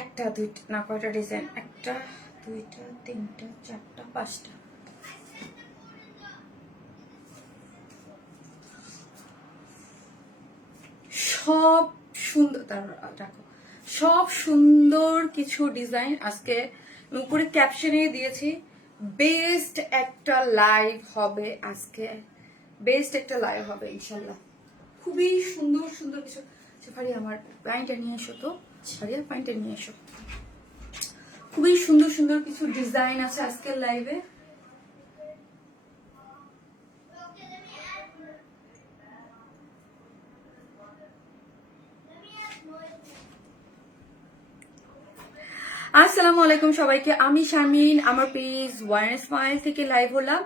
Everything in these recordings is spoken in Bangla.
একটা দুইটা না কয়টা ডিজাইন, একটা দুইটা তিনটা চারটা পাঁচটা, সব সুন্দর। দেখো সব সুন্দর কিছু ডিজাইন আজকে উপরে ক্যাপশনে দিয়েছি। বেস্ট একটা লাইভ হবে আজকে, বেস্ট একটা লাইভ হবে ইনশাল্লাহ। খুবই সুন্দর সুন্দর কিছু। ফারিয়া আমার প্যান্টটা নিয়ে এসো তো, ফারিয়া প্যান্টটা নিয়ে এসো। খুবই সুন্দর সুন্দর কিছু ডিজাইন আছে আজকের লাইভে। আসসালামু আলাইকুম সবাইকে, আমি শারমিন, আমার পেজ ওয়ান স্মাইল থেকে লাইভ হলাম।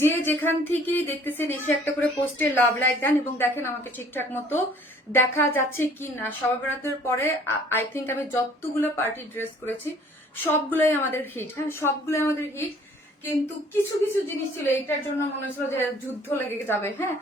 যে যেখান থেকে দেখতেছেন এসে একটা করে পোস্টে লাভ লাইক দেন এবং দেখেন আমাকে ঠিকঠাক মতো দেখা যাচ্ছে কি না। সবাই বেড়াতের পরে আই থিঙ্ক আমি যতগুলো পার্টি ড্রেস করেছি সবগুলোই আমাদের হিট। হ্যাঁ, সবগুলোই আমাদের হিট, কিন্তু কিছু কিছু জিনিস ছিল এটার জন্য মনে হচ্ছিল যে যুদ্ধ লেগে যাবে। হ্যাঁ,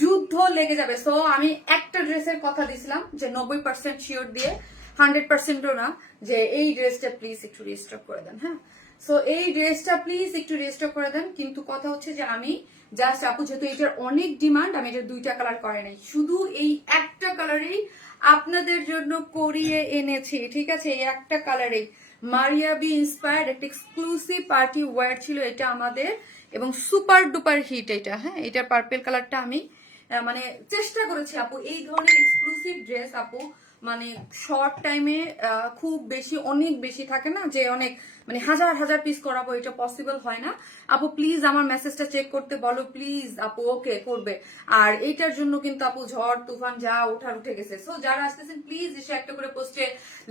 যুদ্ধ লেগে যাবে। সো আমি একটা ড্রেসের কথা দিছিলাম যে 90% শিওর দিয়ে, 100%ও না, যে এই ড্রেসটা প্লিজ একটু রিস্টক করে দেন। হ্যাঁ, সো এই ড্রেসটা প্লিজ একটু রিস্টক করে দেন। কিন্তু কথা হচ্ছে যে আমি জাস্ট আপু যেহেতু এটার অনেক ডিমান্ড, আমি এটার দুইটা কালার করে নাই, শুধু এই একটা কালারেই আপনাদের জন্য করিয়ে এনেছি। ঠিক আছে, এই একটা কালারেই মারিয়া বি ইন্সপায়ার্ড একটা এক্সক্লুসিভ পার্টি ওয়্যার ছিল এটা আমাদের, এবং সুপার ডুপার হিট এটা। হ্যাঁ, এটার পার্পেল কালারটা আমি মানে চেষ্টা করেছি আপু এই ধরনের এক্সক্লুসিভ ড্রেস আপু মানে শর্ট টাইমে খুব বেশি অনেক বেশি থাকে না, যে অনেক মানে হাজার হাজার পিস করাবো, এটা পসিবল হয় না। আপু প্লিজ আমার মেসেজটা চেক করতে বলো প্লিজ আপু, ওকে করবে। আর এইটার জন্য কিন্তু আপু ঝড় তুফান যা ওঠার উঠে গেছে। সো যারা আসতেছেন প্লিজ এসে একটা করে পোস্টে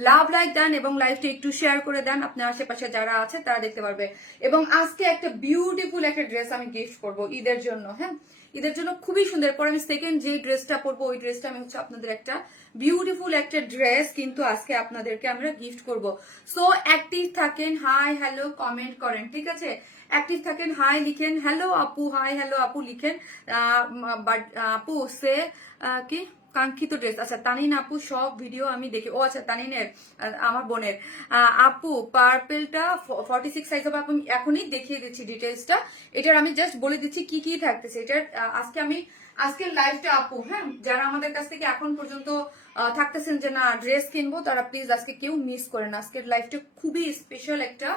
লাভ লাইক দেন এবং লাইভটা একটু শেয়ার করে দেন, আপনার আশেপাশে যারা আছে তারা দেখতে পারবে। এবং আজকে একটা বিউটিফুল একটা ড্রেস আমি গিফট করবো ঈদের জন্য। হ্যাঁ, ঈদের জন্য খুবই সুন্দর। পর আমি সেকেন্ড যে ড্রেসটা পরবো ওই ড্রেসটা আমি হচ্ছে আপনাদের একটা বিউটিফুল একটা ড্রেস কিন্তু আজকে আপনাদেরকে আমরা গিফট করব। সো অ্যাক্টিভ থাকেন, হাই হ্যালো কমেন্ট করেন। ঠিক আছে, অ্যাক্টিভ থাকেন, হাই লিখেন, হ্যালো আপু, হাই হ্যালো আপু লিখেন। বাট আপু সে কি কাঙ্ক্ষিত ড্রেস। আচ্ছা, তানিন আপু সব ভিডিও আমি দেখি। ও আচ্ছা, তানিনের আমার বোনের আপু পার্পেলটা 46 সাইজ হবে। আপু এখনই দেখিয়ে দিচ্ছি ডিটেলসটা। এটার আমি জাস্ট বলে দিচ্ছি কি কি থাকতেছে এটার। আজকে আমি আজকের লাইভটা আপু, হ্যাঁ, যারা আমাদের কাছ থেকে এখন পর্যন্ত থাকতেছেন যে না ড্রেস কিনবো, তারা প্লিজ আজকে কেউ মিস করেন। আজকের লাইভটা খুবই স্পেশাল একটা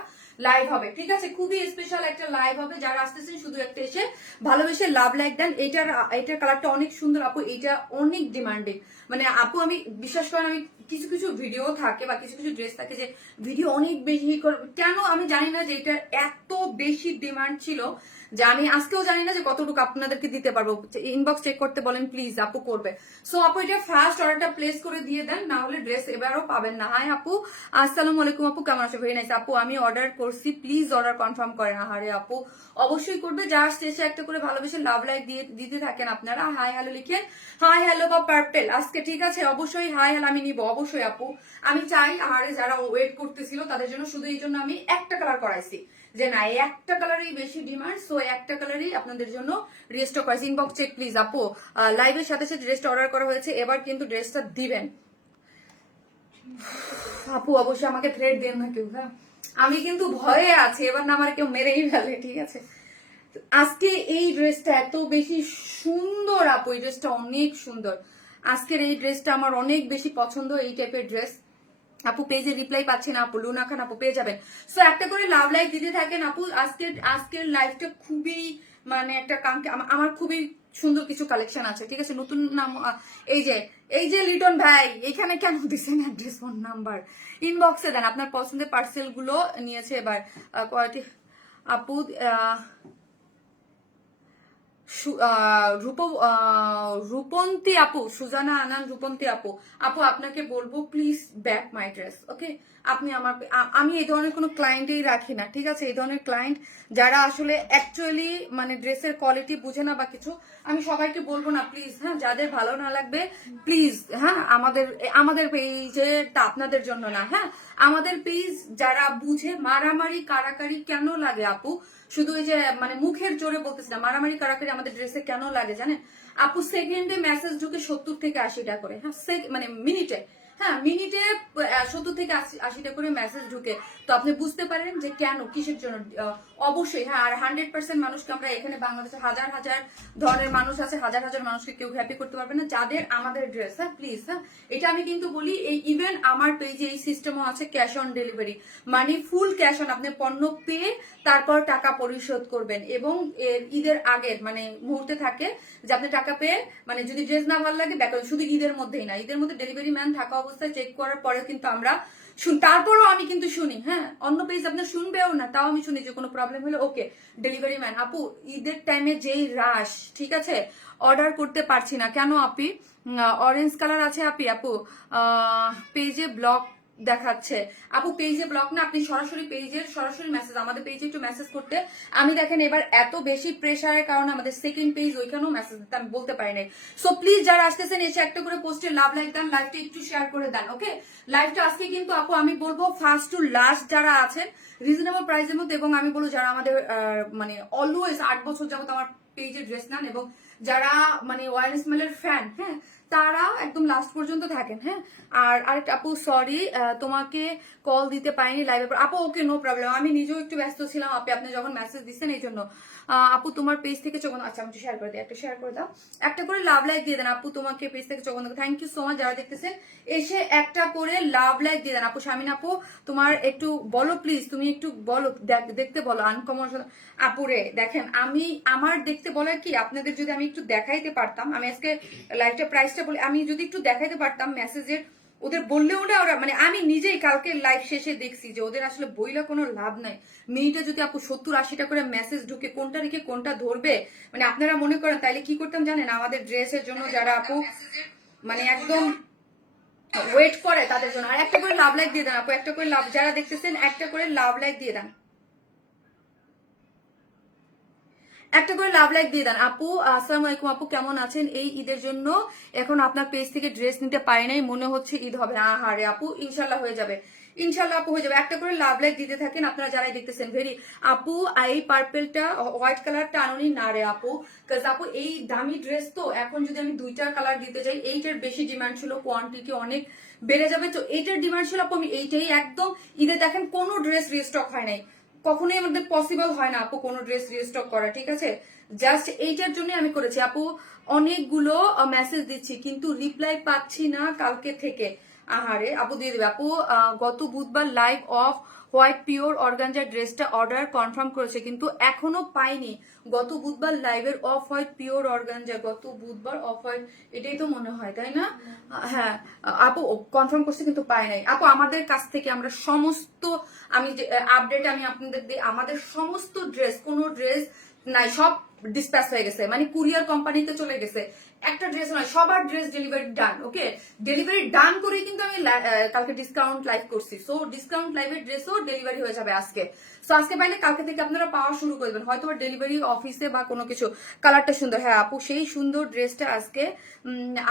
লাইভ হবে। ঠিক আছে, খুবই স্পেশাল একটা লাইভ হবে। যারা আসতেছেন শুধু একটা এসে ভালোবেসে লাভ লাইক দেন। এটার কালারটা অনেক সুন্দর আপু, এটা অনেক ডিমান্ডিং। মানে আপু আমি বিশ্বাস করেন, আমি কিছু কিছু ভিডিও থাকে বা কিছু কিছু ড্রেস থাকে যে ভিডিও অনেক বেশি কেন আমি জানি না যে এটা এত বেশি ডিমান্ড ছিল, যে আমি আজকেও জানি না যে কতটুকু আপনাদেরকে দিতে পারবো। ইনবক্স চেক করতে বলেন প্লিজ, আপু করবে। সো আপু এটা ফার্স্ট অর্ডারটা প্লেস করে দিয়ে দেন, না হলে ড্রেস এবারও পাবেন না। হাই আপু, আসসালামু আলাইকুম আপু, কেমন আছো? ভেরি নাইস আপু, আমি অর্ডার করছি, প্লিজ অর্ডার কনফার্ম করেন। আহারে আপু অবশ্যই করবে। জাস্ট এসে একটা করে ভালোবেসে লাভ লাইক দিয়ে দিতে থাকেন আপনারা। হাই হ্যালো লিখেন, হাই হ্যালো বা পার্পেল আজকে। ঠিক আছে, অবশ্যই হাই হ্যালো আমি নিব অবশ্যই আপু। আমি চাই আহারে যারা ওয়েট করতেছিল তাদের জন্য, শুধু এই জন্য আমি একটা কালার করাইছি যে না একটা কালারই বেশি ডিমান্ড। সো একটা কালারই আপনাদের জন্য রিস্টক করেছি। ইনবক্স চেক প্লিজ আপু। লাইভের সাথে সাথে ড্রেসটা অর্ডার করা হয়েছে, এবার কিন্তু ড্রেসটা দিবেন আপু। অবশ্যই আমাকে থ্রেড দেন না কেউ। হ্যাঁ, আমি কিন্তু ভয়ে আছি এবার না আমার কেউ মেরেই ফেলে। ঠিক আছে, আজকে এই ড্রেসটা এত বেশি সুন্দর আপু, এই ড্রেসটা অনেক সুন্দর। আজকের এই ড্রেসটা আমার অনেক বেশি পছন্দ, এই টাইপের ড্রেস। আপু পেজে রিপ্লাই পাচ্ছি না আপু, লুনা খান আপু পেয়ে যাবেন। সো একটা করে লাভ লাইক দিতে থাকেন আপু। আজকের লাইফটা খুবই মানে একটা আমার খুবই সুন্দর কিছু কালেকশন আছে। ঠিক আছে, নতুন নাম এই যে লিটন ভাই এখানে কেন দিচ্ছেন অ্যাড্রেস ফোন নাম্বার? ইনবক্সে দেন, আপনার পছন্দের পার্সেল গুলো নিয়েছে এবার কয়টি আপু। রূপন্তী আপু, সুজানা আনান রূপন্তী আপু। আপু আপনাকে বলবো প্লিজ ব্যাক মাই ড্রেস। ওকে, আপনি আমি এই ধরনের কোনো ক্লায়েন্টেই রাখি না। ঠিক আছে, এই ধরনের ক্লায়েন্ট যারা আসলে অ্যাকচুয়ালি মানে ড্রেসের কোয়ালিটি বুঝে না বা কিছু, আমি সবাইকে বলবো না প্লিজ। হ্যাঁ, যাদের ভালো না লাগবে প্লিজ, হ্যাঁ, আমাদের পেজেটা আপনাদের জন্য না। হ্যাঁ, আমাদের পেজ যারা বুঝে মারামারি কারাকারি কেন লাগে আপু, শুধু এই যে মানে মুখের জোরে বলতেছি না, মারামারি কারাকারি আমাদের ড্রেসে কেন লাগে জানেন আপু? সেকেন্ডে মেসেজ ঢুকে 70 থেকে 80টা করে, হ্যাঁ মানে মিনিটে, হ্যাঁ মিনিটে 70 থেকে 80টা করে মেসেজ ঢুকে। তো আপনি বুঝতে পারেন যে কেন, কিসের জন্য। অবশ্যই হ্যাঁ, আর 100% মানুষকে আমরা এখানে বাংলাদেশে হাজার হাজার ধরনের মানুষ আছে, হাজার হাজার মানুষকে কেউ হ্যাপি করতে পারবে না যাদের আমাদের ড্রেস। হ্যাঁ প্লিজ, হ্যাঁ এটা আমি কিন্তু বলি। এই ইভেন আমার পেজে এই সিস্টেমও আছে ক্যাশ অন ডেলিভারি, মানে ফুল ক্যাশ অন, আপনি পণ্য পেয়ে তারপর টাকা পরিশোধ করবেন। এবং ঈদের আগের মানে মুহূর্তে থাকে যে আপনি টাকা পেয়ে মানে যদি ড্রেস না ভালো লাগে ব্যাক, শুধু ঈদের মধ্যেই না, ঈদের মধ্যে ডেলিভারি ম্যান থাকা অবস্থায় চেক করার পরেও কিন্তু আমরা তারপরও আমি কিন্তু শুনি, হ্যাঁ অন্য পেজ আপনার শুনবেও না, তাও আমি শুনি যে কোনো প্রবলেম হলে ওকে ডেলিভারি ম্যান। আপু ঈদের টাইমে যেই রাশ, ঠিক আছে অর্ডার করতে পারছি না কেন আপি? অরেঞ্জ কালার আছে আপি? আপু পেজে ব্লক দেখাচ্ছে। আপু পেজে ব্লক না, আপনি সরাসরি পেজের সরাসরি মেসেজ, আমাদের পেজে একটু মেসেজ করতে। আমি দেখেন এবার এত বেশি প্রেশারের কারণে আমাদের সেকেন্ড পেজ ওইখানেও মেসেজ দিতে আমি বলতে পারি নাই। সো প্লিজ যারা আসতেছেন এসে একটা করে পোস্টে লাভ লাইক দেন, লাইভটা একটু শেয়ার করে দেন। ওকে লাইভটা আজকে কিন্তু আপু আমি বলবো ফার্স্ট টু লাস্ট যারা আছেন রিজনেবল প্রাইসের মধ্যে, এবং আমি বলবো যারা আমাদের মানে অলওয়েজ 8 বছর যাবত আমার পেজে ড্রেস নেন এবং যারা মানে ওয়াইন স্মেলের ফ্যান, হ্যাঁ তারা একদম লাস্ট পর্যন্ত থাকেন। হ্যাঁ আর আরেকটা আপু সরি তোমাকে কল দিতে পারিনি লাইভে আপু। ওকে নো প্রবলেম, আমি নিজেও একটু ব্যস্ত ছিলাম আপনি যখন মেসেজ দিচ্ছেন এই জন্য। আপু তোমার পেজ থেকে চোখ, আচ্ছা আমি শেয়ার করে দিই, একটা শেয়ার করে দাও, একটা করে লাভ লাইক দিয়ে দেন আপু। তোমাকে পেজ থেকে চোখ, থ্যাংক ইউ সো মাচ যারা দেখতেছেন এসে একটা করে লাভ লাইক দিয়ে দেন আপু। শামিন আপু তোমার একটু বলো প্লিজ, তুমি একটু বলো, দেখতে বলো আনকমন আপুরে। দেখেন আমি আমার দেখতে বলার কি, আপনাদের যদি আমি একটু দেখাইতে পারতাম, আমি আজকে লাইভটা প্রাইসটা বলে আমি যদি একটু দেখাইতে পারতাম মেসেজের, ওদের বললেও না ওরা মানে আমি নিজেই কালকে লাইভ শেষে দেখছি যে ওদের আসলে বইলা কোনো লাভ নাই। মিনিটে যদি আপু 70-80টা করে মেসেজ ঢুকে কোনটা রেখে কোনটা ধরবে, মানে আপনারা মনে করেন তাইলে কি করতাম জানেন? আমাদের ড্রেসের জন্য যারা আপু মানে একদম ওয়েট করে তাদের জন্য আর একটা করে লাভ লাইক দিয়ে দেন আপু, একটা করে লাভ, যারা দেখতেছেন একটা করে লাভ লাইক দিয়ে দেন, একটা করে লাভ লাইক দিয়ে দেন আপু। আসসালামু আলাইকুম আপু, কেমন আছেন? এই ঈদের জন্য এখন আপনার পেজ থেকে ড্রেস নিতে পারি নাই, মনে হচ্ছে ঈদ হবে না। আহারে আপু ইনশাল্লাহ হয়ে যাবে, ইনশাল্লাহ আপু হয়ে যাবে। একটা করে লাভ লাইক দিতে থাকেন আপনারা যারাই দেখতেছেন। ভেরি আপু এই পার্পেলটা হোয়াইট কালারটা আনুনি না রে আপু, কাজ আপু এই দামি ড্রেস তো এখন যদি আমি 2টা কালার দিতে চাই, এইটার বেশি ডিমান্ড ছিল, কোয়ান্টিটি অনেক বেড়ে যাবে, তো এইটার ডিমান্ড ছিল আপু। আমি এইটাই একদম ঈদে দেখেন কোনো ড্রেস রিস্টক হয় নাই, কখনোই আমাদের পসিবল হয় না আপু কোনো ড্রেস রিস্টক করা, ঠিক আছে জাস্ট এইটার জন্য আমি করেছি আপু। অনেকগুলো মেসেজ দিচ্ছি কিন্তু রিপ্লাই পাচ্ছি না কালকে থেকে। আহারে আপু দিয়ে দেবে আপু। গত বুধবার live off white pure organza ড্রেসটা অর্ডার কনফার্ম করেছে কিন্তু এখনো পাইনি। গত বুধবার লাইভের অফ হোয়াইট পিওর অর্গানজা, গত বুধবার অফ হোয়াইট, এটাই তো মনে হয় তাই না? হ্যাঁ আপু কনফার্ম করছে কিন্তু পাই নাই আপু। আমাদের কাছ থেকে আমরা সমস্ত, আমি যে আপডেট আমি আপনাদের দিই, আমাদের সমস্ত ড্রেস, কোনো ড্রেস নাই, সব ডিসপ্যাচ হয়ে গেছে, মানে কুরিয়ার কোম্পানিতে চলে গেছে। একটা ড্রেস নয়, সবার ড্রেস ডেলিভারি ডান। ওকে ডেলিভারি ডান করে কিন্তু আমি কালকে ডিসকাউন্ট লাইভ করছি, সো ডিসকাউন্ট লাইভের ড্রেসও ডেলিভারি হয়ে যাবে আজকে। সো আজকে পাইলে কালকে থেকে আপনারা পাওয়া শুরু করবেন, হয়তো ডেলিভারি অফিসে বা কোনো কিছু। কালারটা সুন্দর, হ্যাঁ আপু সেই সুন্দর ড্রেসটা আজকে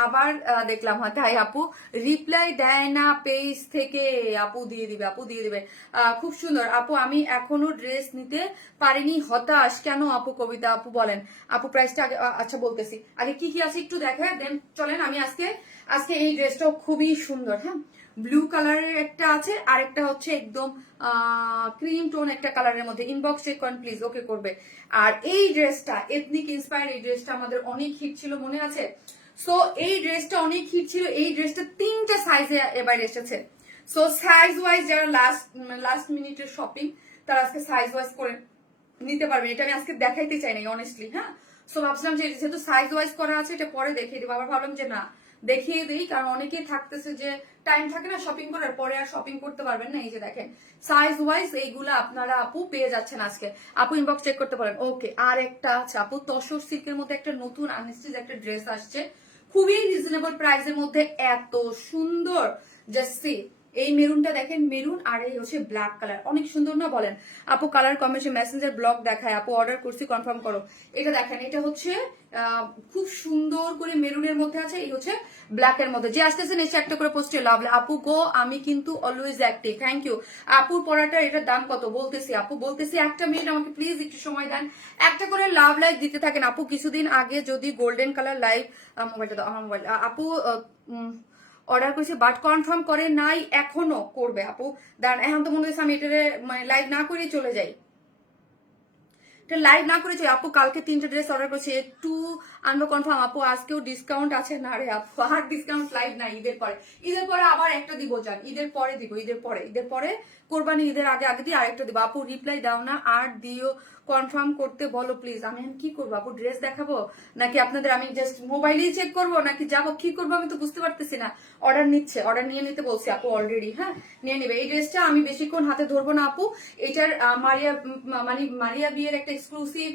আবার দেখলাম। হয় তাই আপু রিপ্লাই দেয় না পেজ থেকে, আপু দিয়ে দিবে, আপু দিয়ে দিবে। খুব সুন্দর আপু, আমি এখনো ড্রেস নিতে পারিনি, হতাশ কেন আপু? কবিতা আপু বলেন আপু প্রাইসটা আগে, আচ্ছা বলতেছি আগে কি কি আছে একটু দেখায় দেন চলেন। আমি আজকে এই ড্রেসটাও খুবই সুন্দর, হ্যাঁ ব্লু কালারের একটা আছে আর একটা হচ্ছে একদম ক্রিম টোন একটা কালারের মধ্যে। ইনবক্স চেক করেন প্লিজ, ওকে করবে। আর এই ড্রেসটা এথনিক ইন্সপায়ার, এই ড্রেসটা আমাদের অনেক হিট ছিল মনে আছে? সো এই ড্রেসটা অনেক হিট ছিল, এই ড্রেসটা 3টা সাইজে এবার এসেছে। সো সাইজ ওয়াইজ যারা লাস্ট মিনিটের শপিং তারা আজকে সাইজ ওয়াইজ করে নিতে পারবেন। এটা আমি আজকে দেখাইতে চাই না অনেস্টলি, হ্যাঁ সো ভাবছিলাম যে যেহেতু সাইজ ওয়াইজ করা আছে এটা পরে দেখিয়ে দিব, আবার ভাবলাম যে না দেখিয়ে দিই, কারণ অনেকেই থাকতেছে যে টাইম থাকে না শপিং করার, পরে আর শপিং করতে পারবেন না। এই যে দেখেন সাইজ ওয়াইজ এইগুলো আপনারা আপু পেয়ে যাচ্ছেন আজকে। আপু ইনবক্স চেক করতে পারেন। ওকে আর একটা আছে আপু, তসর সিল্কের মধ্যে একটা নতুন আনস্টিচ একটা ড্রেস আসছে খুবই রিজনেবল প্রাইসের মধ্যে, এত সুন্দর, জাস্ট সি এই মেরুনটা দেখেন, মেরুন আর এই হচ্ছে ব্ল্যাক কালার, অনেক সুন্দর না বলেন আপু? কালার কম্বিনেশন মেসেঞ্জার ব্লগ দেখায় আপু, অর্ডার করছি কনফার্ম করো। এটা দেখেন, এটা হচ্ছে খুব সুন্দর করে মেরুনের মধ্যে আছে, এই হচ্ছে ব্ল্যাক এর মধ্যে। যে আসতেছেন এসে একটা করে পোস্টে লাভ আপু গো, আমি কিন্তু অলওয়েজ অ্যাক্টিভ। থ্যাংক ইউ আপুর পড়াটা। এটার দাম কত বলতেছি আপু, বলতেছি। একটা মিনিট আমাকে প্লিজ একটু সময় দেন, একটা করে লাভ লাইক দিতে থাকেন আপু। কিছুদিন আগে যদি গোল্ডেন কালার লাইভ, মোবাইলটা দাও আমার মোবাইল, আপু অর্ডার করেছে বাট কনফার্ম করে নাই, এখনো করবে আপু। দাঁড়ান, এখন তো মনে হচ্ছে আমি এটা মানে লাইভ না করে চলে যাই, লাইভ না করেছি আপু। কালকে 3টে ড্রেস অর্ডার করেছি, একটু আনবো কনফার্ম আপু। আজকেও ডিসকাউন্ট আছে না রে আপু? আর ডিসকাউন্ট লাইভ নাই, ঈদের পরে। ঈদের পরে আবার একটা দিব জান, ঈদের পরে দিব, ঈদের পরে কোরবানি ঈদের আগে আগে দিয়ে আরেকটা দিব আপু। রিপ্লাই দাও না আর দিও, কনফার্ম করতে বলো প্লিজ। আমি কি করবো আপু, ড্রেস দেখাবো নাকি আপনাদের? আমি জাস্ট মোবাইলেই চেক করবো নাকি যাবো, কি করবো আমি তো বুঝতে পারতেছি না। অর্ডার নিচ্ছে, অর্ডার নিয়ে নিতে বলছি আপু অলরেডি। হ্যাঁ, নিয়ে নেবে। এই ড্রেসটা আমি বেশিক্ষণ হাতে ধরবো না আপু। এটার মারিয়া বিয়ের একটা এক্সক্লুসিভ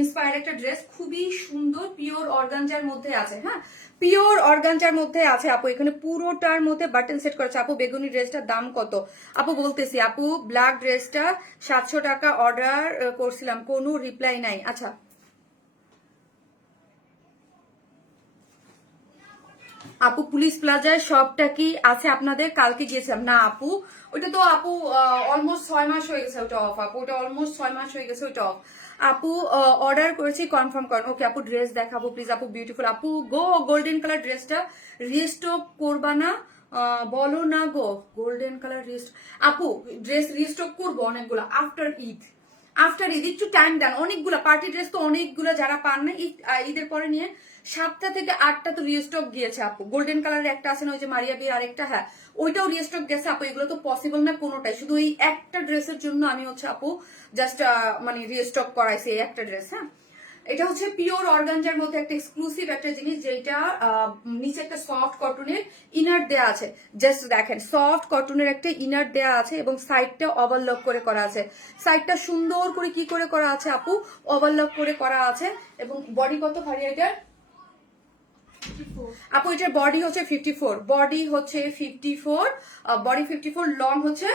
ইন্সপায়ার একটা ড্রেস, খুবই সুন্দর, পিওর অর্গানজার মধ্যে আছে। হ্যাঁ, পিওর অর্গানজার মধ্যে আছে আপু। এখানে পুরোটার মধ্যে বাটন সেট করেছে আপু। বেগুনি ড্রেসটার দাম কত আপু? বলতেছি আপু, ব্ল্যাক ড্রেসটা 700 টাকা অর্ডার করছিলাম, কোনো রিপ্লাই নাই। আচ্ছা আপু, পুলিশ প্লাজার শপটা কি আছে আপনাদের? কালকে গিয়েছিলাম না আপু, ওইটা তো আপু অলমোস্ট 6 মাস হয়ে গেছে ওটা অফ আপু। ওটা অলমোস্ট 6 মাস হয়ে গেছে ওটা অফ আপু। অর্ডার করেছি, কনফার্ম করেন। ওকে আপু, ড্রেস দেখাবো প্লিজ আপু, বিউটিফুল আপু গো। গোল্ডেন কালার ড্রেসটা রিস্টক করবা না? বলো না গো, গোল্ডেন কালার আপু ড্রেস রিস্টক করবো অনেকগুলো আফটার ঈদ। আফটার ঈদ একটু টাইম দেন, অনেকগুলো পার্টি ড্রেস তো অনেকগুলো, যারা পান না ঈদের পরে নিয়ে 7টা থেকে 8টা তো রিস্টক গিয়েছে আপু। গোল্ডেন কালারের একটা আছে না, ওই যে মারিয়া বিয়ের আরেকটা, হ্যাঁ ওইটাও রিস্টক গেছে আপু। এগুলো তো পসিবল না কোনোটাই, শুধু এই একটা ড্রেসের জন্য আমি হচ্ছে আপু জাস্ট মানে রিস্টক করাইছি এই একটা ড্রেস। হ্যাঁ, এটা হচ্ছে পিওর অর্গানজার মধ্যে একটা এক্সক্লুসিভ একটা জিনিস, যেটা নিচে একটা সফট কটনের ইনার দেয়া আছে। জাস্ট দেখেন, সফট কটনের একটা ইনার দেয়া আছে এবং সাইডটা ওভারলক করে করা আছে। সাইডটা সুন্দর করে কি করে করা আছে আপু? ওভারলক করে করা আছে। এবং বডি কত ভারী এটার আপু? এটার বডি হচ্ছে 54, বডি হচ্ছে 54, বডি 54, লং হচ্ছে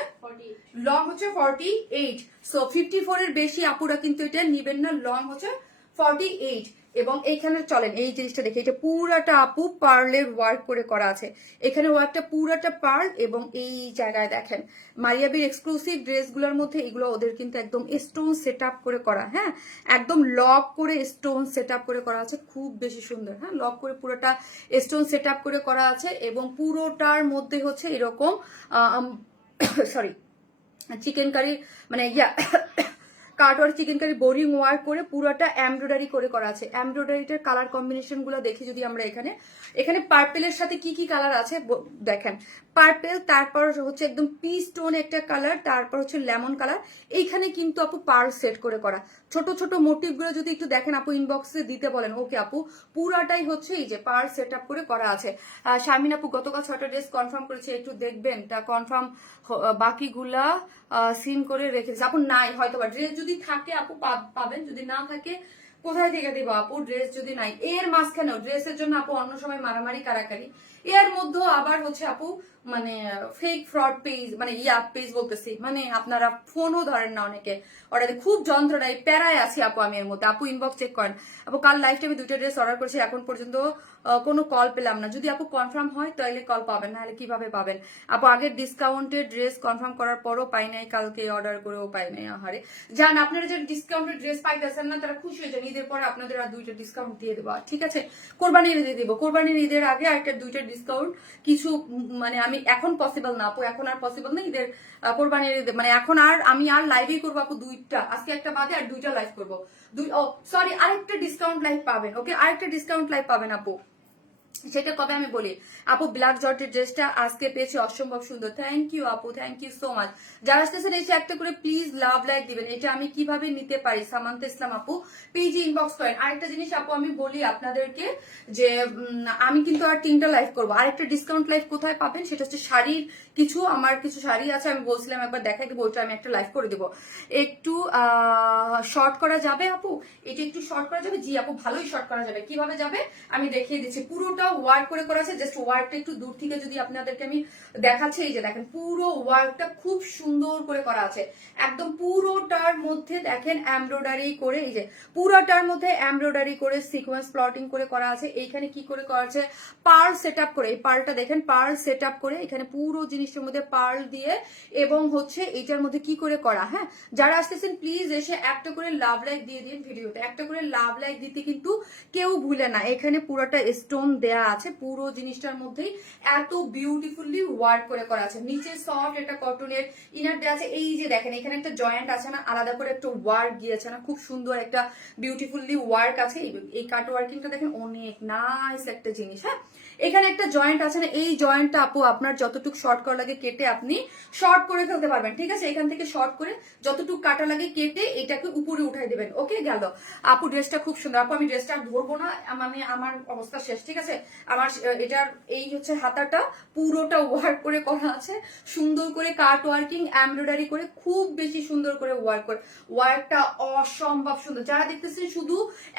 48। সো 54 এর বেশি আপুরা কিন্তু এটা নিবেন না, লং হচ্ছে 48। এবং এইখানে চলেন এই জিনিসটা দেখে, এটা পুরাটা আপু পার্লের ওয়ার্ক করে করা আছে। এখানে ওয়ার্কটা পুরাটা পার্ল, এবং এই জায়গায় দেখেন মারিয়াবির এক্সক্লুসিভ ড্রেসগুলোর মধ্যে এগুলো ওদের কিন্তু একদম স্টোন সেট আপ করে করা। হ্যাঁ, একদম লক করে স্টোন সেট আপ করে করা আছে, খুব বেশি সুন্দর। হ্যাঁ, লক করে পুরোটা স্টোন সেট আপ করে করা আছে, এবং পুরোটার মধ্যে হচ্ছে এরকম সরি চিকেন কারি মানে cutwork chikankari boring work করে পুরোটা এমব্রয়ডারি করে করা আছে। এমব্রয়ডারিটার কালার কম্বিনেশন গুলো দেখি যদি আমরা এখানে, এখানে পার্পেলের সাথে কি কি কালার আছে দেখেন, পার্পেল, তারপর হচ্ছে একদম পি স্টোন একটা কালার, তারপর হচ্ছে লেমন কালার। এইখানে কিন্তু আপু পার্ল সেট করে করা। ছোট ছোট মোটিভ গুলো যদি একটু দেখেন আপু, ইনবক্সে দিতে বলেন। ওকে আপু, পুরাটাই হচ্ছে এই যে পার্ল সেট আপ করে করা আছে। শারমিন আপু গতকাল 6টা ড্রেস কনফার্ম করেছে, একটু দেখবেন তা কনফার্ম, বাকিগুলা সিন করে রেখেছে আপু। নাই হয়তো বা ড্রেস যদি থাকে আপু পাবেন, যদি না থাকে কোথায় থেকে দেবো আপু? ড্রেস যদি নাই, এর মাঝখানেও ড্রেসের জন্য আপু অন্য সময় মারামারি কারাকারি, এর মধ্যেও আবার হচ্ছে আপু মানে ফেক ফ্রড পেজ, মানে পেজ বলতেছি, মানে আপনারা ফোনও ধরেন না অনেকে, অর্ডার খুব যন্ত্রণায় প্যারায় আছি আপু আমি এর মধ্যে। আপু ইনবক্স চেক করেন আপু। কাল লাইফ টাইমে 2টা ড্রেস অর্ডার করেছি, এখন পর্যন্ত কোনো কল পেলাম না। যদি আপু কনফার্ম হয় তাহলে কল পাবেন, নাহলে কিভাবে পাবেন আপু? আগের ডিসকাউন্টের ড্রেস কনফার্ম করার পরও পাই নাই, কালকে অর্ডার করেও পাই নাই। আহারে যান, আপনারা যে ডিসকাউন্টের ড্রেস পাইতেছেন না তারা খুশি হয়ে যান, ঈদের পরে আপনাদের আর 2টা ডিসকাউন্ট দিয়ে দেবো, ঠিক আছে? কোরবানির ঈদে দিব, কোরবানির ঈদের আগে আরেকটা 2টা ডিসকাউন্ট কিছু, মানে আমি এখন পসিবল না আপু, এখন আর পসিবল না ঈদের কোরবানির ঈদে, মানে এখন আর আমি আর লাইভই করবো আপু 2টা, আজকে একটা বাদে আর 2টা লাইভ করবো। সরি, আরেকটা ডিসকাউন্ট লাইভ পাবেন। ওকে, আরেকটা ডিসকাউন্ট লাইভ পাবেন আপু, সেটা কবে আমি বলি আপু। ব্ল্যাক জর্জের ড্রেসটা আজকে পেয়েছি, অসম্ভব সুন্দর। থ্যাংক ইউ আপু, থ্যাংক ইউ সো মাচ। যারা আসতেছেন এসে একটা করে প্লিজ লাভ লাইক দিবেন। এটা আমি কিভাবে নিতে পারি? সামান্তা ইসলাম আপু, পেজে ইনবক্স করেন। আরেকটা জিনিস আপু আমি বলি আপনাদেরকে, যে আমি কিন্তু আর 3টা লাইভ করবো। আরেকটা ডিসকাউন্ট লাইভ কোথায় পাবেন? সেটা হচ্ছে শাড়ির আমার কিছু শাড়ি আছে, আমি বলছিলাম একবার দেখাই দেবো, ওইটা আমি একটা লাইভ করে দেবো। একটু শর্ট করা যাবে আপু? এটা একটু শর্ট করা যাবে? জি আপু, ভালোই শর্ট করা যাবে। কিভাবে যাবে আমি দেখিয়ে দিচ্ছি। পুরোটা ওয়ার্ক করে করা আছে, জাস্ট ওয়ার্কটা একটু দূর থেকে যদি আপনাদেরকে আমি দেখাচ্ছি, এই যে দেখেন পুরো ওয়ার্কটা খুব সুন্দর করে করা আছে, একদম পুরোটার মধ্যে দেখেন এমব্রয়ডারি করে, এই যে পুরোটার মধ্যে এমব্রয়ডারি করে সিকোয়েন্স প্লটিং করে করা আছে। এইখানে কি করে করা আছে, পার্ল সেট আপ করে, এই পার্লটা দেখেন পার্ল সেট আপ করে এখানে পুরো জিনিসটার মধ্যে পার্ল দিয়ে, এবং হচ্ছে এইটার মধ্যে কি করে করা। হ্যাঁ, যারা আসতেছেন প্লিজ এসে একটা করে লাভ লাইক দিয়ে দিন ভিডিওতে, একটা করে লাভ লাইক দিতে কিন্তু কেউ ভুলে না। এখানে পুরোটা স্টোন দেয়া আছে, পুরো জিনিসটার মধ্যেই এত বিউটিফুলি ওয়ার্ক করে করা আছে। নিচে সফট একটা কটনের ইনার দেওয়া আছে। এই যে দেখেন এখানে একটা জয়েন্ট আছে না, আলাদা করে একটা ওয়ার্ক গিয়েছে না, খুব সুন্দর একটা বিউটিফুলি ওয়ার্ক আছে। এই কাট ওয়ার্কিংটা দেখেন অনেক নাইস একটা জিনিস। হ্যাঁ, এখানে একটা জয়েন্ট আছে না, এই জয়েন্টটা আপু আপনার যতটুকু শর্ট করা লাগে কেটে আপনি শর্ট করে ফেলতে পারবেন। ঠিক আছে, এখান থেকে শর্ট করে যতটুকু কাটা লাগে কেটে এটাকে উপরে উঠাই দেবেন। ওকে, গেল আপু। ড্রেসটা খুব সুন্দর আপু, আমি ড্রেসটা ধরবো না, মানে আমার অবস্থা শেষ। ঠিক আছে, আমার এটার এই হচ্ছে হাতাটা পুরোটা ওয়ার্ক করে করা আছে, সুন্দর করে কাট ওয়ার্কিং এমব্রয়ডারি করে, খুব বেশি সুন্দর করে ওয়ার্ক করে, ওয়ার্কটা অসম্ভব সুন্দর। যারা দেখতেছেন শুধু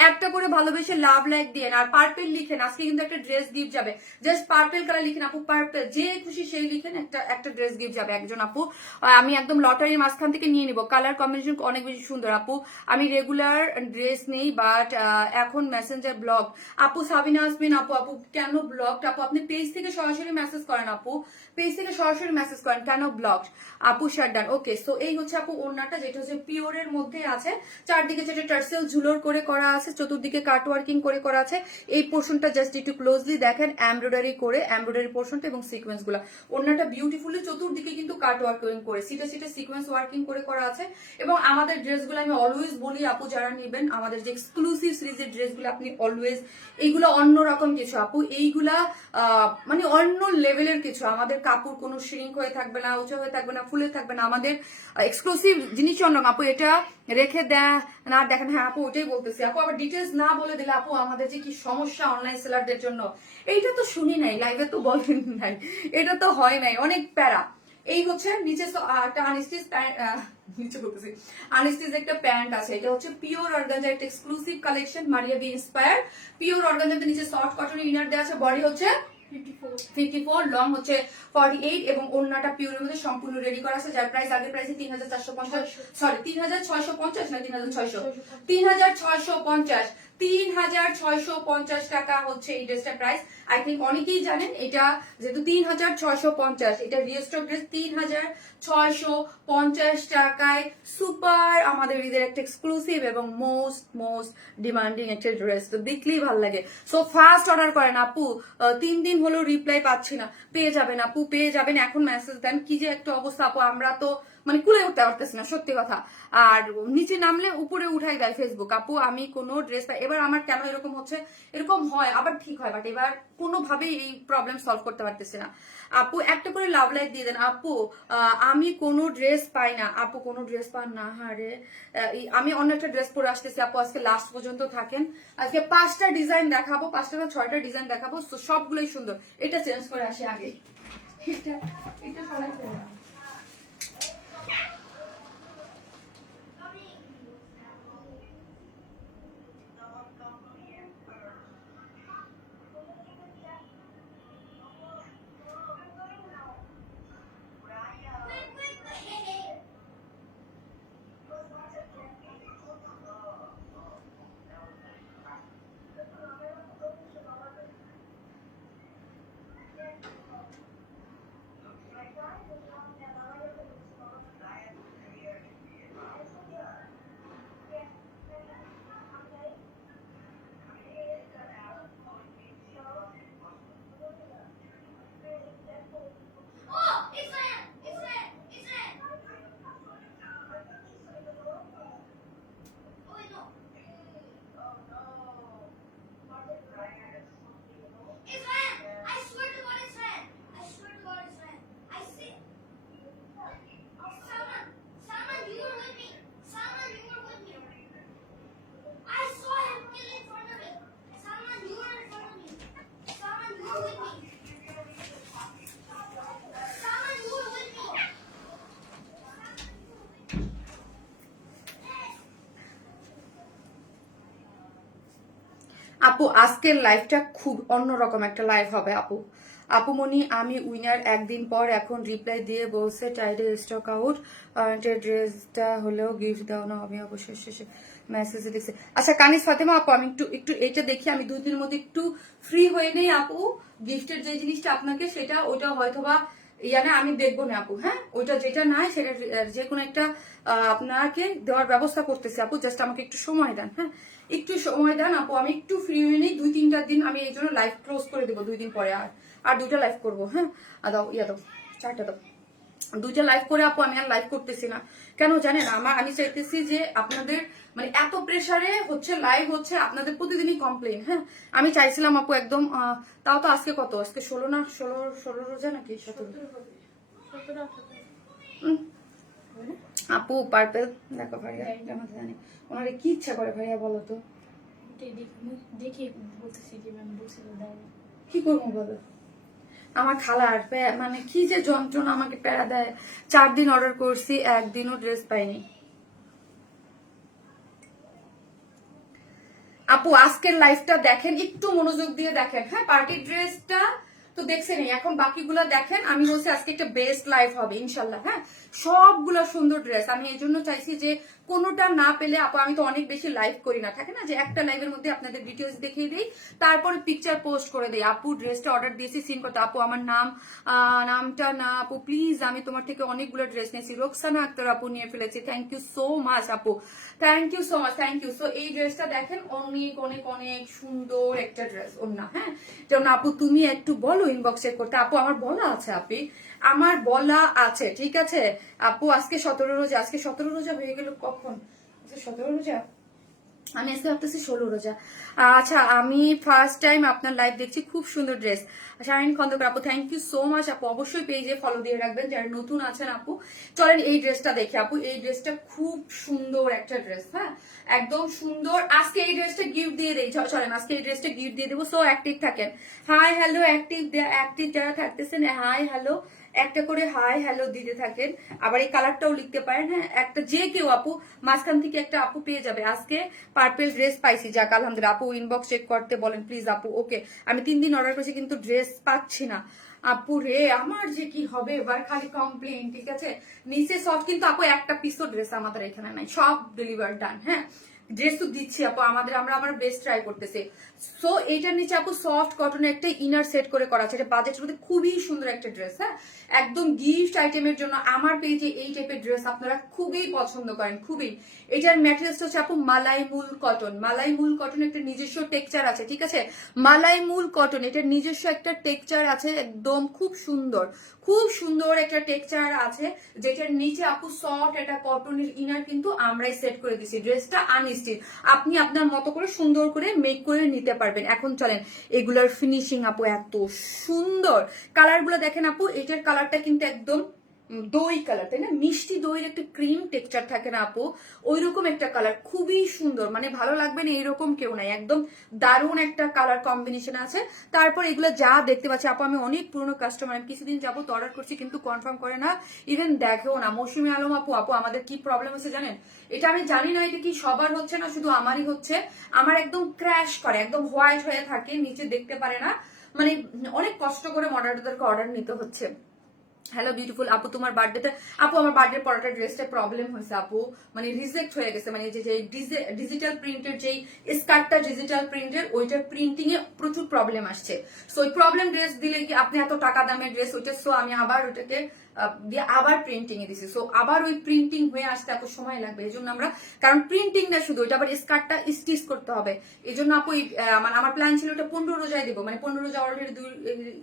একটা করে ভালোবেসে লাভ লাইক দিয়ে, আর পার্পেল লিখেন, আজকে কিন্তু একটা ড্রেস গিফট যাবে। জাস্ট পার্পেল কালার লিখেন আপু, পার্পেল যে খুশি সেই লিখেন, একটা ড্রেস গিফট যাবে একজন আপু। আমি একদম লটারির মাঝখান থেকে নিয়ে নিব, কালার কম্বিনেশন অনেক বেশি সুন্দর আপু। আমি রেগুলার ড্রেস নেই, বাট এখন মেসেঞ্জার ব্লগ আপু। সাবিনা আসমিন আপু, আপু কেন ব্লগ আপু? আপনি পেজ থেকে সরাসরি মেসেজ করেন আপু, পেজ থেকে সরাসরি মেসেজ করেন, কেন ব্লগ আপু? শাটডান। ওকে, সো এই হচ্ছে আপু ওড়নাটা, যেটা হচ্ছে পিওরের মধ্যে আছে, চারদিকে যেটা টার্সেল ঝুলোর করে করা আছে, চতুর্দিকে কাট ওয়ার্কিং করে করা আছে। এই পোর্শনটা জাস্ট একটু ক্লোজলি দেখেন, এমব্রয়ডারি করে, এমব্রয়ডারি পোর্শনটা এবং সিকোয়েন্স গুলা, ওড়নাটা বিউটিফুলি চতুর্দিকে কিন্তু কাট ওয়ার্কিং করে, সিটে সিটে সিকোয়েন্স ওয়ার্কিং করে করা আছে। এবং আমাদের ড্রেসগুলো আমি অলওয়েজ বলি আপু, যারা নেবেন আমাদের যে এক্সক্লুসিভ সিরিজের ড্রেসগুলো, আপনি অলওয়েজ এইগুলো অন্যরকম কিছু আপু, এইগুলা মানে অন্য লেভেলের কিছু। আমাদের কাপড় কোনো শ্রিঙ্ক হয়ে থাকবে না, উঁচা হয়ে থাকবে না, ফুলে থাকবে না, আমাদের এক্সক্লুসিভ জিনিস অন্য আপু। এটা রেখে না দেখেন। হ্যাঁ আপু, ওটাই বলতেছি আপু, আবার ডিটেলস না বলে দিলে আপু আমাদের যে কি সমস্যা অনলাইন সেলারদের জন্য। এইটা তো শুনি নাই লাইভে, তো বলেন নাই, এটা তো হয় নাই, অনেক প্যারা। এই হচ্ছে নিচে একটা আনস্টিচ নিচে বলতেছি আনস্টিচ একটা প্যান্ট আছে, এটা হচ্ছে পিওর অর্গানজা, একটা exclusive collection, Maria B inspire. Pure অর্গানজাতে নিচে সফট কটন ইনার দেওয়া আছে, বডি হচ্ছে 54, লং হচ্ছে 48, এবং ওড়নাটা পিওরের মধ্যে সম্পূর্ণ রেডি করা আছে, যার প্রাইস আগের প্রাইসে 3450, সরি 3650 না 3600, 3650, 3650 টাকা হচ্ছে এই ড্রেসটার প্রাইস। আই থিঙ্ক অনেকেই জানেন এটা, যেহেতু 3650, এটা রিস্টক ড্রেস 3650 টাকায় সুপার আমাদের ঈদের একটা এক্সক্লুসিভ এবং মোস্ট ডিমান্ডিং একটা ড্রেস, তো দেখলেই ভালো লাগে। সো ফার্স্ট অর্ডার করেন আপু, 3 দিন হলো রিপ্লাই পাচ্ছি না, পেয়ে যাবেন আপু, পেয়ে যাবেন, এখন মেসেজ দেন। কি যে একটা অবস্থা আপু, আমরা তো মানে কুলে উঠতে পারতেছি না, সত্যি কথা। আর নিচে নামলে উপরে উঠাই দেয় ফেসবুক আপু। আমি কোনো ড্রেস পাই, এবার আমার কেন এরকম হচ্ছে, এরকম হয় আবার ঠিক হয়, বাট এবার কোনোভাবেই এই প্রবলেম সলভ করতে পারতেছি না আপু। একটা করে লাভ লাইক দিয়ে দেন আপু। আমি কোনো ড্রেস পাই না আপু, কোনো ড্রেস পান না? হারে, আমি অন্য একটা ড্রেস পরে আসতেছি আপু, আজকে লাস্ট পর্যন্ত থাকেন। আজকে 5টা ডিজাইন দেখাবো, 5টা না 6টা ডিজাইন দেখাবো, সবগুলোই সুন্দর। এটা চেঞ্জ করে আসি আগে, এটা সবাই আপু আজকের লাইভটা খুব অন্যরকম একটা লাইভ হবে আপু। আপুমনি আমি উইনার একদিন পর এখন রিপ্লাই দিয়ে বলছে টাইডে স্টক আউট ড্রেসটা হলেও গিফট দাও না, আমি অবশ্যই শেষে মেসেজে দেখছি। আচ্ছা কানিস ফাতেমা আপু আমি একটু একটু এটা দেখি, আমি 2 দিনের মধ্যে একটু ফ্রি হয়ে নেই আপু। গিফটের যে জিনিসটা আপনাকে সেটা ওইটা হয়তোবা ইয়ানে আমি দেখবো না আপু। হ্যাঁ ওইটা যেটা নাই সেটা যে কোনো একটা আপনাকে দেওয়ার ব্যবস্থা করতেছি আপু, জাস্ট আমাকে একটু সময় দেন। হ্যাঁ একটু সময় দেন আপু, আমি একটু ফ্রি হয়ে নিই 2-3টা দিন, আমি এই জন্য লাইভ ক্লোজ করে দেবো 2 দিন পরে। আর 2টা লাইভ করবো। হ্যাঁ দাও ইয়া দাও 4টা দাও, 2টা লাইভ করে আপু আমি আর লাইভ করতেছি না। কেন জানেন আমি চাইতেছি যে আপনাদের মানে এত প্রেসারে হচ্ছে লাইভ হচ্ছে, আপনাদের প্রতিদিনই কমপ্লেন। হ্যাঁ আমি চাইছিলাম আপু একদম তাও তো আজকে কত, আজকে 16 না 16 রোজা নাকি 17? আপু পার্পেল দেখো ভাইয়া জানি ওনারে কি ইচ্ছা করে ভাইয়া বলো তো, দেখি বলতেছি যে ম্যাম বলছিল দাও কি করবো বলো। আমার খালার মানে কি যে যন্ত্রণা আমাকে প্যারা দেয়। 4 দিন অর্ডার করছি, একদিনও ড্রেস পাইনি। আপু আজকের লাইফটা দেখেন, একটু মনোযোগ দিয়ে দেখেন। হ্যাঁ পার্টি ড্রেসটা তো দেখছেনই, এখন বাকিগুলো দেখেন। আমি বলছি আজকে একটা বেস্ট লাইফ হবে ইনশাল্লাহ। হ্যাঁ সবগুলো সুন্দর ড্রেস, আমি এই জন্য চাইছি যে কোনোটা না পেলে আপু আমি তো অনেক বেশি লাইভ করি না, থাকে না যে একটা লাইভের মধ্যে আপনাদের ডিটেলস দেখিয়ে দিই তারপরে পিকচার পোস্ট করে দিই। আপু ড্রেসটা অর্ডার দিয়েছি সিন করতে, আপু আমার নামটা না আপু প্লিজ, আমি তোমার থেকে অনেকগুলো ড্রেস নিয়েছি। রোকসানা আক্তার আপু নিয়ে ফেলেছি, থ্যাংক ইউ সো মাচ আপু, thank you so much, thank you. So এই ড্রেসটা দেখেন অনেক অনেক অনেক সুন্দর একটা ড্রেস ওর না। হ্যাঁ যেমন আপু তুমি একটু বলো ইনবক্স চেক করতে। আপু আমার বলা আছে আপি, আমার বলা আছে ঠিক আছে আপু। আজকে 17 রোজা, আজকে 17 রোজা হয়ে গেল কখন, 17 রোজা, আমি আজকে ভাবতেছি 16 রোজা। আচ্ছা আমি ফার্স্ট টাইম আপনার লাইভ দেখছি, খুব সুন্দর ড্রেস। শাহিন খন্দকার আপু থ্যাংক ইউ সো মাচ আপু, অবশ্যই পেজে ফলো দিয়ে রাখবেন যারা নতুন আছেন আপু। চলেন এই ড্রেসটা দেখি আপু, এই ড্রেসটা খুব সুন্দর একটা ড্রেস। হ্যাঁ একদম সুন্দর, আজকে এই ড্রেসটা গিফট দিয়ে দেই। চলেন আজকে এই ড্রেসটা গিফট দিয়ে দেবো। সো অ্যাক্টিভ থাকেন, হাই হ্যালো অ্যাক্টিভ যারা থাকতেছেন হাই হ্যালো একটা করে হাই হ্যালো দিতে থাকেন। আবার এই কালারটাও লিখতে পারেন। হ্যাঁ একটা যে কেউ আপু মাঝখান থেকে একটা আপু পেয়ে যাবে। আজকে পার্পেল ড্রেস পাইছি, যাক আলহামদুলিল্লাহ। আপু ইনবক্স চেক করতে বলেন প্লিজ আপু। ওকে আমি 3 দিন অর্ডার করেছি কিন্তু ড্রেস পাচ্ছি না আপু রে, আমার যে কি হবে এবার, খালি কমপ্লেন। ঠিক আছে নিচে সফট, কিন্তু আপু একটা পিসও ড্রেস আমাদের এখানে নাই, সব ডেলিভার ডান। হ্যাঁ ড্রেস তো দিচ্ছি আপু, আমরা আমার বেস্ট ট্রাই করতেছি। সো এইটার নিচে আপু সফট কটনের একটা ইনার সেট করে করা আছে, এটা বাজেটের মধ্যে খুবই সুন্দর একটা ড্রেস। হ্যাঁ একদম গিফট আইটেমের জন্য আমার পেজে এই টাইপের ড্রেস আপনারা খুবই পছন্দ করেন, খুবই। এটার ম্যাটেরিয়ালস হচ্ছে আপু মালাই মুল কটন। মালাই মুল কটন একটা নিজস্ব টেক্সচার আছে, ঠিক আছে মালাই মুল কটন এটার নিজস্ব একটা টেক্সচার আছে, একদম খুব সুন্দর, খুব সুন্দর একটা টেক্সচার আছে, যেটার নিচে আপু সফট একটা কটনের ইনার কিন্তু আমরাই সেট করে দিছি। ড্রেসটা আনস্টিচ, আপনি আপনার মতো করে সুন্দর করে মেক করে নিতে পারবেন। এখন চলেন এগুলোর ফিনিশিং আপু এত সুন্দর, কালার গুলো দেখেন আপু। এটার কালারটা কিন্তু একদম দই কালার, তাই না, মিষ্টি দইয়ের একটা ক্রিম টেক্সচার থাকে না আপু, ওই রকম একটা কালার, খুবই সুন্দর। মানে ভালো লাগবে না এরকম কেউ নাই, একদম দারুণ একটা কালার কম্বিনেশন আছে। তারপর এগুলো যা দেখতে পাচ্ছি আপু, আমি অনেক পুরনো কাস্টমার, আমি কিছুদিন যাবো অর্ডার করছি কিন্তু কনফার্ম করে না, ইভেন দেখেও না। মৌসুমী আলম আপু, আপু আমাদের কি প্রবলেম হচ্ছে জানেন, এটা আমি জানি না এটা কি সবার হচ্ছে না শুধু আমারই হচ্ছে। আমার একদম ক্র্যাশ করে, একদম হোয়াইট হয়ে থাকে, নিচে দেখতে পারে না, মানে অনেক কষ্ট করে মডারেটরদেরকে অর্ডার নিতে হচ্ছে। হ্যালো বিউটিফুল আপু তোমার বার্থডেতে, আপু আমার বার্থডে পড়াটা ড্রেসটা প্রবলেম হয়েছে আপু, মানে রিজেক্ট হয়ে গেছে। মানে যে ডিজিটাল প্রিন্টের যেই স্কার্টটা ডিজিটাল প্রিন্টের, ওইটার প্রিন্টিং এ প্রচুর প্রবলেম আসছে। সো ওই প্রবলেম ড্রেস দিলে কি আপনি এত টাকা দামের ড্রেস ওইটা, সো আমি আবার ওইটাকে দিয়ে আবার প্রিন্টিং এ দিছি। সো আবার ওই প্রিন্টিং হয়ে আসতে এত সময় লাগবে, এই জন্য আমরা, কারণ প্রিন্টিং না শুধু ওইটা আবার স্কার্টটা স্টিচ করতে হবে, এই জন্য আপু আমার প্ল্যান ছিল ওটা 15 রোজায় দিব, মানে 15 রোজা অলরেডি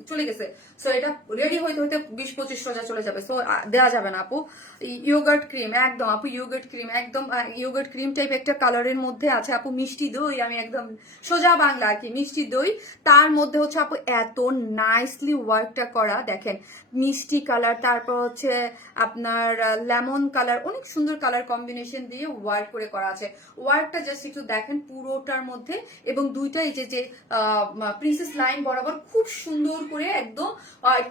চলে গেছে। সো এটা রেডি হইতে হইতে 20-25 রোজা চলে যাবে, সো দেওয়া যাবে না আপু। ইয়োগার্ট ক্রিম একদম আপু, ইয়োগার্ট ক্রিম একদম, ইয়োগার্ট ক্রিম টাইপ একটা কালারের মধ্যে আছে আপু, মিষ্টি দই, আমি একদম সোজা বাংলা আর কি, মিষ্টি দই। তার মধ্যে হচ্ছে আপু এত নাইসলি ওয়ার্কটা করা, দেখেন মিষ্টি কালার, তারপর হচ্ছে আপনার লেমন কালার, অনেক সুন্দর কালার কম্বিনেশন দিয়ে ওয়ার্ক করে করা আছে। ওয়ার্কটা জাস্ট একটু দেখেন পুরোটার মধ্যে, এবং দুইটা এই যে প্রিন্সেস লাইন বরাবর খুব সুন্দর করে একদম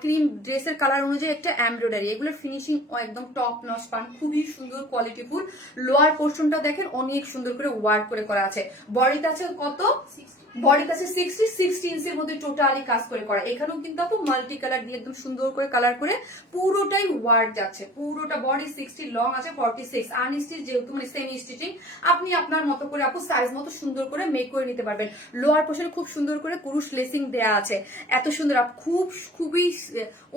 ক্রিম ড্রেসের কালার অনুযায়ী একটা এমব্রয়ডারি, এগুলোর ফিনিশিং একদম টপ নচ পান, খুবই সুন্দর কোয়ালিটিফুল। লোয়ার পোর্শনটা দেখেন অনেক সুন্দর করে ওয়ার্ক করে করা আছে। বডিতে আছে কত বডি কাছে 60 ইঞ্চের মধ্যে টোটালি কাজ করে করা। এখানেও কিন্তু আপু মাল্টি কালার দিয়ে একদম সুন্দর করে কালার করে পুরোটাই ওয়ার্ক যাচ্ছে। পুরোটা বডি 60, লং আছে 46, আনস্টিচ যেহেতু মানে সেমি স্টিচিং, আপনি আপনার মতো করে আপু সাইজ মতো সুন্দর করে মেক করে নিতে পারবেন। লোয়ার পোর্শনে খুব সুন্দর করে কুরুশ লেসিং দেয়া আছে, এত সুন্দর আপু, খুবই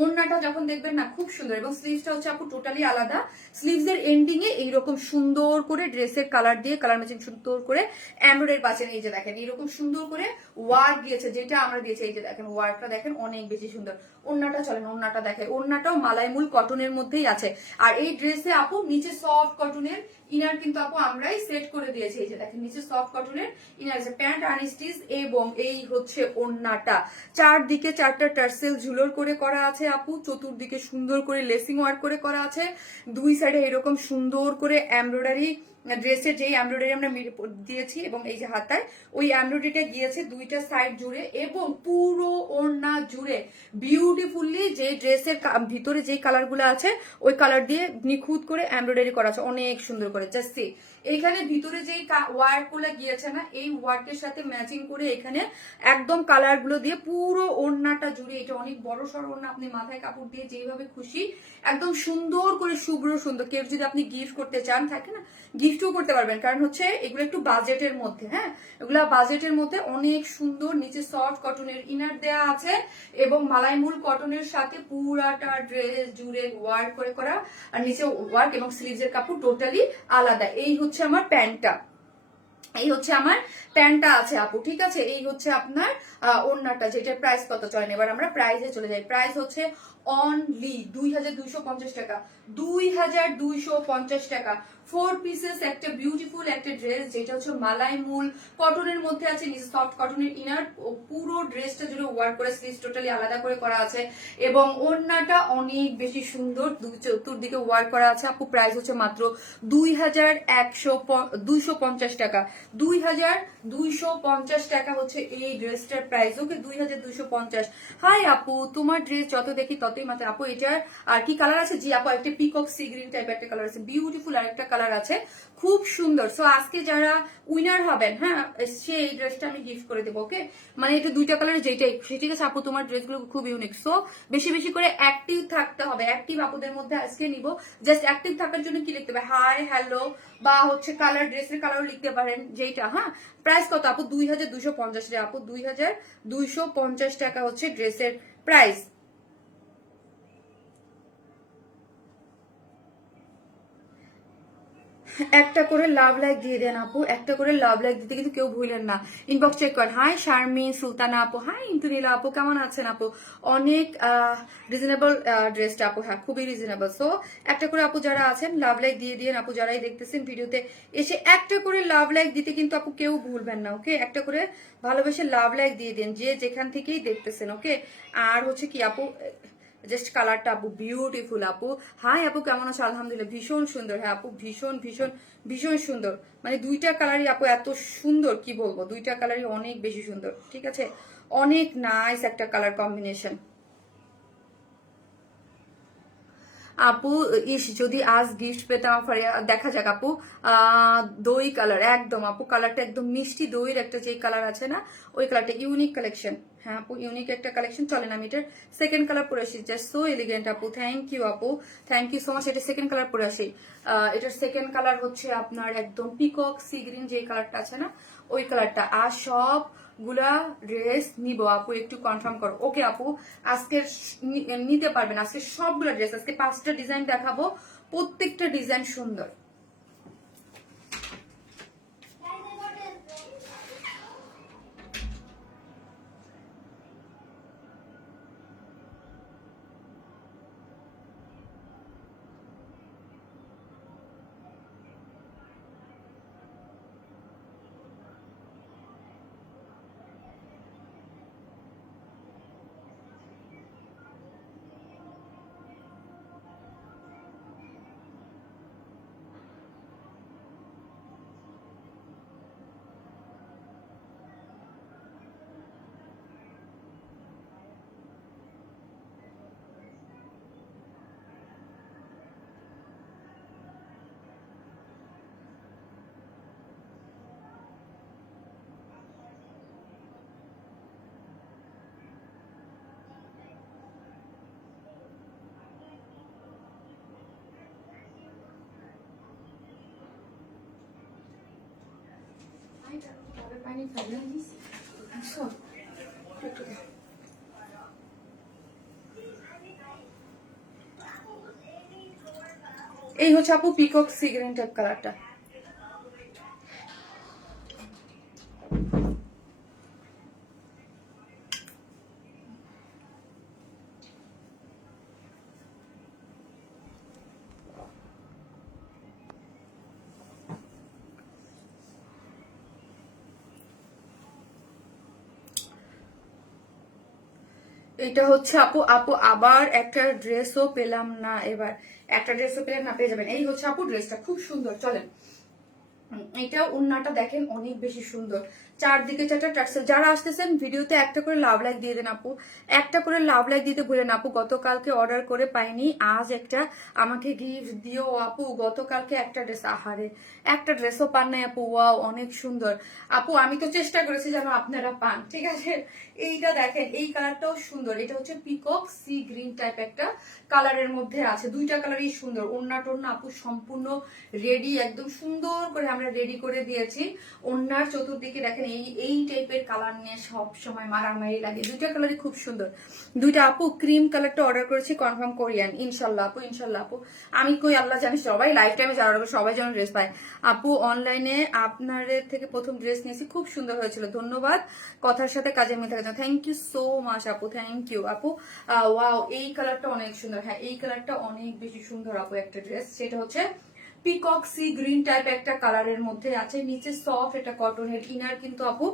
ওড়নাটা যখন দেখবেন না খুব সুন্দর। এবং স্লিভসটা হচ্ছে আপু টোটালি আলাদা, স্লিভস এর এন্ডিং এ এইরকম সুন্দর করে ড্রেসের কালার দিয়ে কালার ম্যাচিং সুন্দর করে এমব্রয়ডারি পাচ্ছেন। এই যে দেখেন এরকম সুন্দর করে ওয়ার্ক দিয়েছে, যেটা আমরা দিয়েছি। এই যে দেখেন ওয়ার্কটা দেখেন অনেক বেশি সুন্দর। ওড়নাটা চলেন ওড়নাটা দেখেন, ওড়নাটাও মালাইমুল কটনের মধ্যেই আছে। আর এই ড্রেসে আপু নিচে সফট কটনের ইনার কিন্তু আপু আমরাই সেট করে দিয়েছি। এই যে দেখেন নিচে সফট কটনের ইনার আছে, প্যান্ট আনস্টিচ, এবং এই হচ্ছে ওড়নাটা। চারদিকে 4টা টার্সেল ঝুলোর করে করা আছে আপু, চতুর্দিকে সুন্দর করে লেসিং ওয়ার্ক করে করা আছে, দুই সাইডে এরকম সুন্দর করে এমব্রয়ডারি, ড্রেসের যেই এমব্রয়ডারি আমরা দিয়েছি এবং এই যে হাতায় ওই এমব্রয়ডারিটা গিয়েছে দুইটা সাইড জুড়ে, এবং পুরো ওড়না জুড়ে বিউটিফুলি যে ড্রেসের ভিতরে যে কালারগুলো আছে ওই কালার দিয়ে নিখুঁত করে এমব্রয়ডারি করা আছে, অনেক সুন্দর করে। জাস্ট সি এইখানে ভিতরে যেই ওয়ার্ক গুলো গিয়েছে না, এই ওয়ার্কের সাথে ম্যাচিং করে এখানে একদম কালার গুলো দিয়ে পুরো ওড়নাটা জুড়ে, এটা অনেক বড় সড়ো ওড়না, আপনি মাথায় কাপড় দিয়ে যেভাবে খুশি একদম সুন্দর করে শুভ্র সুন্দর, কেউ যদি আপনি গিফট করতে চান থাকে না গিফটও করতে পারবেন, কারণ হচ্ছে এগুলো একটু বাজেটের মধ্যে। হ্যাঁ, এগুলা বাজেটের মধ্যে অনেক সুন্দর। নিচে সফট কটনের ইনার দেয়া আছে এবং মালাইমুল কটনের সাথে পুরাটা ড্রেস জুড়ে ওয়ার্ক করে করা, আর নিচে ওয়ার্ক এবং স্লিভসের কাপড় টোটালি আলাদা। এই হচ্ছে আমার প্যান্টটা, এই হচ্ছে আমার প্যান্টটা আছে আপু, ঠিক আছে। এই হচ্ছে আপনার ওড়নাটা, যেটার প্রাইস কত চলেন এবার আমরা প্রাইসে চলে যাই। প্রাইস হচ্ছে অনলি 2250 টাকা, 2250 টাকা। 4 পিসেস একটা বিউটিফুল একটা ড্রেস, যেটা হচ্ছে মালাইমুল কটনের মধ্যে আছে, নিচে সফট কটনের ইনার, পুরো ড্রেসটা জুড়ে ওয়ার্ক করে, স্লিভস টোটালি আলাদা করে করা আছে, এবং ওড়নাটা অনেক বেশি সুন্দর, চতুর্দিকে ওয়ার্ক করা আছে আপু। প্রাইস হচ্ছে মাত্র 250 টাকা, 2250 টাকা হচ্ছে এই ড্রেসটার প্রাইস। ওকে 2250। হাই আপু, তোমার ড্রেস যত দেখি ততই মাত্র আপু। এটার আর কি কালার আছে? জি আপু, একটা পিকক সি গ্রিন টাইপের একটা কালার আছে, বিউটিফুল আরেকটা কালার আছে, খুব সুন্দর। সো আজকে যারা উইনার হবেন, হ্যাঁ, সে এই ড্রেসটা আমি গিফট করে দেবো। ওকে, মানে এটা দুইটা কালার যেটাই, ঠিক আছে আপু। তোমার ড্রেসগুলো খুব ইউনিক, সো বেশি বেশি করে অ্যাক্টিভ থাকতে হবে। অ্যাক্টিভ আপুদের মধ্যে আজকে নিব। জাস্ট অ্যাক্টিভ থাকার জন্য কি লিখতে হবে? হাই, হ্যালো, বা হচ্ছে কালার, ড্রেসের কালারও লিখতে পারেন যেটা। হ্যাঁ, প্রাইস কত আপু? 2250 টাকা আপু, 2250 টাকা হচ্ছে ড্রেসের প্রাইস। একটা করে লাভ লাইক দিয়ে দেন আপু, একটা করে লাভ লাইক দিতে কিন্তু কেউ ভুলেন না। ইনবক্স চেক করেন। হাই শারমিন সুলতানা আপু, হাই ইন্টুনীলা আপু, কেমন আছেন আপু? অনেক রিজনেবল ড্রেসটা আপু, হ্যাঁ খুবই রিজনেবল। সো একটা করে আপু যারা আছেন লাভ লাইক দিয়ে দিন আপু, যারাই দেখতেছেন ভিডিওতে এসে একটা করে লাভ লাইক দিতে কিন্তু আপু কেউ ভুলবেন না। ওকে, একটা করে ভালোবেসে লাভ লাইক দিয়ে দিন যে যেখান থেকেই দেখতেছেন। ওকে, আর হচ্ছে কি আপু, জাস্ট কালারটা আপু বিউটিফুল আপু। হাই আপু, কেমন আছো? আলহামদুলিল্লাহ, ভীষণ সুন্দর। হ্যাঁ আপু, ভীষণ ভীষণ ভীষণ সুন্দর। মানে দুইটা কালারই আপু এত সুন্দর, কি বলবো, দুইটা কালারই অনেক বেশি সুন্দর, ঠিক আছে। অনেক নাইস একটা কালার কম্বিনেশন আপু। ইস, যদি আজ গিফট পেতাম অফারে, দেখা যাক আপু। দই কালার একদম আপু, কালারটা একদম মিষ্টি দইয়ের একটা যে কালার আছে না, ওই কালারটা ইউনিক কালেকশন। হ্যাঁ আপু, ইউনিক একটা কালেকশন। চলেন আমি এটার সেকেন্ড কালার পরে আসি। জাস্ট সো এলিগেন্ট আপু, থ্যাংক ইউ আপু, থ্যাংক ইউ সো মাচ। এটা সেকেন্ড কালার পরে আসি। এটার সেকেন্ড কালার হচ্ছে আপনার একদম পিকক সি গ্রিন যে কালারটা আছে না, ওই কালারটা। আর সব গুলা ড্রেস নিব আপু, একটু কনফার্ম করো। ওকে আপু, আজকে নিতে পারবেন আজকে সবগুলা ড্রেস। আজকে 5টা ডিজাইন দেখাবো, প্রত্যেকটা ডিজাইন সুন্দর। তবে পানি ফেলে দিছি আচ্ছা, একটু দে। এই হচ্ছে আপু পিকক সি গ্রিন টাইপ কালারটা। এটা হচ্ছে আপু, আপু আবার একটা ড্রেসও পেলাম না, এবার একটা ড্রেসও পেলাম না, পেয়ে যাবেন। এই হচ্ছে আপু ড্রেসটা, খুব সুন্দর। চলেন, এটা ওন্নাটা দেখেন অনেক বেশি সুন্দর, চারদিকে চারটা টার্সেল। যারা আসতেছেন ভিডিওতে একটা করে লাভ লাইক দিয়ে দেন আপু, একটা করে লাভ লাইক দিতে ভুলেন আপু। গতকালকে অর্ডার করে পাইনি, আজ একটা আমাকে গিফট দিও আপু। গতকালকে একটা ড্রেস, আহারে একটা ড্রেসও পান নাই আপু। ওয়াও, অনেক সুন্দর আপু। আমি তো চেষ্টা করেছি যেন আপনারা পান, ঠিক আছে। এইটা দেখেন, এই কালারটাও সুন্দর। এটা হচ্ছে পিকক সি গ্রিন টাইপ একটা কালারের মধ্যে আছে, দুইটা কালারই সুন্দর। ওন্না টোন্না আপু সম্পূর্ণ রেডি, একদম সুন্দর করে আমরা রেডি করে দিয়েছি। ওন্নার চতুর্দিকে দেখেন এই টাইপের কালার নিয়ে সব সময় মারামারি লাগে। দুইটা কালারই খুব সুন্দর। দুইটা আপু ক্রিম কালারটা অর্ডার করেছি, কনফার্ম কোরিয়ান, ইনশাল্লাহ আপু, ইনশাল্লাহ আপু। আমি কই আল্লাহ জানি, সবাই লাইফ টাইমে যাওয়ার সবাই যেন ড্রেস পায় আপু। অনলাইনে আপনাদের থেকে প্রথম ড্রেস নিয়েছি, খুব সুন্দর হয়েছিল, ধন্যবাদ। কথার সাথে কাজে মিল থাকে। থ্যাংক ইউ সো মাচ আপু, থ্যাংক ইউ আপু। ওয়াও, এই কালারটা অনেক সুন্দর। হ্যাঁ, এই কালারটা অনেক বেশি সুন্দর আপু। একটা ড্রেস, সেটা হচ্ছে পিকক সি গ্রিন টাইপ একটা কালারের মধ্যে আছে। নিচে সফট এটা কটনের ইনার কিন্তু আপু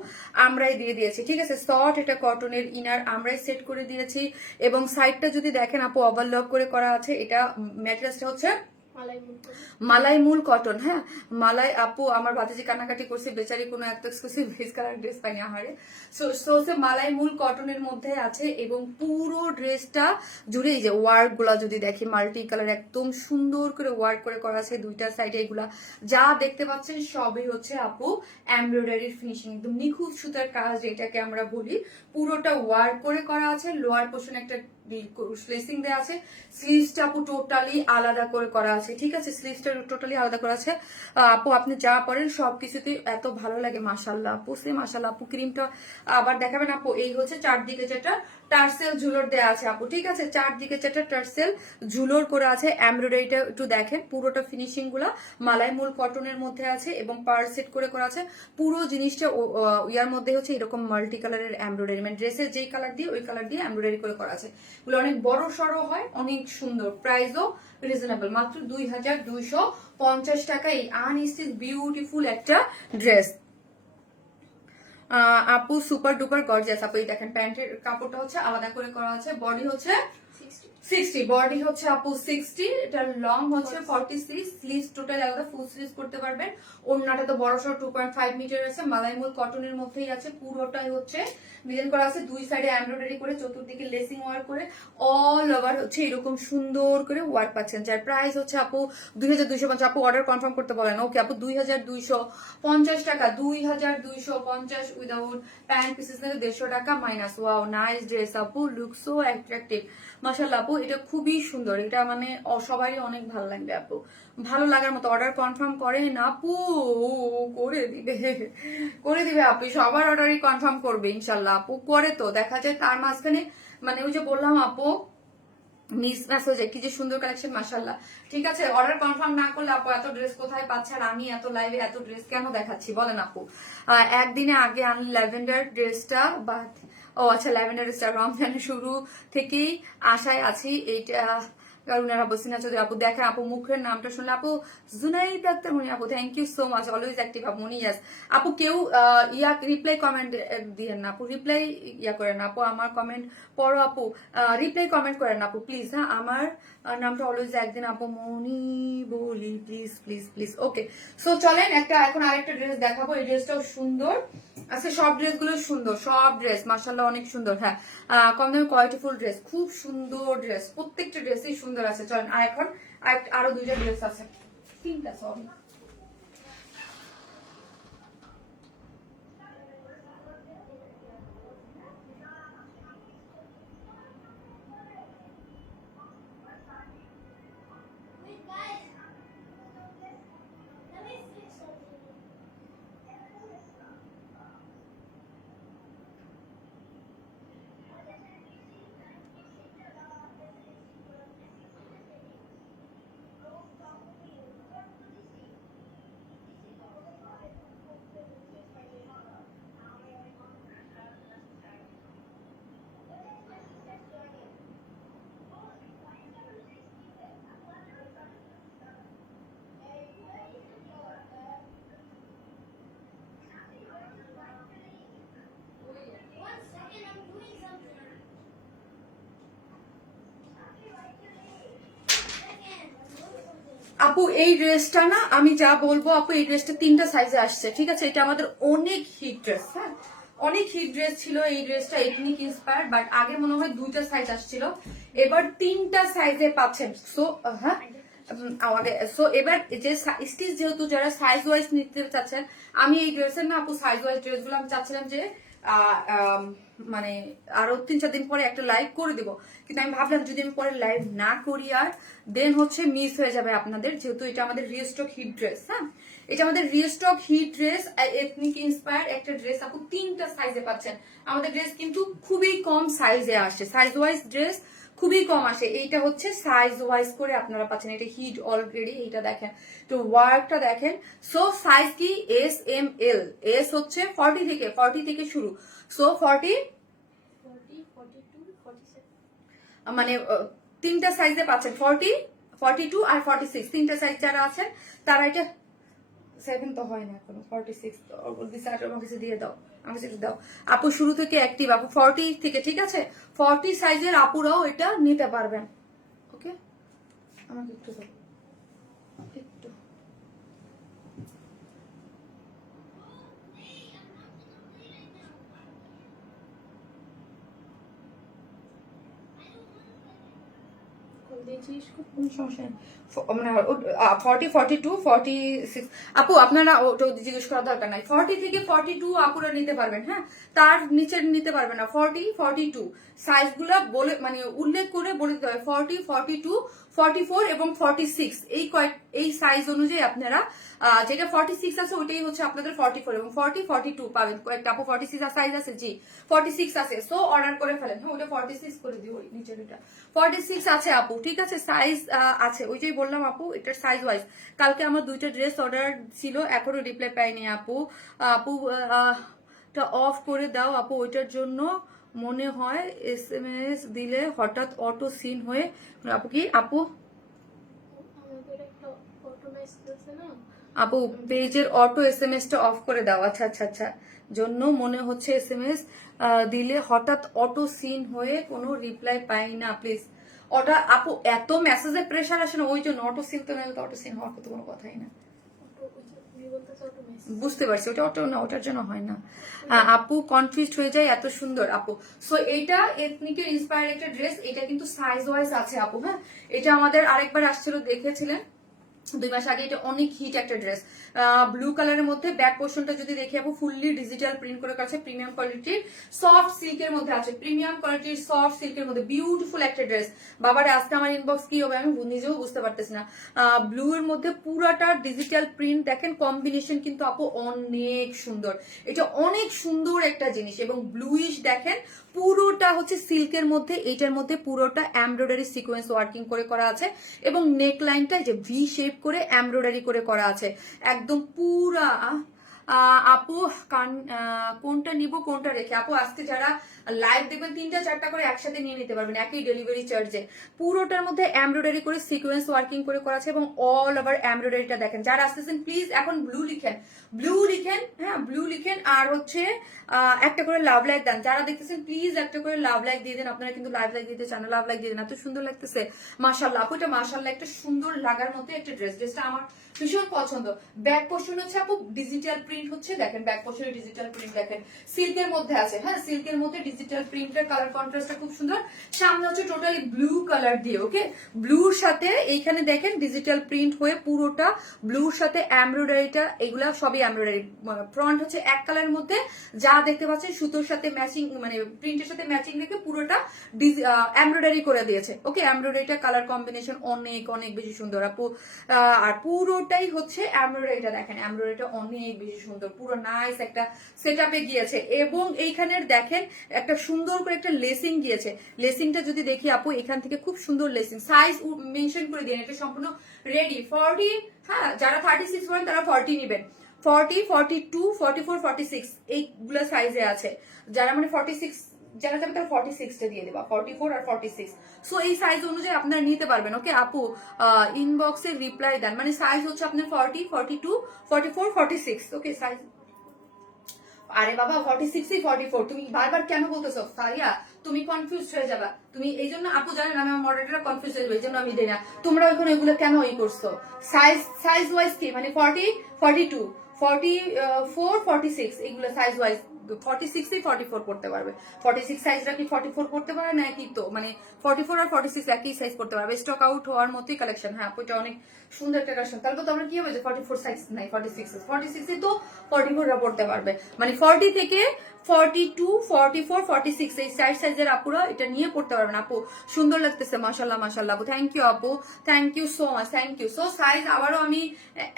আমরাই দিয়ে দিয়েছি, ঠিক আছে। সফট এটা কটনের ইনার আমরাই সেট করে দিয়েছি। এবং সাইডটা যদি দেখেন আপু, ওভারলক করে করা আছে। এটা ম্যাটেরিয়ালসটা হচ্ছে মালাই মূল কটন। হ্যাঁ, মালাই আপু আমার ভাতিজি কান্নাকাটি করছে, বেচারি কোনো একটা এক্সক্লুসিভ ভেজ কালার ড্রেস পাইনি, আহারে। সো মালাই মূল কটনের মধ্যে আছে। এবং পুরো ড্রেসটা জুড়ে এই যে ওয়ার্ক গুলা যদি দেখি, মাল্টি কালার একদম সুন্দর করে ওয়ার্ক করে করা আছে দুইটা সাইডে। এগুলা যা দেখতে পাচ্ছেন সবই হচ্ছে আপু এমব্রয়ডারির ফিনিশিং, একদম নিখুঁত সুতার কাজ যেটাকে আমরা বলি। পুরোটা ওয়ার্ক করে করা আছে। লোয়ার পোর্শন একটা স্লেসিং দেওয়া আছে। স্লিভসটা আপু টোটালি আলাদা করে করা আছে, ঠিক আছে। স্লিভসটা টোটালি আলাদা করা আছে। আপু আপনি যা পরেন সবকিছুতে এত ভালো লাগে, মাশাল্লাহ আপু, সে মাশাল্লাহ আপু। ক্রিমটা আবার দেখাবেন আপু। এই হচ্ছে চারদিকে যেটা টার্সেল ঝুলোর দেওয়া আছে আপু, ঠিক আছে। চারদিকে যেটা টার্সেল ঝুলোর করে আছে। এমব্রয়ডারিটা একটু দেখেন, পুরোটা ফিনিশিং গুলা মালাই মূল কটনের মধ্যে আছে এবং পার সেট করে করা আছে। পুরো জিনিসটা ইয়ার মধ্যে হচ্ছে এরকম মাল্টি কালারের এমব্রয়ডারি, মানে ড্রেসের যেই কালার দিয়ে ওই কালার দিয়ে এমব্রয়ডারি করে করা আছে। এগুলো অনেক বড় সড়ো হয়, অনেক সুন্দর। প্রাইসও রিজনেবল, মাত্র 2250 টাকা। এই আনস্টিচ বিউটিফুল একটা ড্রেস আপু, সুপার ডুপার গর্জিয়াস আপু। এই দেখেন প্যান্টের কাপড়টা হচ্ছে আলাদা করে করা আছে। বডি হচ্ছে 60, বডি হচ্ছে আপু 60, এটা লং হচ্ছে 46, স্লিভস টোটাল আলাদা, ফুল স্লিভস করতে পারবেন। ওড়নাটা তো বড় সড় 2.5 মিটার আছে, মালাইমুল কটনের মধ্যেই আছে। পুরোটাই হচ্ছে ডিজাইন করা আছে, দুই সাইডে এমব্রয়ডারি করে, চতুর্দিকে লেসিং ওয়ার্ক করে, অল ওভার হচ্ছে এরকম সুন্দর করে ওয়ার্ক পাচ্ছেন। যার প্রাইস হচ্ছে আপু 2250। আপু অর্ডার কনফার্ম করতে বলেন। ওকে আপু, 2250 টাকা, 2250 উইদাউট প্যান্ট পিসেস থেকে 150 টাকা মাইনাস। ওয়াও, নাইস ড্রেস আপু, লুক সো অ্যাট্রাকটিভ, মাশাআল্লাহ আপু। এটা খুবই সুন্দর, এটা মানে সবারই অনেক ভালো লাগবে আপু, ভালো লাগার মতো। অর্ডার কনফার্ম করেন আপু, করে দিবে, করে দিবে আপু, সবার অর্ডারই কনফার্ম করবে ইনশাল্লাহ আপু। করে তো দেখা যায় তার মাঝখানে, মানে ওই যে বললাম আপু মিস ম্যাচ হয়ে যায়। কি যে সুন্দর কালেকশন, মাশাআল্লাহ। ঠিক আছে, অর্ডার কনফার্ম না করলে আপু এত ড্রেস কোথায় পাচ্ছে? আর আমি এত লাইভে এত ড্রেস কেন দেখাচ্ছি বলেন আপু? একদিনে আগে আনলি ল্যাভেন্ডার ড্রেসটা, বাট ও আচ্ছা, ল্যাভেন্ডার ড্রেসটা রমজানের শুরু থেকেই আশায় আছি। এইটা কারুনারা বসিনা চৌধুরী আপু, দেখেন আপু মুখের নামটা শুনলে আপু, জুনাইদ আক্তার মনি আপু, thank you so much, always active আপু মনি। ইয়াস আপু, কেউ রিপ্লাই কমেন্ট দিয়েন না আপু, রিপ্লাই করেন না আপু, আমার কমেন্ট পড়ো আপু, রিপ্লাই কমেন্ট করেন না আপু প্লিজ। হ্যাঁ, আমার নামটা অলওয়েজ একদিন আপু মনি বলি, please please please. Okay, so চলেন একটা এখন আরেকটা ড্রেস দেখাবো। এই ড্রেসটাও সুন্দর আছে, সব ড্রেসগুলো সুন্দর, সব ড্রেস মাশাআল্লাহ অনেক সুন্দর। হ্যাঁ, কম দামে কোয়ালিটিফুল ড্রেস, খুব সুন্দর ড্রেস, প্রত্যেকটা ড্রেসই সুন্দর আছে। চলেন আর এখন আরো দুইটা ড্রেস আছে, তিনটা সরি। আপু এই ড্রেসটা না আমি যা বলবো আপু, এই ড্রেসটা 3টা সাইজে আসছে, ঠিক আছে? এটা আমাদের অনেক হিট ড্রেস, হ্যাঁ অনেক হিট ড্রেস ছিল এই ড্রেসটা, এথনিক ইন্সপায়ার্ড, বাট আগে মনে হয় 2টা সাইজ আসছিল, এবার 3টা সাইজে পাচ্ছেন। সো হ্যাঁ আমাদের সো এবার যে স্টিচ যেহেতু যারা সাইজ ওয়াইজ নিতে চাচ্ছেন, আমি এই ড্রেসের না আপু সাইজ ওয়াইজ ড্রেসগুলো আমি চাচ্ছিলাম যে মানে আরো 3-4 দিন পরে একটা লাইভ করে দিব, কিন্তু আমি ভাবলাম যদি আমি পরে লাইভ না করি আর দেন হচ্ছে মিস হয়ে যাবে আপনাদের, যেহেতু এটা আমাদের রিস্টক হিট ড্রেস। হ্যাঁ এটা আমাদের restock hit dress, ethnic inspired একটা ড্রেস আপু 3টা সাইজে পাচ্ছেন। আমাদের ড্রেস কিন্তু খুবই কম সাইজে আসে, সাইজ ওয়াইজ ড্রেস খুবই কম আসে, এইটা হচ্ছে সাইজ ওয়াইজ করে আপনারা পাচ্ছেন। এটা হিট অলরেডি, এইটা দেখেন তো ওয়ার্কটা দেখেন। সো সাইজ কি এস এম এল, এস হচ্ছে 40 থেকে শুরু, সো 40 মানে 3টা সাইজে পাচ্ছেন, 40, 42 আর 46, 3টা সাইজ যারা আছেন তারা এটা 7 তো হয় না এখনো, 46 তো দিছে, আমার কাছে দিয়ে দাও, আমার কাছে দাও আপু, শুরু থেকে অ্যাক্টিভ আপু 40 থেকে, ঠিক আছে? 40 সাইজের আপুরাও এটা নিতে পারবেন। ওকে আমাকে একটু দাও, একটু মানে 40, 42, 46 আপু আপনারা ওটা জিজ্ঞেস করার দরকার নাই, 40 থেকে 42 আপুরা নিতে পারবেন, হ্যাঁ তার নিচে নিতে পারবেন না। 40, 42 সাইজ গুলা বলে মানে উল্লেখ করে বলে দিতে হবে, 40, 42, 44 এবং 46, এই সাইজ অনুযায়ী আপনারা যেটা 46 আছে ওইটাই হচ্ছে আপনাদের 44 এবং 40, 42 পাবেন। কয়েকটা আপু 46 সাইজ আছে, জি 46 আছে, সো অর্ডার করে ফেলেন। হ্যাঁ ওটা 46 করে দিও, নিচের এটা 46 আছে আপু, ঠিক আছে? সাইজ আছে, ওইটাই বললাম আপু, এটার সাইজ ওয়াইজ। কালকে আমার 2টা ড্রেস অর্ডার ছিল, এখনো রিপ্লাই পাইনি আপু। আপু টা অফ করে দাও আপু, ওইটার জন্য মনে হয় SMS দিলে হঠাৎ অটো সিন হয়ে আপু কি আপু আপু পেজের অটো SMS টা অফ করে দাও। আচ্ছা আচ্ছা আচ্ছা, জন্য মনে হচ্ছে SMS দিলে হঠাৎ অটো সিন হয়ে কোনো রিপ্লাই পাই না, প্লিজ। ওটা আপু এত মেসেজের প্রেশার আসে না, ওই জন্য অটো সিন তো নাহলে তো অটো সিন হওয়ার তো কোনো কথাই না। বুঝতে পারছি, ওটা অটো না, ওটার জন্য হয় না আপু, কনফিউজড হয়ে যায়, এত সুন্দর আপু। সো এইটা এথনিকের ইন্সপায়ার একটা ড্রেস, এটা কিন্তু সাইজ ওয়াইজ আছে আপু। হ্যাঁ এটা আমাদের আরেকবার আসছিল, দেখেছিলেন 2 মাস আগে, এটা অনেক হিট একটা ড্রেস, ব্লু কালারের মধ্যে। ব্যাক পোর্শনটা যদি দেখি আপু ফুললি ডিজিটাল প্রিন্ট করে কাছে, প্রিমিয়াম কোয়ালিটির সফট সিল্কের মধ্যে আছে, প্রিমিয়াম কোয়ালিটির সফট সিল্কের মধ্যে বিউটিফুল একটা ড্রেস। বাবারে আজকে আমার ইনবক্স কি হবে আমি নিজেও বুঝতে পারতেছি না। ব্লু এর মধ্যে পুরাটা ডিজিটাল প্রিন্ট দেখেন, কম্বিনেশন কিন্তু আপু অনেক সুন্দর, এটা অনেক সুন্দর একটা জিনিস। এবং ব্লুইশ দেখেন পুরোটা হচ্ছে সিল্কের মধ্যে, এইটার মধ্যে পুরোটা এমব্রয়ডারি সিকোয়েন্স ওয়ার্কিং করে করা আছে, এবং নেক লাইনটা যে ভি শেপ করে এমব্রয়ডারি করে করা আছে একদম পুরা। আপু কোনটা নিব কোনটা রেখে, আপু আজকে যারা লাইভ দেখবেন 3টা 4টা করে একসাথে নিয়ে নিতে পারবেন একই ডেলিভারি চার্জে। পুরোটার মধ্যে এমব্রয়ডারি করে সিকোয়েন্স ওয়ার্কিং করে করা আছে, এবং অল ওভার এমব্রয়ডারিটা দেখেন। যারা আসতেছেন প্লিজ এখন ব্লু লিখেন, ব্লু লিখেন, হ্যাঁ ব্লু লিখেন, আর হচ্ছে একটা করে লাভ লাইক দেন। যারা দেখতেছেন প্লিজ একটা করে লাভ লাইক দিয়ে দেন, আপনারা কিন্তু লাভ লাইক দিতে চান না, লাভ লাইক দিয়ে দেন, এত সুন্দর লাগতেছে মাশাআল্লাহ আপু। এটা মাশাআল্লাহ একটা সুন্দর লাগার মতো একটা ড্রেস, ড্রেসটা আমার ভীষণ পছন্দ। ব্যাক পোর্শন হচ্ছে আপু ডিজিটাল প্রিন্ট হচ্ছে, দেখেন ব্যাক পোর্শনে ডিজিটাল প্রিন্ট দেখেন, সিল্কের মধ্যে আছে, হ্যাঁ সিল্কের মধ্যে ডিজিটাল প্রিন্টের কালার কন্ট্রাস্টটা খুব সুন্দর। সামনে হচ্ছে টোটালি ব্লু কালার দিয়ে, ওকে ব্লুর সাথে এইখানে দেখেন ডিজিটাল প্রিন্ট হয়ে পুরোটা ব্লুর সাথে এমব্রয়ডারিটা, এগুলা সবই এমব্রয়ডারি। ফ্রন্ট হচ্ছে এক কালারের মধ্যে, যা দেখতে পাচ্ছেন সুতোর সাথে ম্যাচিং, মানে প্রিন্টের সাথে ম্যাচিং রেখে পুরোটা এমব্রয়ডারি করে দিয়েছে, ওকে এমব্রয়ডারিটা কালার কম্বিনেশন অনেক অনেক বেশি সুন্দর আপু। আর পুরোটাই হচ্ছে এমব্রয়ডারিটা দেখেন, এমব্রয়ডারিটা অনেক বেশি সুন্দর, পুরো নাইস একটা সেটআপে গিয়েছে। এবং এইখানের দেখেন একটা সুন্দর করে একটা লেসিং গিয়েছে, লেসিংটা যদি দেখি আপু এখান থেকে খুব সুন্দর লেসিং, সাইজ মেনশন করে দিয়ে, এটা সম্পূর্ণ রেডি 40, হ্যাঁ যারা 36 বলেন তারা 40 নেবেন, 40, 42, 44, 46 এইগুলো সাইজে আছে। যারা মানে 46 যারা যাবে তারা 46টা দিয়ে দেবা, 44 আর 46। সো এই সাইজ অনুযায়ী আপনারা নিতে পারবেন, ওকে আপু ইনবক্সে রিপ্লাই দেন, মানে সাইজ হচ্ছে আপনার 40, 42, 44, 46, ওকে সাইজ আরে বাবা 46 44, তুমি বারবার কেন বলতেছো সারিয়া? তুমি কনফিউজ হয়ে যাবা, তুমি এই জন্য আপু জানেন আমি আমার মডেলটা কনফিউজ হয়ে যাবে, এই জন্য আমি দেই না। তোমরা ওইখানে এগুলো কেন ই করছো? সাইজ ওয়াইজ কি মানে 40 42 44 46 এগুলো সাইজ ওয়াইজ 46 44 করতে পারবে। 46 সাইজটা কি 44 করতে পারে না? কি তো মানে 44 আর 46 একই সাইজ করতে পারবে। স্টক আউট হওয়ার মতোই কালেকশন। হ্যাঁ ওইটা অনেক সুন্দর একটা কালেকশন। তাহলে তো আমরা কি হবে যে 44 সাইজ নাই, 46 এ তো 44 রা পড়তে পারবে। মানে 40 থেকে 42 44 46 এই চার সাইজের আপুরা এটা নিয়ে পড়তে পারবেন। আপু সুন্দর লাগতেছে, মাশাআল্লাহ মাশাআল্লাহ আপু, থ্যাংক ইউ আপু, thank you so much, thank you. So size আবারও আমি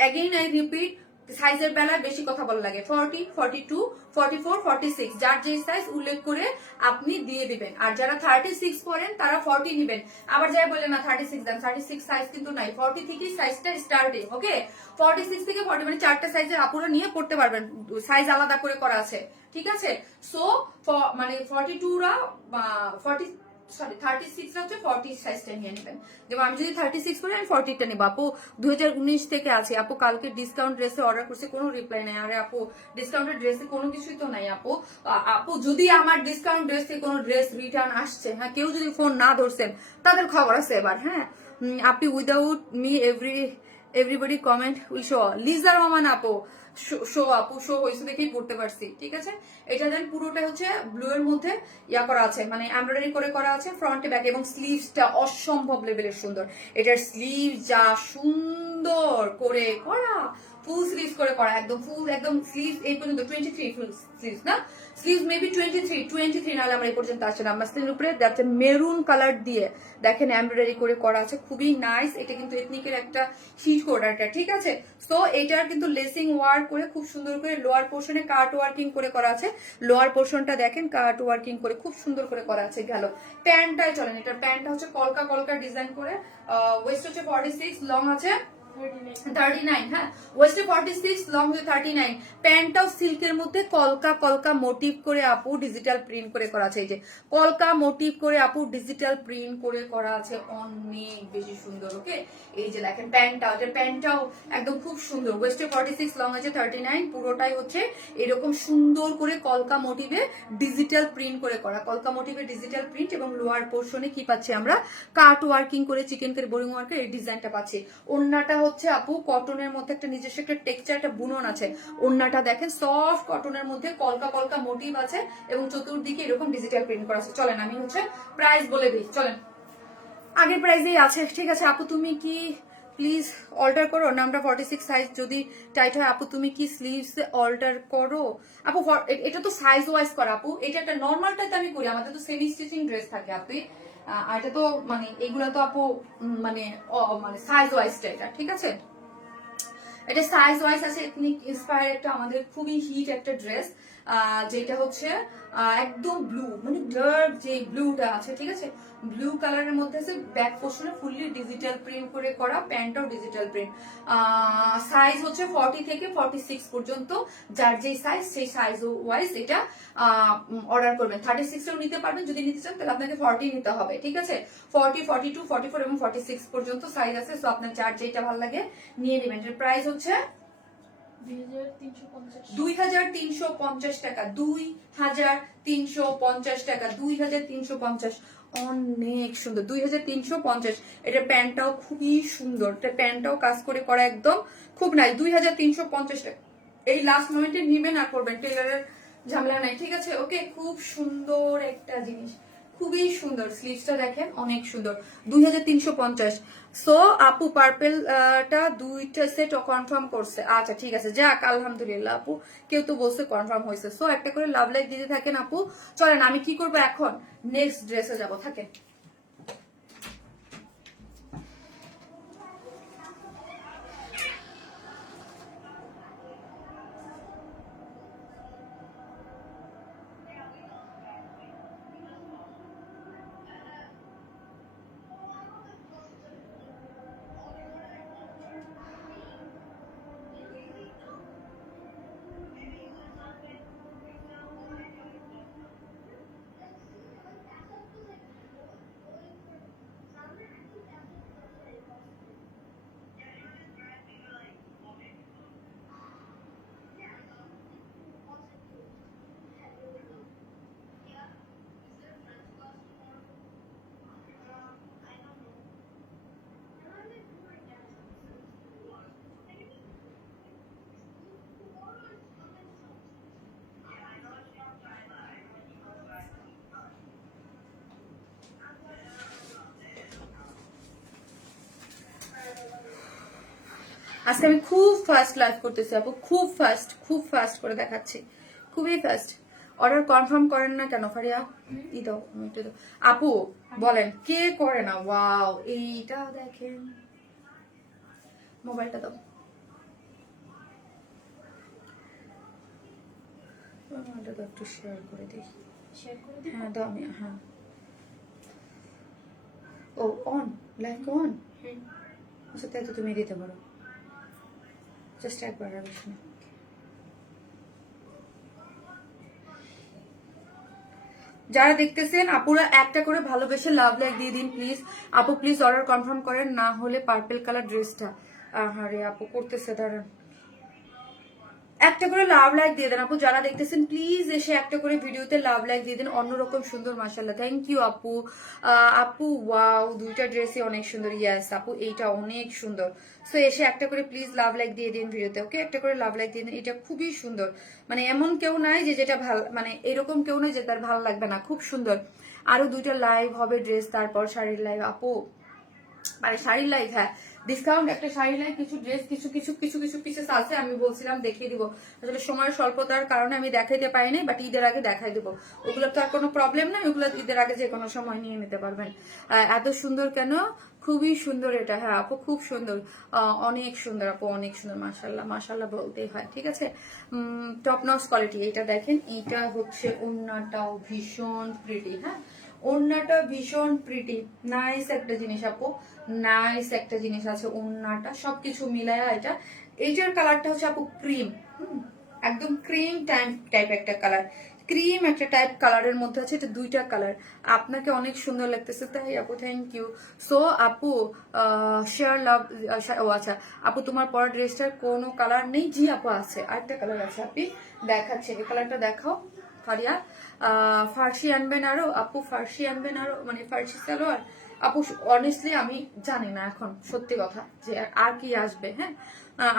অ্যাগেইন আই রিপিট, সাইজের বেলায় বেশি কথা বলা লাগে। 40 42 44 46 যার যে সাইজ উল্লেখ করে আপনি দিয়ে দিবেন। আর যারা 36 পড়েন তারা 40 নিবেন। আবার যাই বলে না 36 দেন, 36 সাইজ কিন্তু নাই, 40 থেকে সাইজটা স্টার্টিং। ওকে 46 থেকে 40 মানে চারটা সাইজের আপুরা নিয়ে পড়তে পারবেন, সাইজ আলাদা করে করা আছে, ঠিক আছে। সো মানে 42 রা 40 সরি 36 রা হচ্ছে 40 সাইজটা নিয়ে নেবেন। যেমন আমি যদি 36 করি আমি 40 টা নেব। আপু 2019 থেকে আছে আপু, কালকে ডিসকাউন্ট ড্রেসে অর্ডার করছে, কোনো রিপ্লাই নাই। আরে আপু ডিসকাউন্টেড ড্রেসে কোনো কিছুই তো নাই আপু। আপু যদি আমার ডিসকাউন্ট ড্রেস থেকে কোনো ড্রেস রিটার্ন আসছে, হ্যাঁ কেউ যদি ফোন না ধরছেন তাদের খবর আছে এবার। হ্যাঁ আপনি without me everybody comment will show. Liza Rahman আপু শো আপু শো হয়েছে দেখেই পড়তে পারছি, ঠিক আছে। এটা দেন পুরোটা হচ্ছে ব্লু এর মধ্যে ইয়া করা আছে, মানে এমব্রয়ডারি করে করা আছে ফ্রন্টে ব্যাক, এবং স্লিভসটা অসম্ভব লেভেলের সুন্দর। এটার স্লিভ যা সুন্দর করে করা, ফুল স্লিভস করে করা, একদম ফুল একদম স্লিভ এই পর্যন্ত 23 ফুল স্লিভস না, স্লিভস মেবি 23 নাহলে আমরা এই পর্যন্ত আসছে না। মাসলিনের উপরে যাচ্ছে মেরুন কালার দিয়ে দেখেন এমব্রয়ডারি করে করা আছে, খুবই নাইস। এটা কিন্তু এথনিকের একটা হিট কোডারটা, ঠিক আছে। সো এটার কিন্তু লেসিং ওয়ার্ক করে খুব সুন্দর করে লোয়ার পোর্শনে কাট ওয়ার্কিং করে করা আছে। লোয়ার পোর্শনটা দেখেন কাট ওয়ার্কিং করে খুব সুন্দর করে করা আছে। গেল প্যান্টটাই চলেন, এটার প্যান্টটা হচ্ছে কলকা কলকা ডিজাইন করে, ওয়েস্ট হচ্ছে 46, লং আছে 39, হ্যাঁ ওয়েস্টে 46, লং হচ্ছে 39। প্যান্টটাও সিল্কের মধ্যে কলকা কলকা মোটিভ করে আপু ডিজিটাল প্রিন্ট করে করা আছে। এই যে কলকা মোটিভ করে আপু ডিজিটাল প্রিন্ট করে করা আছে, অনেক বেশি সুন্দর। ওকে এই যে দেখেন প্যান্টটাও, এটা প্যান্টটাও একদম খুব সুন্দর। ওয়েস্টে 46, লং আছে 39, পুরোটাই হচ্ছে এরকম সুন্দর করে কলকা মোটিভে ডিজিটাল প্রিন্ট করে করা, কলকা মোটিভে ডিজিটাল প্রিন্ট। এবং লোয়ার পোর্শনে কি পাচ্ছি আমরা, কাট ওয়ার্কিং করে চিকেন কারি বোরিং ওয়ার্কের এই ডিজাইনটা পাচ্ছি। ওন্নাটা হচ্ছে আপু কটনের মধ্যে একটা নিজস্ব একটা টেক্সচার, একটা বুনন আছে। ওন্নাটা দেখেন সফট কটনের মধ্যে কলকা কলকা মোটিভ আছে, এবং চতুর্দিকে এরকম ডিজিটাল প্রিন্ট করা আছে। চলেন আমি হচ্ছে প্রাইস বলে দিই, চলেন আগের প্রাইসেই আছে, ঠিক আছে। আপু তুমি কি প্লিজ অল্টার করো, নামটা 46 সাইজ যদি টাইট হয় আপু তুমি কি স্লিভস অল্টার করো আপু। এটা তো সাইজ ওয়াইজ করা আপু, এটা একটা নর্মালটাতে আমি করি, আমাদের তো সেমি স্টিচিং ড্রেস থাকে আপনি। আর এটা তো মানে এগুলা তো আপু মানে মানে সাইজ ওয়াইজটা এটা, ঠিক আছে। এটা সাইজ ওয়াইজ আছে, এথনিক ইন্সপায়ার একটা আমাদের খুবই হিট একটা ড্রেস, যেটা হচ্ছে একদম ব্লু, মানে ডার্ক যে ব্লুটা আছে, ঠিক আছে, ব্লু কালারের মধ্যে আছে। ব্যাক পোর্শনে ফুললি ডিজিটাল প্রিন্ট করে করা, প্যান্টটাও ডিজিটাল প্রিন্ট। সাইজ হচ্ছে 40 থেকে 46 পর্যন্ত, যার যে সাইজ সেই সাইজ ওয়াইজ এটা অর্ডার করবেন। 36 এও নিতে পারবেন, যদি নিতে চান তাহলে আপনাকে 40 নিতে হবে, ঠিক আছে। 40 42 44 এবং 46 পর্যন্ত সাইজ আছে। সো আপনার যার যেটা ভালো লাগে নিয়ে নেবেন। এর প্রাইস হচ্ছে 2350 টাকা, 2350 টাকা, 2350, অনেক সুন্দর 2350। এটা প্যান্টটাও খুবই সুন্দর, এটা প্যান্টটাও কাজ করে করা একদম খুব নাই। 2350 টাকা, এই লাস্ট মোমেন্টে নিবেন আর করবেন, টেলারের ঝামেলা নাই, ঠিক আছে। ওকে খুব সুন্দর একটা জিনিস, খুবই সুন্দর। স্লিভসটা দেখেন অনেক সুন্দর, 2350। সো আপু পার্পেলটা দুইটা সেট কনফার্ম করছে, আচ্ছা ঠিক আছে, যাক আলহামদুলিল্লাহ আপু, কেউ তো বলছে কনফার্ম হয়েছে। সো একটা করে লাভ লাইক দিতে থাকেন আপু। চলেন আমি কি করবো এখন, নেক্সট ড্রেসে যাবো, থাকেন। আজকে আমি খুব ফাস্ট লাইভ করতেছি আপু, খুব ফাস্ট করে দেখাচ্ছি, খুবই ফাস্ট। অর্ডার কনফার্ম করেন না কেন ফারিয়া? ই দাও, আমি একটু দাও। আপু বলেন কে করে না? ওয়াও, এইটা দেখেন, মোবাইলটা দাও, এটা দাও, একটু শেয়ার করে দিই। শেয়ার করে দিই। হ্যাঁ দাও, আমি হ্যাঁ। ও অন, লাইক অন। হ্যাঁ। আচ্ছা তাই তো তুমি দিতে পারো, জাস্ট একবার আর বেশি না। যারা দেখতেছেন আপুরা একটা করে ভালোবেসে লাভ লাইক দিয়ে দিন প্লিজ। আপু প্লিজ অর্ডার কনফার্ম করেন, না হলে পার্পল কালার ড্রেসটা। আরে আপু করতেছে, দাঁড়ান। একটা করে লাভ লাইক দিয়ে দেন আপু, যারা দেখতেছেন প্লিজ এসে একটা করে ভিডিওতে লাভ লাইক দিয়ে দেন। অন্যরকম সুন্দর, মাশাআল্লাহ, থ্যাংক ইউ আপু। আপু ওয়াও, দুইটা ড্রেসই অনেক সুন্দর। ইয়াস আপু, এইটা অনেক সুন্দর। সো এসে একটা করে প্লিজ লাভ লাইক দিয়ে দিন ভিডিওতে, ওকে? একটা করে লাভ লাইক দিয়ে দিন। এটা খুবই সুন্দর, মানে এমন কেউ নাই যে যেটা ভাল, মানে এরকম কেউ নাই যে তার ভালো লাগবে না, খুব সুন্দর। আরো দুইটা লাইভ হবে ড্রেস, তারপর শাড়ির লাইভ আপু, মানে শাড়ির লাইভ, হ্যাঁ ডিসকাউন্ট একটা শাড়ির লাইভ, কিছু ড্রেস, কিছু কিছু কিছু কিছু পিসেস আছে, আমি বলছিলাম দেখিয়ে দিব। আসলে সময়ের স্বল্পতার কারণে আমি দেখাইতে পারিনি, বাট ঈদের আগে দেখাই দেবো। ওগুলো তো আর কোনো প্রবলেম নাই, ওগুলো ঈদের আগে যে কোনো সময় নিয়ে নিতে পারবেন। এত সুন্দর কেন? খুবই সুন্দর এটা, হ্যাঁ আপু খুব সুন্দর, অনেক সুন্দর আপু, অনেক সুন্দর, মাশাল্লাহ মাশাল্লাহ বলতেই হয়, ঠিক আছে। Top notch quality. এটা দেখেন, এইটা হচ্ছে ওড়নাটাও ভীষণ প্রিটি, হ্যাঁ ওড়নাটা ভীষণ প্রিটি, নাইস একটা জিনিস আপু, নাইস একটা জিনিস আছে ওড়নাটা, সবকিছু মিলায়া এটা। এইটার কালারটা হচ্ছে আপু ক্রিম, একদম ক্রিম টাইপ একটা কালার, ক্রিম একটা টাইপ কালারের মধ্যে আছে। এটা দুইটা কালার, আপনাকে অনেক সুন্দর লাগতেছে, তাই আপু থ্যাংক ইউ। সো আপু শেয়ার লাভ। ও আচ্ছা আপু, তোমার পরা ড্রেসটার কোনো কালার নেই? জি আপু আছে, আরেকটা কালার আছে, আপনি দেখাচ্ছে, এই কালারটা দেখাও ফারিয়া। ফার্সি আনবেন আরো আপু, ফার্সি আনবেন আরো, মানে ফার্সি সালোয়ার আপু। অনেস্টলি আমি জানি না এখন, সত্যি কথা, যে আর কি আসবে। হ্যাঁ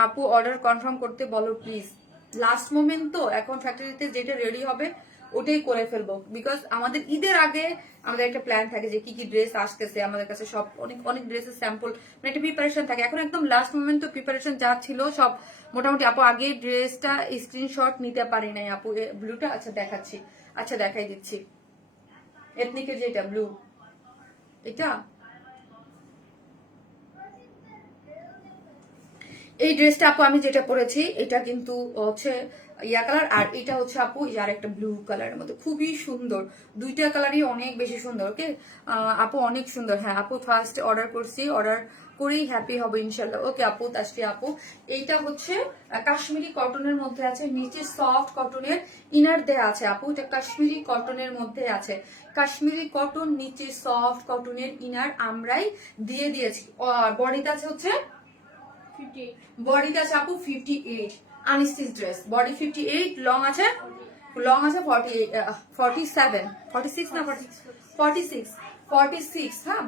আপু অর্ডার কনফার্ম করতে বলো প্লিজ, লাস্ট মোমেন্ট তো, এখন ফ্যাক্টরিতে যেটা রেডি হবে ওটাই করে ফেলবো, বিকজ আমাদের ঈদের আগে আমাদের একটা প্ল্যান থাকে যে কি কি ড্রেস আসতেছে আমাদের কাছে, সব অনেক অনেক ড্রেসের স্যাম্পল, মানে একটা প্রিপারেশন থাকে। এখন একদম লাস্ট মোমেন্ট তো, প্রিপারেশন যা ছিল সব মোটামুটি। আপু আগে ড্রেসটা স্ক্রিনশট নিতে পারি নাই আপু, ব্লুটা আচ্ছা দেখাচ্ছি, আচ্ছা দেখাই দিচ্ছি, এথনিকের যেটা ব্লু, এটা এই ড্রেসটা আপু আমি যেটা পরেছি এটা কিন্তু হচ্ছে ইয়া কালার, আর এটা হচ্ছে আপু আর একটা ব্লু কালারের মধ্যে, খুবই সুন্দর, দুইটা কালারই অনেক বেশি সুন্দর। ওকে আপু অনেক সুন্দর। হ্যাঁ আপু ফার্স্ট অর্ডার করছি, অর্ডার করেই হ্যাপি হবে ইনশাল্লাহ। ওকে আপু তাসফি আপু, এইটা হচ্ছে কাশ্মীরি কটনের মধ্যে আছে, নিচে সফট কটনের ইনার দেয়া আছে আপু, এটা কাশ্মীরি কটনের মধ্যে আছে, কাশ্মীরি কটন, নিচে সফট কটনের ইনার আমরাই দিয়ে দিয়েছি। বডিতে আছে হচ্ছে, 58 বডিতে আছে আপু 58, আনস্টিচ ড্রেস, বডি 58, লং আছে 47, 46 না 46, হ্যাঁ।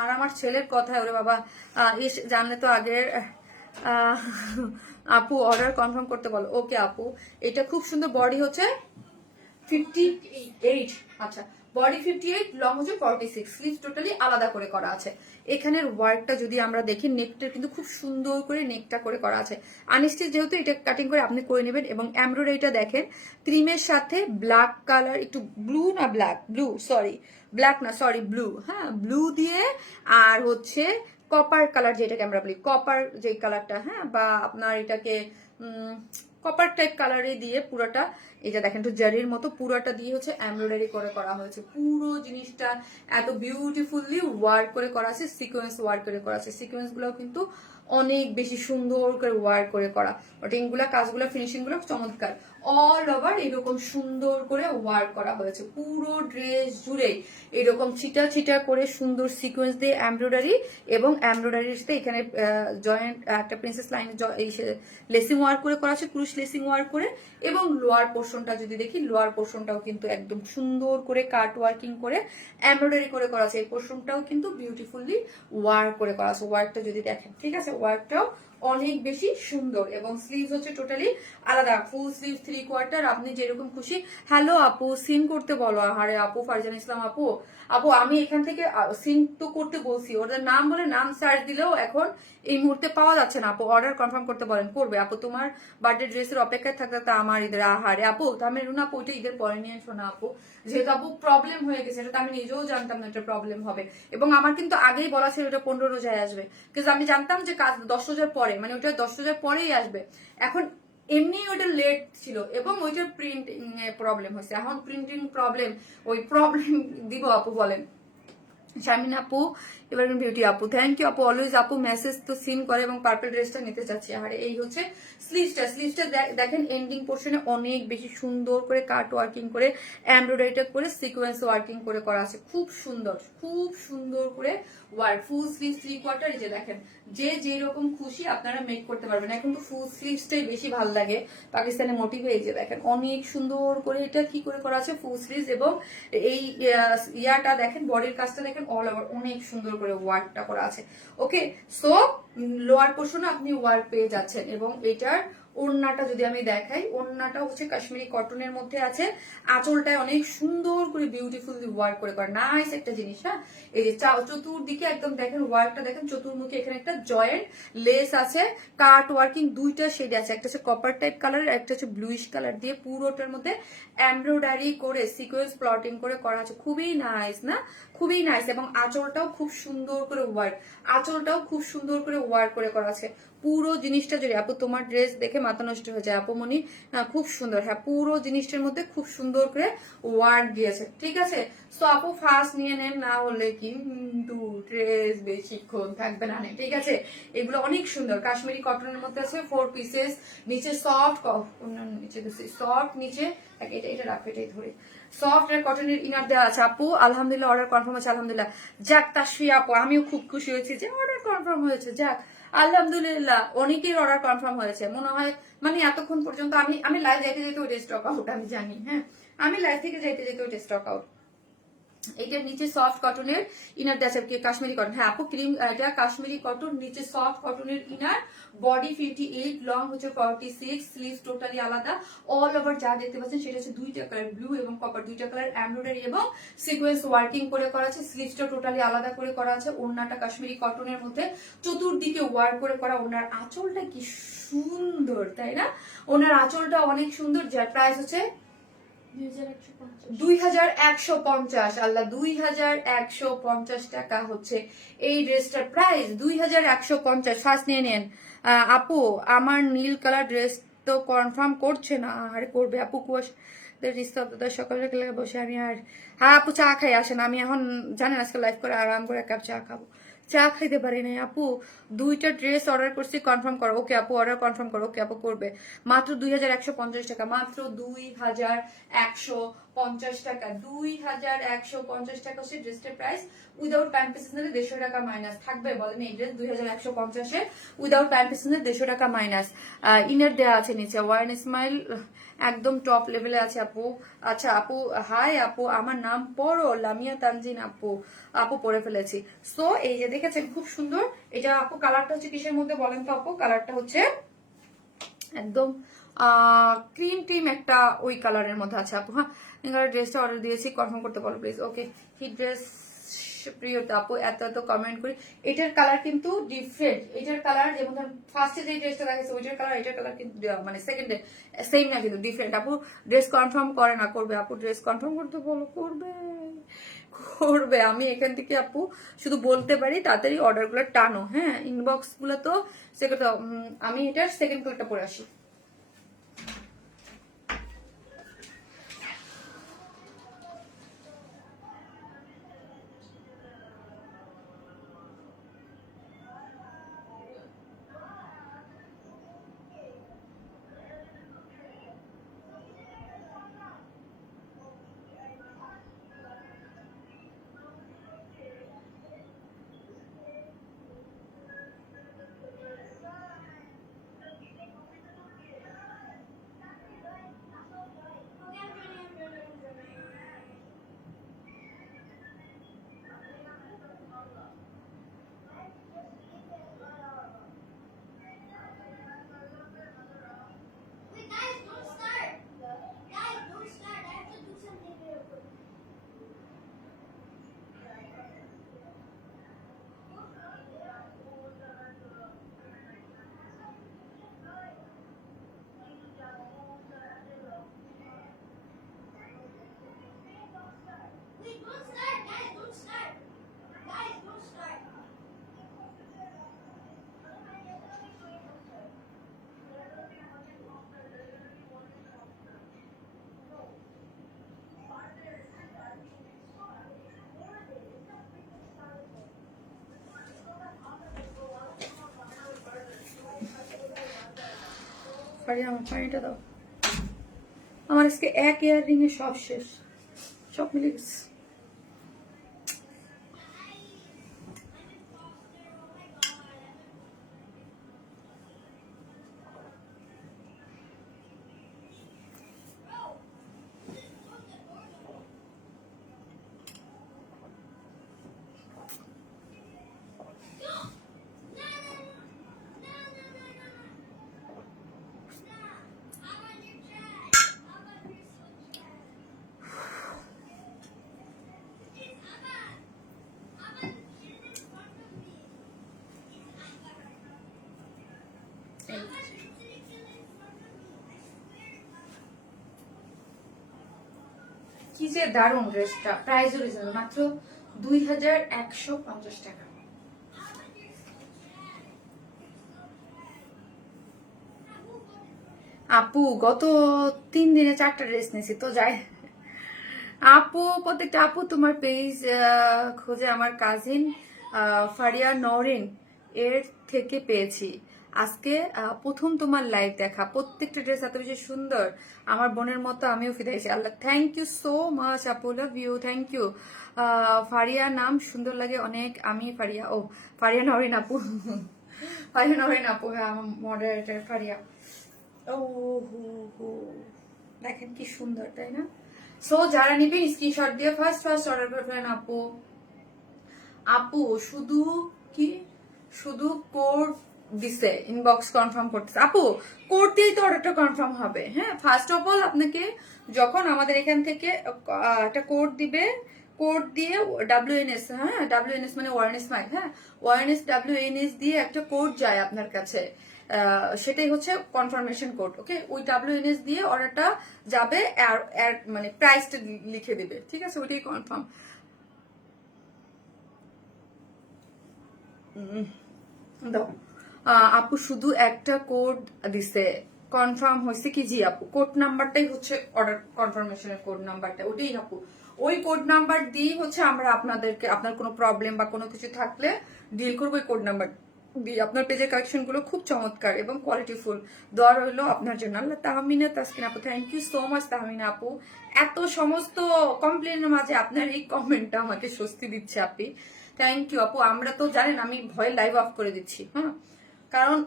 আর আমার ছেলের কথা, ওরে বাবা জানলে তো আগের। আপু অর্ডার কনফার্ম করতে বলো, ওকে আপু। এটা খুব সুন্দর, বডি হচ্ছে 58, আচ্ছা বডি 58, লং হচ্ছে 46, স্লিভ টোটালি আলাদা করে করা আছে। এখানের ওয়ার্কটা যদি আমরা দেখি, নেকটা কিন্তু খুব সুন্দর করে নেকটা করে করা আছে, আনস্টিচ যেহেতু এটা কাটিং করে আপনি করে নেবেন। এবং এমব্রয়ডারিটা দেখেন, ক্রিমের সাথে ব্ল্যাক কালার, একটু ব্লু না ব্ল্যাক, ব্লু সরি, ব্ল্যাক না সরি ব্লু, হ্যাঁ ব্লু দিয়ে, আর হচ্ছে কপার কালার যেটাকে আমরা বলি, কপার যে কালারটা, হ্যাঁ বা আপনার এটাকে কপার টাইপ কালারে দিয়ে পুরোটা, এটা দেখেন তো জারির মতো পুরোটা দিয়ে হচ্ছে এমব্রয়ডারি করে করা হয়েছে। পুরো জিনিসটা এত বিউটিফুলি ওয়ার্ক করে করা আছে, সিকোয়েন্স ওয়ার্ক করে করা আছে, সিকোয়েন্স গুলো কিন্তু অনেক বেশি সুন্দর করে ওয়ার্ক করে করা, বাটিংগুলা কাজগুলো ফিনিশিং গুলো চমৎকার। অল ওভার এরকম সুন্দর করে ওয়ার্ক করা হয়েছে, পুরো ড্রেস জুড়ে এরকম ছিটা ছিটা করে সুন্দর সিকোয়েন্স দিয়ে এমব্রয়ডারি, এবং এমব্রয়ডারির সাথে এখানে জয়েন্ট একটা প্রিন্সেস লাইন লেসিং ওয়ার্ক করে করা আছে, ক্রুশ লেসিং ওয়ার্ক করে। এবং লোয়ার পোর্শনটা যদি দেখি, লোয়ার পোর্শনটাও কিন্তু একদম সুন্দর করে কাট ওয়ার্কিং করে এমব্রয়ডারি করে করা আছে, এই পোর্শনটাও কিন্তু বিউটিফুলি ওয়ার্ক করে করা আছে। ওয়ার্কটা যদি দেখেন, ঠিক আছে, ওয়ার্কটাও অনেক বেশি সুন্দর এবং স্লিভস হচ্ছে টোটালি আলাদা, ফুল স্লিভ 3/4, আপনি যেরকম খুশি। হ্যালো আপু, সিন করতে বলো। আরে আপু ফারজান ইসলাম আপু, আপু আমি এখান থেকে সিন তো করতে বলছি, ওদের নাম বলে নাম সার্চ দিলেও এখন এই মুহূর্তে পাওয়া যাচ্ছে না আপু। অর্ডার কনফার্ম করতে বলেন, করবে আপু। তোমার বার্থডে ড্রেসের অপেক্ষায় থাকতে তা আমার ঈদের আহারে আপু, তাহলে রুনা আপু ওইটা ঈদের পরে নিয়ে শোনা আপু, যেহেতু আপু প্রবলেম হয়ে গেছে, এটা তো আমি নিজেও জানতাম না এটা প্রবলেম হবে, এবং আমার কিন্তু আগেই বলা ছিল এটা 15 রোজায় আসবে, কিন্তু আমি জানতাম যে কাজ 10 রোজার পরে, মানে ওটা 10 রোজার পরেই আসবে। এখন এমনি ওইটা লেট ছিল এবং ওইটার প্রিন্টিং এ প্রবলেম হয়েছে, এখন প্রিন্টিং প্রবলেম, ওই প্রবলেম দিব আপু বলেন। শামিন আপু, এবার বিউটি আপু, থ্যাংক ইউ আপু, অলওয়েজ আপু মেসেজ তো সিন করে এবং পার্পল ড্রেসটা নিতে চাচ্ছি। আর এই হচ্ছে স্লিভসটা দেখেন এন্ডিং পোর্শনে অনেক বেশি সুন্দর করে কাট ওয়ার্কিং করে এমব্রয়ডারিটা করে সিকোয়েন্স ওয়ার্কিং করে করা আছে, খুব সুন্দর করে ওয়ার্ক। ফুল স্লিভ 3/4, এই যে দেখেন, যে যেরকম খুশি আপনারা মেক করতে পারবেন। এখন তো ফুল স্লিভসটাই বেশি ভালো লাগে পাকিস্তানি মোটিভে, এই যে দেখেন অনেক সুন্দর করে এটা কি করে করা আছে ফুল স্লিভস, এবং এই ইয়াটা দেখেন, বডির কাজটা দেখেন, অল ওভার অনেক সুন্দর করে ওয়ার্কটা করা আছে। ওকে, সো লোয়ার পোর্শনে আপনি ওয়ার্ক পেয়ে যাচ্ছেন, এবং এটার ওড়নাটা যদি আমি দেখাই, ওড়নাটা হচ্ছে কাশ্মীরি কটনের মধ্যে আছে, আঁচলটায় অনেক সুন্দর করে বিউটিফুলি ওয়ার্ক করে করা, নাইস একটা জিনিস। হ্যাঁ, এই যে চতুর্দিকে একদম দেখেন ওয়ার্কটা দেখেন, চতুর্মুখী এখানে একটা জয়েন্ট লেস আছে, কাট ওয়ার্কিং দুইটা শেড আছে, একটা হচ্ছে কপার টাইপ কালার, একটা হচ্ছে ব্লুইশ কালার দিয়ে পুরোটার মধ্যে এমব্রয়ডারি করে সিকোয়েন্স প্লটিং করে করা আছে, খুবই নাইস না, খুবই নাইস। এবং আঁচলটাও খুব সুন্দর করে ওয়ার্ক করে করা আছে। পুরো জিনিসটা যদি আপু, তোমার ড্রেস দেখে মাথা নষ্ট হয়ে যায় আপু মনি, না খুব সুন্দর। হ্যাঁ, পুরো জিনিসটার মধ্যে খুব সুন্দর করে ওয়ার্ক দিয়েছে, ঠিক আছে। সো আপু ফার্স্ট নিয়ে নেন, না হলে কিন্তু ড্রেস বেশিক্ষণ থাকবে না, ঠিক আছে। এগুলো অনেক সুন্দর, কাশ্মীরি কটনের মধ্যে আছে, 4 পিসেস, নিচে সফট, নিচে সফট, নিচে এটা রাখো, এটাই ধরে সফট আর কটনের ইনার দেওয়া আছে আপু। আলহামদুলিল্লাহ অর্ডার কনফার্ম আছে, আলহামদুলিল্লাহ। যাক তাসফিয়া আপু, আমিও খুব খুশি হয়েছি যে অর্ডার কনফার্ম হয়েছে, যাক আলহামদুলিল্লাহ। অনেকের অর্ডার কনফার্ম হয়েছে মনে হয়, মানে এতক্ষণ পর্যন্ত আমি লাইভ যাইতে যেতে ওইটা স্টক আউট, আমি জানি। হ্যাঁ, আমি লাইভ থেকে যাইতে যেতে ওইটা স্টক আউট। এটার নিচে সফট কটনের ইনার দেওয়া আছে, কাশ্মীরি কটন। হ্যাঁ আপু, ক্রিম, এটা কাশ্মীরি কটন, নিচে সফট কটনের ইনার, বডি 58, লং হচ্ছে 46, স্লিভ টোটালি আলাদা, অল ওভার যা দেখতে পাচ্ছেন সেটা হচ্ছে দুইটা কালার, ব্লু এবং কপার, দুইটা কালার এমব্রয়ডারি এবং সিকোয়েন্স ওয়ার্কিং করে করা আছে, স্লিভসটা টোটালি আলাদা করে করা আছে, ওড়নাটা কাশ্মীরি কটনের মধ্যে চতুর্দিকে ওয়ার্ক করে করা, ওড়নার আঁচলটা কি সুন্দর তাই না, ওনার আঁচলটা অনেক সুন্দর, যার প্রাইস হচ্ছে 2150। আল্লাহ, 2150 টাকা হচ্ছে এই ড্রেসটার প্রাইস, 2150। ফার্স্ট নিয়ে নেন আপু। আমার নীল কালার ড্রেস তো কনফার্ম করছে না, আরে করবে আপু, কুয়াশা সকালে বসে আমি আর, হ্যাঁ আপু চা খাই আসেন, আমি এখন জানেন আজকে লাইভ করে আরাম করে এক কাপ চা খাবো, চা খাইতে পারি নাই আপু। দুইটা ড্রেস অর্ডার করছি, কনফার্ম করো। ওকে আপু, অর্ডার কনফার্ম করো। ওকে আপু, করবে। মাত্র 2150 টাকা, মাত্র 2150 টাকা, 2150 টাকা হচ্ছে ড্রেসটার প্রাইস। উইদাউট প্যান্ট পিসেস নিলে 150 টাকা মাইনাস থাকবে, বলেন এই ড্রেস 2150-এ উইদাউট প্যান্ট পিসেস নিলে 150 টাকা মাইনাস। ইনার দেওয়া আছে নিচে, ওয়ার্ন স্মাইল একদম টপ লেভেলে আছে আপু। আচ্ছা আপু, হাই আপু, আমার নাম পড়ো, লামিয়া তানজিন আপু, আপু পড়ে ফেলেছি। সো এই যে দেখেছেন খুব সুন্দর, এটা আপু কালারটা হচ্ছে কিসের মধ্যে বলেন তো আপু, কালারটা হচ্ছে একদম ক্রিম টিম একটা ওই কালারের মধ্যে আছে আপু। হ্যাঁ, ড্রেসটা অর্ডার দিয়েছি, কনফার্ম করতে বলো প্লিজ। ওকে, হিট ড্রেস প্রিয়তা আপু, এত কমেন্ট করি, এটার কালার কিন্তু ডিফারেন্ট, এটার কালার যেমন ফার্স্টে যে ড্রেসটা দেখাচ্ছে ওইটার কালার, এটার কালার কিন্তু মানে সেকেন্ডে সেম না, কিন্তু ডিফারেন্ট। আপু ড্রেস কনফার্ম করে না, করবে আপু, ড্রেস কনফার্ম করতে বলো, করবে। আমি এখান থেকে আপু শুধু বলতে পারি তাড়াতাড়ি অর্ডার গুলো টানো। হ্যাঁ, ইনবক্স গুলো তো সেটা, আমি এটার সেকেন্ড কালারটা পরে আসি। ফারিয়া আমার পানিটা দাও। আমার আজকে এক ইয়াররিং এ সব শেষ, সব মিলে গেছে। কি যে দারুণ ড্রেসটা, প্রাইসও রিজনেবল, মাত্র 2150 টাকা। আপু গত 3 দিনে 4টা ড্রেস নিয়েছি তো যাই। আপু প্রত্যেকটা আপু তোমার পেজ খোঁজে আমার কাজিন ফারিয়া নরিন এর থেকে পেয়েছি আজকে প্রথম তোমার লাইভ দেখা। প্রত্যেকটা ড্রেস এত বেশি সুন্দর, আমার বোনের মতো আমিও ফিদাইছি। আল্লাহ, থ্যাংক ইউ সো মাচ আপু, love you, thank you. Faria নাম সুন্দর লাগে অনেক। আমি ফারিয়া, ও ফারিয়া নরিন আপু, ফারিয়া নরিন আপু, হ্যাঁ আমার মডারেটর ফারিয়া। ও হো হো, দেখেন কি সুন্দর, তাই না? সো যারা নিবেন স্ক্রিনশট দিয়ে ফার্স্ট অর্ডার করে ফেলেন আপু। আপু শুধু কি শুধু কোড দিছে, ইনবক্স কনফার্ম করতেছে। আপু কোড দিয়েই তো অর্ডারটা কনফার্ম হবে। হ্যাঁ, ফার্স্ট অফ অল আপনাকে যখন আমাদের এখান থেকে একটা কোড দিবে, কোড দিয়ে WNS, হ্যাঁ WNS মানে ওয়ারনেস মাইল, হ্যাঁ ওয়ারনেস WNS দিয়ে একটা কোড যায় আপনার কাছে, সেটাই হচ্ছে কনফার্মেশন কোড। ওকে, ওই WNS দিয়ে অর্ডারটা যাবে, মানে প্রাইসটা লিখে দিবে, ঠিক আছে, ওইটাই কনফার্ম। দাও আপু, শুধু একটা কোড দিছে, কনফার্ম হয়েছে কি? জি আপু, কোড নাম্বারটাই হচ্ছে অর্ডার কনফার্মেশনের কোড নাম্বারটা, ওটাই আপু। ওই কোড নাম্বার দিয়ে হচ্ছে আমরা আপনাদেরকে, আপনার কোনো প্রবলেম বা কোনো কিছু থাকলে ডিল করবো ওই কোড নাম্বার দিয়ে। আপনার পেজের কালেকশন গুলো খুব চমৎকার এবং কোয়ালিটিফুল। দোয়া রইলো আপনার জন্য। আল্লাহ, তাহমিনা তাসকিন আপু, thank you so much Tahmina আপু। এত সমস্ত কমপ্লেনের মাঝে আপনার এই কমেন্টটা আমাকে স্বস্তি দিচ্ছে আপনি, থ্যাংক ইউ আপু। আমরা তো জানেন আমি ভয়ে লাইভ অফ করে দিচ্ছি, হ্যাঁ, কারণ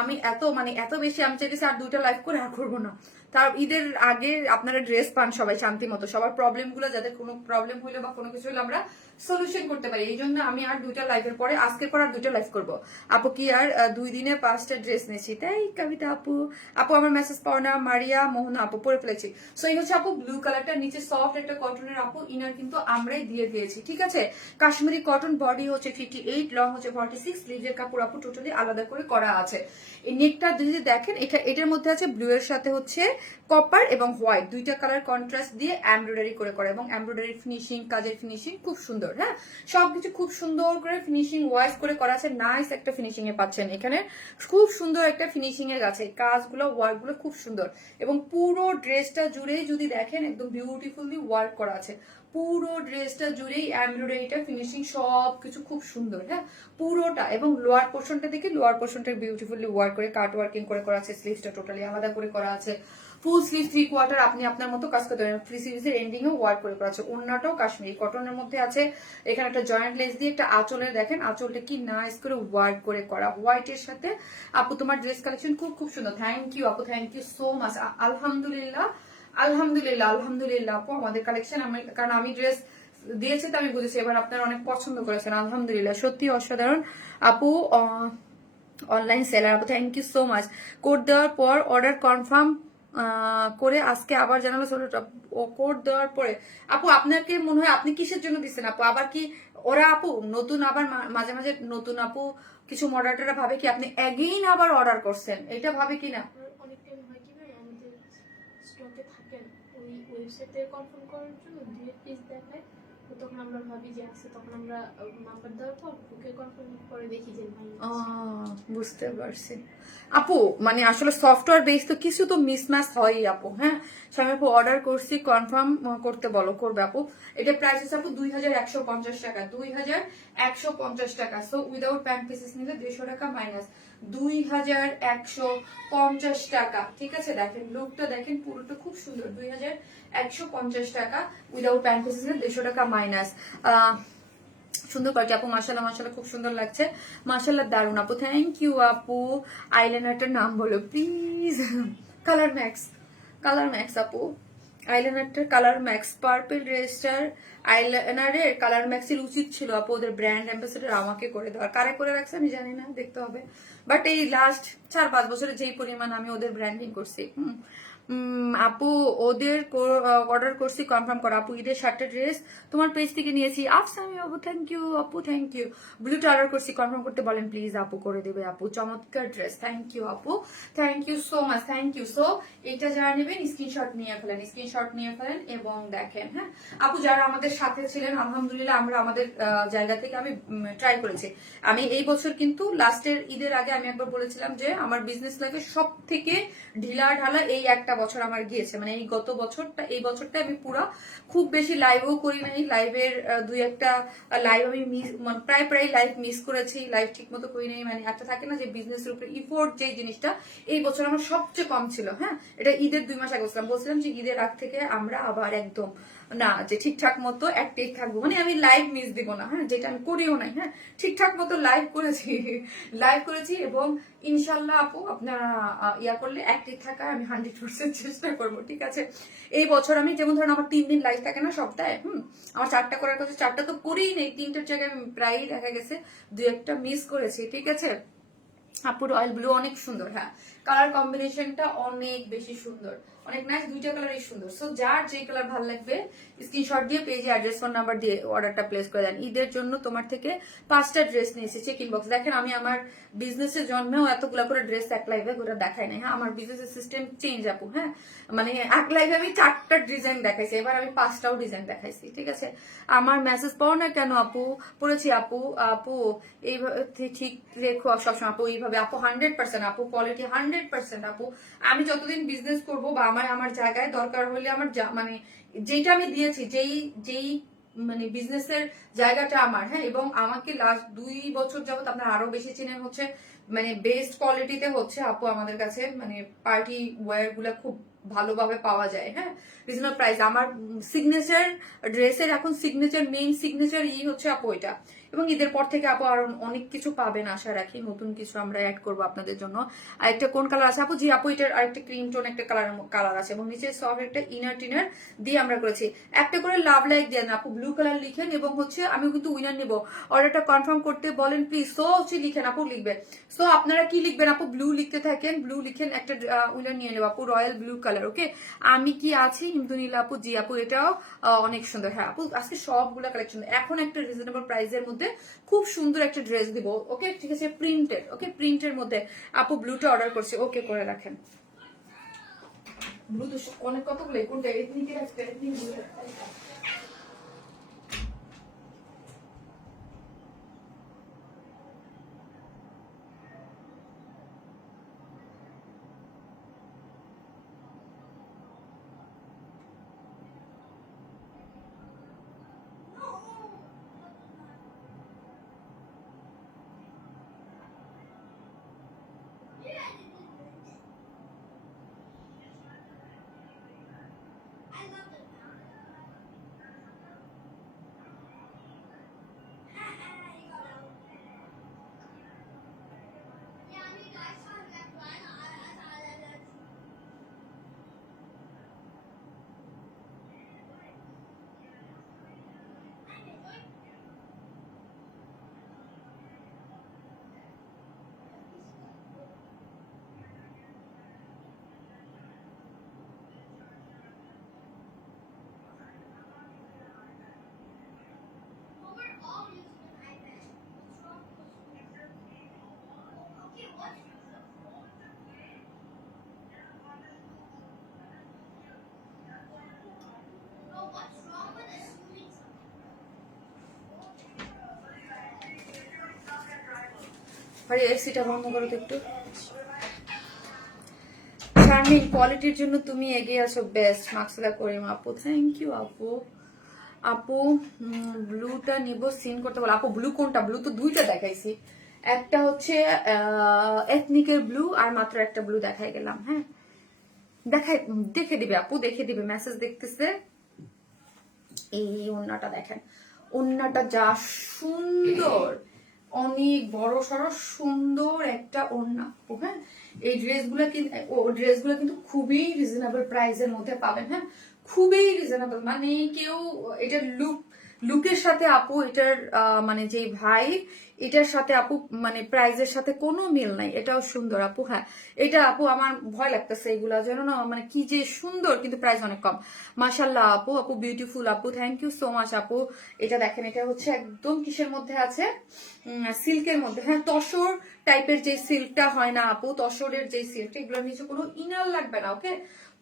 আমি এত মানে এত বেশি আমি চাইছি আর 2টা লাইভ করে আর করবো না। তার ঈদের আগে আপনারা ড্রেস পান সবাই শান্তি মতো, সবার প্রবলেম গুলো, যাদের কোনো প্রবলেম হইলো বা কোনো কিছু হলে আমরা সলিউশন করতে পারি। এই জন্য আমি আর 2টা লাইভের পরে, আজকের পর আর 2টা লাইভ করবো। আপু কি আর 2 দিনে 5টা ড্রেস নিয়েছি, তাই কবিতা আপু। আপু আমার মেসেজ পাওয়া না, মারিয়া মোহনা আপু পরে ফেলেছি। সো এই হচ্ছে আপু ব্লু কালারটা, নিচে সফট একটা কটনের আপু ইনার কিন্তু আমরাই দিয়ে দিয়েছি, ঠিক আছে। কাশ্মীরি কটন, বডি হচ্ছে 58, লং হচ্ছে 46, স্লিভের কাপড় আপু টোটালি আলাদা করে করা আছে। এই নেকটা যদি দেখেন, এটার মধ্যে আছে ব্লু এর সাথে হচ্ছে কপার এবং হোয়াইট, 2টা কালার কন্ট্রাস্ট দিয়ে এমব্রয়ডারি করে করা, এবং এমব্রয়ডারি ফিনিশিং, কাজের ফিনিশিং খুব সুন্দর। হ্যাঁ, সবকিছু খুব সুন্দর করে ফিনিশিং ওয়াইজ করে করা আছে। নাইস একটা ফিনিশিং এ পাচ্ছেন এখানে, খুব সুন্দর একটা ফিনিশিং এর আছে। কাজগুলো, ওয়ার্ক গুলো খুব সুন্দর, এবং পুরো ড্রেসটা জুড়েই যদি দেখেন একদম বিউটিফুলি ওয়ার্ক করা আছে। পুরো ড্রেসটা জুড়েই এমব্রয়ডারিটা, ফিনিশিং সবকিছু খুব সুন্দর। হ্যাঁ, পুরোটা, এবং লোয়ার পোর্শনটা দেখে লোয়ার পোর্শনটা বিউটিফুলি ওয়ার্ক করে কাট ওয়ার্কিং করে করা আছে। স্লিভসটা টোটালি আলাদা করে করা আছে। ফুল স্লিভ 3/4 আপনি আপনার মতো কাজ করতে পারেন। ফ্রি সিরিজের এন্ডিং এও ওয়ার্ক করে করা আছে। ওড়নাটাও কাশ্মীরি কটনের মধ্যে আছে। এখানে একটা জয়েন্ট লেস দিয়ে একটা আঁচলের, দেখেন আঁচলটা কি নাইস করে ওয়ার্ক করে করা, হোয়াইটের সাথে। আপু তোমার ড্রেস কালেকশন খুব খুব সুন্দর, থ্যাংক ইউ আপু, থ্যাংক ইউ সো মাচ। আলহামদুলিল্লাহ আলহামদুলিল্লাহ আলহামদুলিল্লাহ আপু, আমাদের কালেকশন, কারণ আমি ড্রেস দিয়েছি তো আমি বুঝেছি এবার আপনারা অনেক পছন্দ করেছেন, আলহামদুলিল্লাহ, সত্যি অসাধারণ আপু। অনলাইন সেলার আপু, thank you so much. Code দেওয়ার পর অর্ডার কনফার্ম করে আজকে আবার জানালো ও কোড দেওয়ার পরে। আপু আপনাকে মনে হয় আপনি কিসের জন্য দিচ্ছেন আপু? আবার কি ওরা আপু নতুন আবার মাঝে মাঝে নতুন আপু কিছু মডারেটররা ভাবে কি আপনি এগেইন আবার অর্ডার করছেন, এটা ভাবে কি না? অনেক টাইম হয় কি ভাই, আমাদের স্টকে থাকেন ওই ওয়েবসাইটে কনফার্ম করার জন্য 2 পিস দেখায়, তো তখন আমরা ভাবি যে আছে, তখন আমরা নাম্বার দেওয়ার পর বুকে কনফার্ম করে দেখি যে ভাই বুঝতে পারছি আপু। মানে আসলে সফটওয়্যার বেস তো কিছু তো মিসম্যাচ হয়ই আপু। হ্যাঁ, আমি আপু অর্ডার করছি, কনফার্ম করতে বলো, করবে আপু। এটা প্রাইস আছে আপু 2150 টাকা, 2150 টাকা। সো উইদাউট প্যান্ট পিসেস নিলে 200 টাকা মাইনাস, 2150 টাকা। ঠিক আছে, দেখেন লুকটা দেখেন, পুরোটা খুব সুন্দর। 2150 টাকা উইদাউট প্যান্ট পিসেস, 150 টাকা মাইনাস। সুন্দর করে আপু, মাশাআল্লাহ মাশাআল্লাহ, খুব সুন্দর লাগছে মাশাআল্লাহ, দারুন আপু, থ্যাংক ইউ আপু। আইলাইনারটার নাম বলো please. Colour max, colour max আপু, আইলাইনারটার কালার ম্যাক্স। পার্পল ড্রেসটার আইলাইনারের কালার ম্যাক্সের উচিত ছিল আপু ওদের ব্র্যান্ড অ্যাম্বাসেডর আমাকে করে দেওয়ার। কারে করে রাখছে আমি জানি না, দেখতে হবে। বাট এই লাস্ট 4-5 বছরে যেই পরিমাণ আমি ওদের ব্র্যান্ডিং করছি, আপু ওদের অর্ডার করছি, কনফার্ম করো আপু। ঈদের 7টা ড্রেস তোমার পেজ থেকে নিয়েছি। আফসামি আপু থ্যাংক ইউ আপু, থ্যাংক ইউ। ব্লুটা অর্ডার করছি, কনফার্ম করতে বলেন প্লিজ আপু, করে দেবে আপু। চমৎকার ড্রেস, থ্যাংক ইউ আপু, thank you so much, thank you. So এটা যারা নেবেন স্ক্রিনশট নিয়ে ফেলেন, স্ক্রিনশট নিয়ে ফেলেন এবং দেখেন। হ্যাঁ আপু, যারা আমাদের সাথে ছিলেন আলহামদুলিল্লাহ, আমরা আমাদের জায়গা থেকে আমি ট্রাই করেছি। আমি এই বছর কিন্তু লাস্টের ঈদের আগে আমি একবার বলেছিলাম যে আমার বিজনেস লাইফে সব থেকে ঢিলা ঢালা এই একটা বছর আমার গিয়েছে, মানে এই গত বছরটা, এই বছরটা আমি পুরো খুব বেশি লাইভও করি নাই। লাইভের 2-1টা লাইভ আমি মিস, মানে প্রায় লাইভ মিস করেছি, লাইভ ঠিক মতো করি নাই। মানে একটা থাকে না যে বিজনেসের উপরে ইফোর্ট, যে জিনিসটা এই বছর আমার সবচেয়ে কম ছিল। হ্যাঁ, এটা ঈদের 2 মাস আগে বলছিলাম যে ঈদের আগ থেকে আমরা আবার একদম না যে ঠিকঠাক মতো অ্যাক্টিভ থাকবো, মানে আমি লাইভ মিস দিব না। হ্যাঁ, যেটা আমি করিও নাই। হ্যাঁ, ঠিকঠাক মতো লাইভ করেছি এবং ইনশাল্লাহ আপু আপনারা ইয়া করলে অ্যাক্টিভ থাকা আমি 100% চেষ্টা করবো। ঠিক আছে, এই বছর আমি যেমন ধরেন আমার 3 দিন লাইভ থাকে না সপ্তাহে, আমার 4টা করার কথা, 4টা তো করেই নেই, 3টার জায়গায় আমি প্রায়ই দেখা গেছে 2-1টা মিস করেছি। ঠিক আছে আপু, রয়্যাল ব্লু অনেক সুন্দর। হ্যাঁ, কালার কম্বিনেশনটা অনেক বেশি সুন্দর, অনেক নাইস, 2টা কালারই সুন্দর। সো যার যে কালার ভালো লাগবে স্ক্রিনশট দিয়ে পেজে অ্যাড্রেস, ফোন নাম্বার দিয়ে অর্ডারটা প্লেস করে দেন। ঈদের জন্য তোমার থেকে 5টা ড্রেস নিয়ে এসেছি চেক ইনবক্স। দেখেন আমি আমার বিজনেসের জন্মেও এতগুলো করে ড্রেস এক লাইভে করে দেখাই নাই। হ্যাঁ, আমার বিজনেসের সিস্টেম চেঞ্জ আপু। হ্যাঁ, মানে এক লাইভে আমি 4টা ডিজাইন দেখাইছি, এবার আমি 5টাও ডিজাইন দেখাইছি। ঠিক আছে, আমার মেসেজ পাও না কেন আপু? পড়েছি আপু। আপু এইভাবে ঠিক রেখো সবসময় আপু, এইভাবে আপু 100% আপু, কোয়ালিটি 100% আপু। আমি যতদিন বিজনেস করবো বা আমার জায়গায় দরকার হলে আমার মানে যেটা আমি দিয়েছি, যেই মানে বিজনেসের জায়গাটা আমার। হ্যাঁ, এবং আমাকে লাস্ট 2 বছর যাবত আপনারা আরো বেশি চেনেন হচ্ছে মানে বেস্ট কোয়ালিটিতে হচ্ছে আপু আমাদের কাছে, মানে পার্টি ওয়্যার গুলা খুব ভালোভাবে পাওয়া যায়। হ্যাঁ, রিজনেবল প্রাইস। আমার সিগনেচার ড্রেসের এখন সিগনেচার, মেইন সিগনেচার হচ্ছে আপু এটা। এবং ঈদের পর থেকে আপু আরো অনেক কিছু পাবেন আশা রাখি, নতুন কিছু আমরা অ্যাড করবো আপনাদের জন্য। আরেকটা কোন কালার আছে আপু? জি আপু, এটার আরেকটা ক্রিম টোন একটা কালার আছে এবং নিচে সফট একটা ইনার টিনার দিয়ে আমরা করেছি। একটা করে লাভ লাইক দেন আপু, ব্লু কালার লিখেন এবং হচ্ছে আমি কিন্তু উইনার নিব। অর্ডারটা কনফার্ম করতে বলেন প্লিজ। সো হচ্ছে লিখেন আপু, লিখবেন। সো আপনারা কি লিখবেন আপু? ব্লু লিখতে থাকেন, ব্লু লিখেন, একটা উইনার নিয়ে নেব আপু, রয়্যাল ব্লু কালার। ওকে, আমি কি আছি হিমতুনীলা আপু? জি আপু, এটাও অনেক সুন্দর। হ্যাঁ আপু, আজকে সবগুলা কালেকশন। এখন একটা রিজনেবল প্রাইসের মধ্যে খুব সুন্দর একটা ড্রেস দিব। ওকে ঠিক আছে, প্রিন্টেড। ওকে, প্রিন্টের মধ্যে আপু ব্লুটা অর্ডার করছি। ওকে, করে রাখেন। ব্লু তো অনেক কতগুলো, কোনটা এথনিকের একটা, এথনিক ব্লু। আরে এসিটা বন্ধ করো তো একটু। শারমিন, কোয়ালিটির জন্য তুমি এগিয়ে আছো, বেস্ট। মাকসুদা করিম আপু, থ্যাংক ইউ আপু। আপু ব্লুটা নিব, সিন করতে বলো আপু। ব্লু কোনটা? ব্লু তো 2টা দেখাইছি, একটা হচ্ছে এথনিকের ব্লু, আর মাত্র একটা ব্লু দেখাই গেলাম। হ্যাঁ দেখে দিবে আপু, দেখে দিবে, মেসেজ দেখতেছে। এই ওড়নাটা দেখেন, ওড়নাটা যা সুন্দর, অনেক বড় সড়ো সুন্দর একটা ওড়না আপু। হ্যাঁ এই ড্রেসগুলো কিন্তু খুবই রিজনেবল প্রাইসের মধ্যে পাবেন। হ্যাঁ খুবই রিজনেবল, মানে কেউ এটার লুকের সাথে আপু, এটার মানে যে ভাই, এটার সাথে আপু মানে প্রাইজের সাথে কোনো মিল নাই। এটাও সুন্দর আপু। হ্যাঁ এটা আপু আমার ভয় লাগতেছে এগুলা যেন না, মানে কি যে সুন্দর কিন্তু প্রাইস অনেক কম। মাশাল্লাহ আপু, আপু বিউটিফুল আপু, থ্যাংক ইউ সো মাচ আপু। এটা দেখেন, এটা হচ্ছে একদম কিসের মধ্যে আছে, সিল্কের মধ্যে। হ্যাঁ তসর টাইপের যে সিল্কটা হয় না আপু, তসরের যে সিল্কটা, এগুলোর নিচে কোনো ইনার লাগবে না। ওকে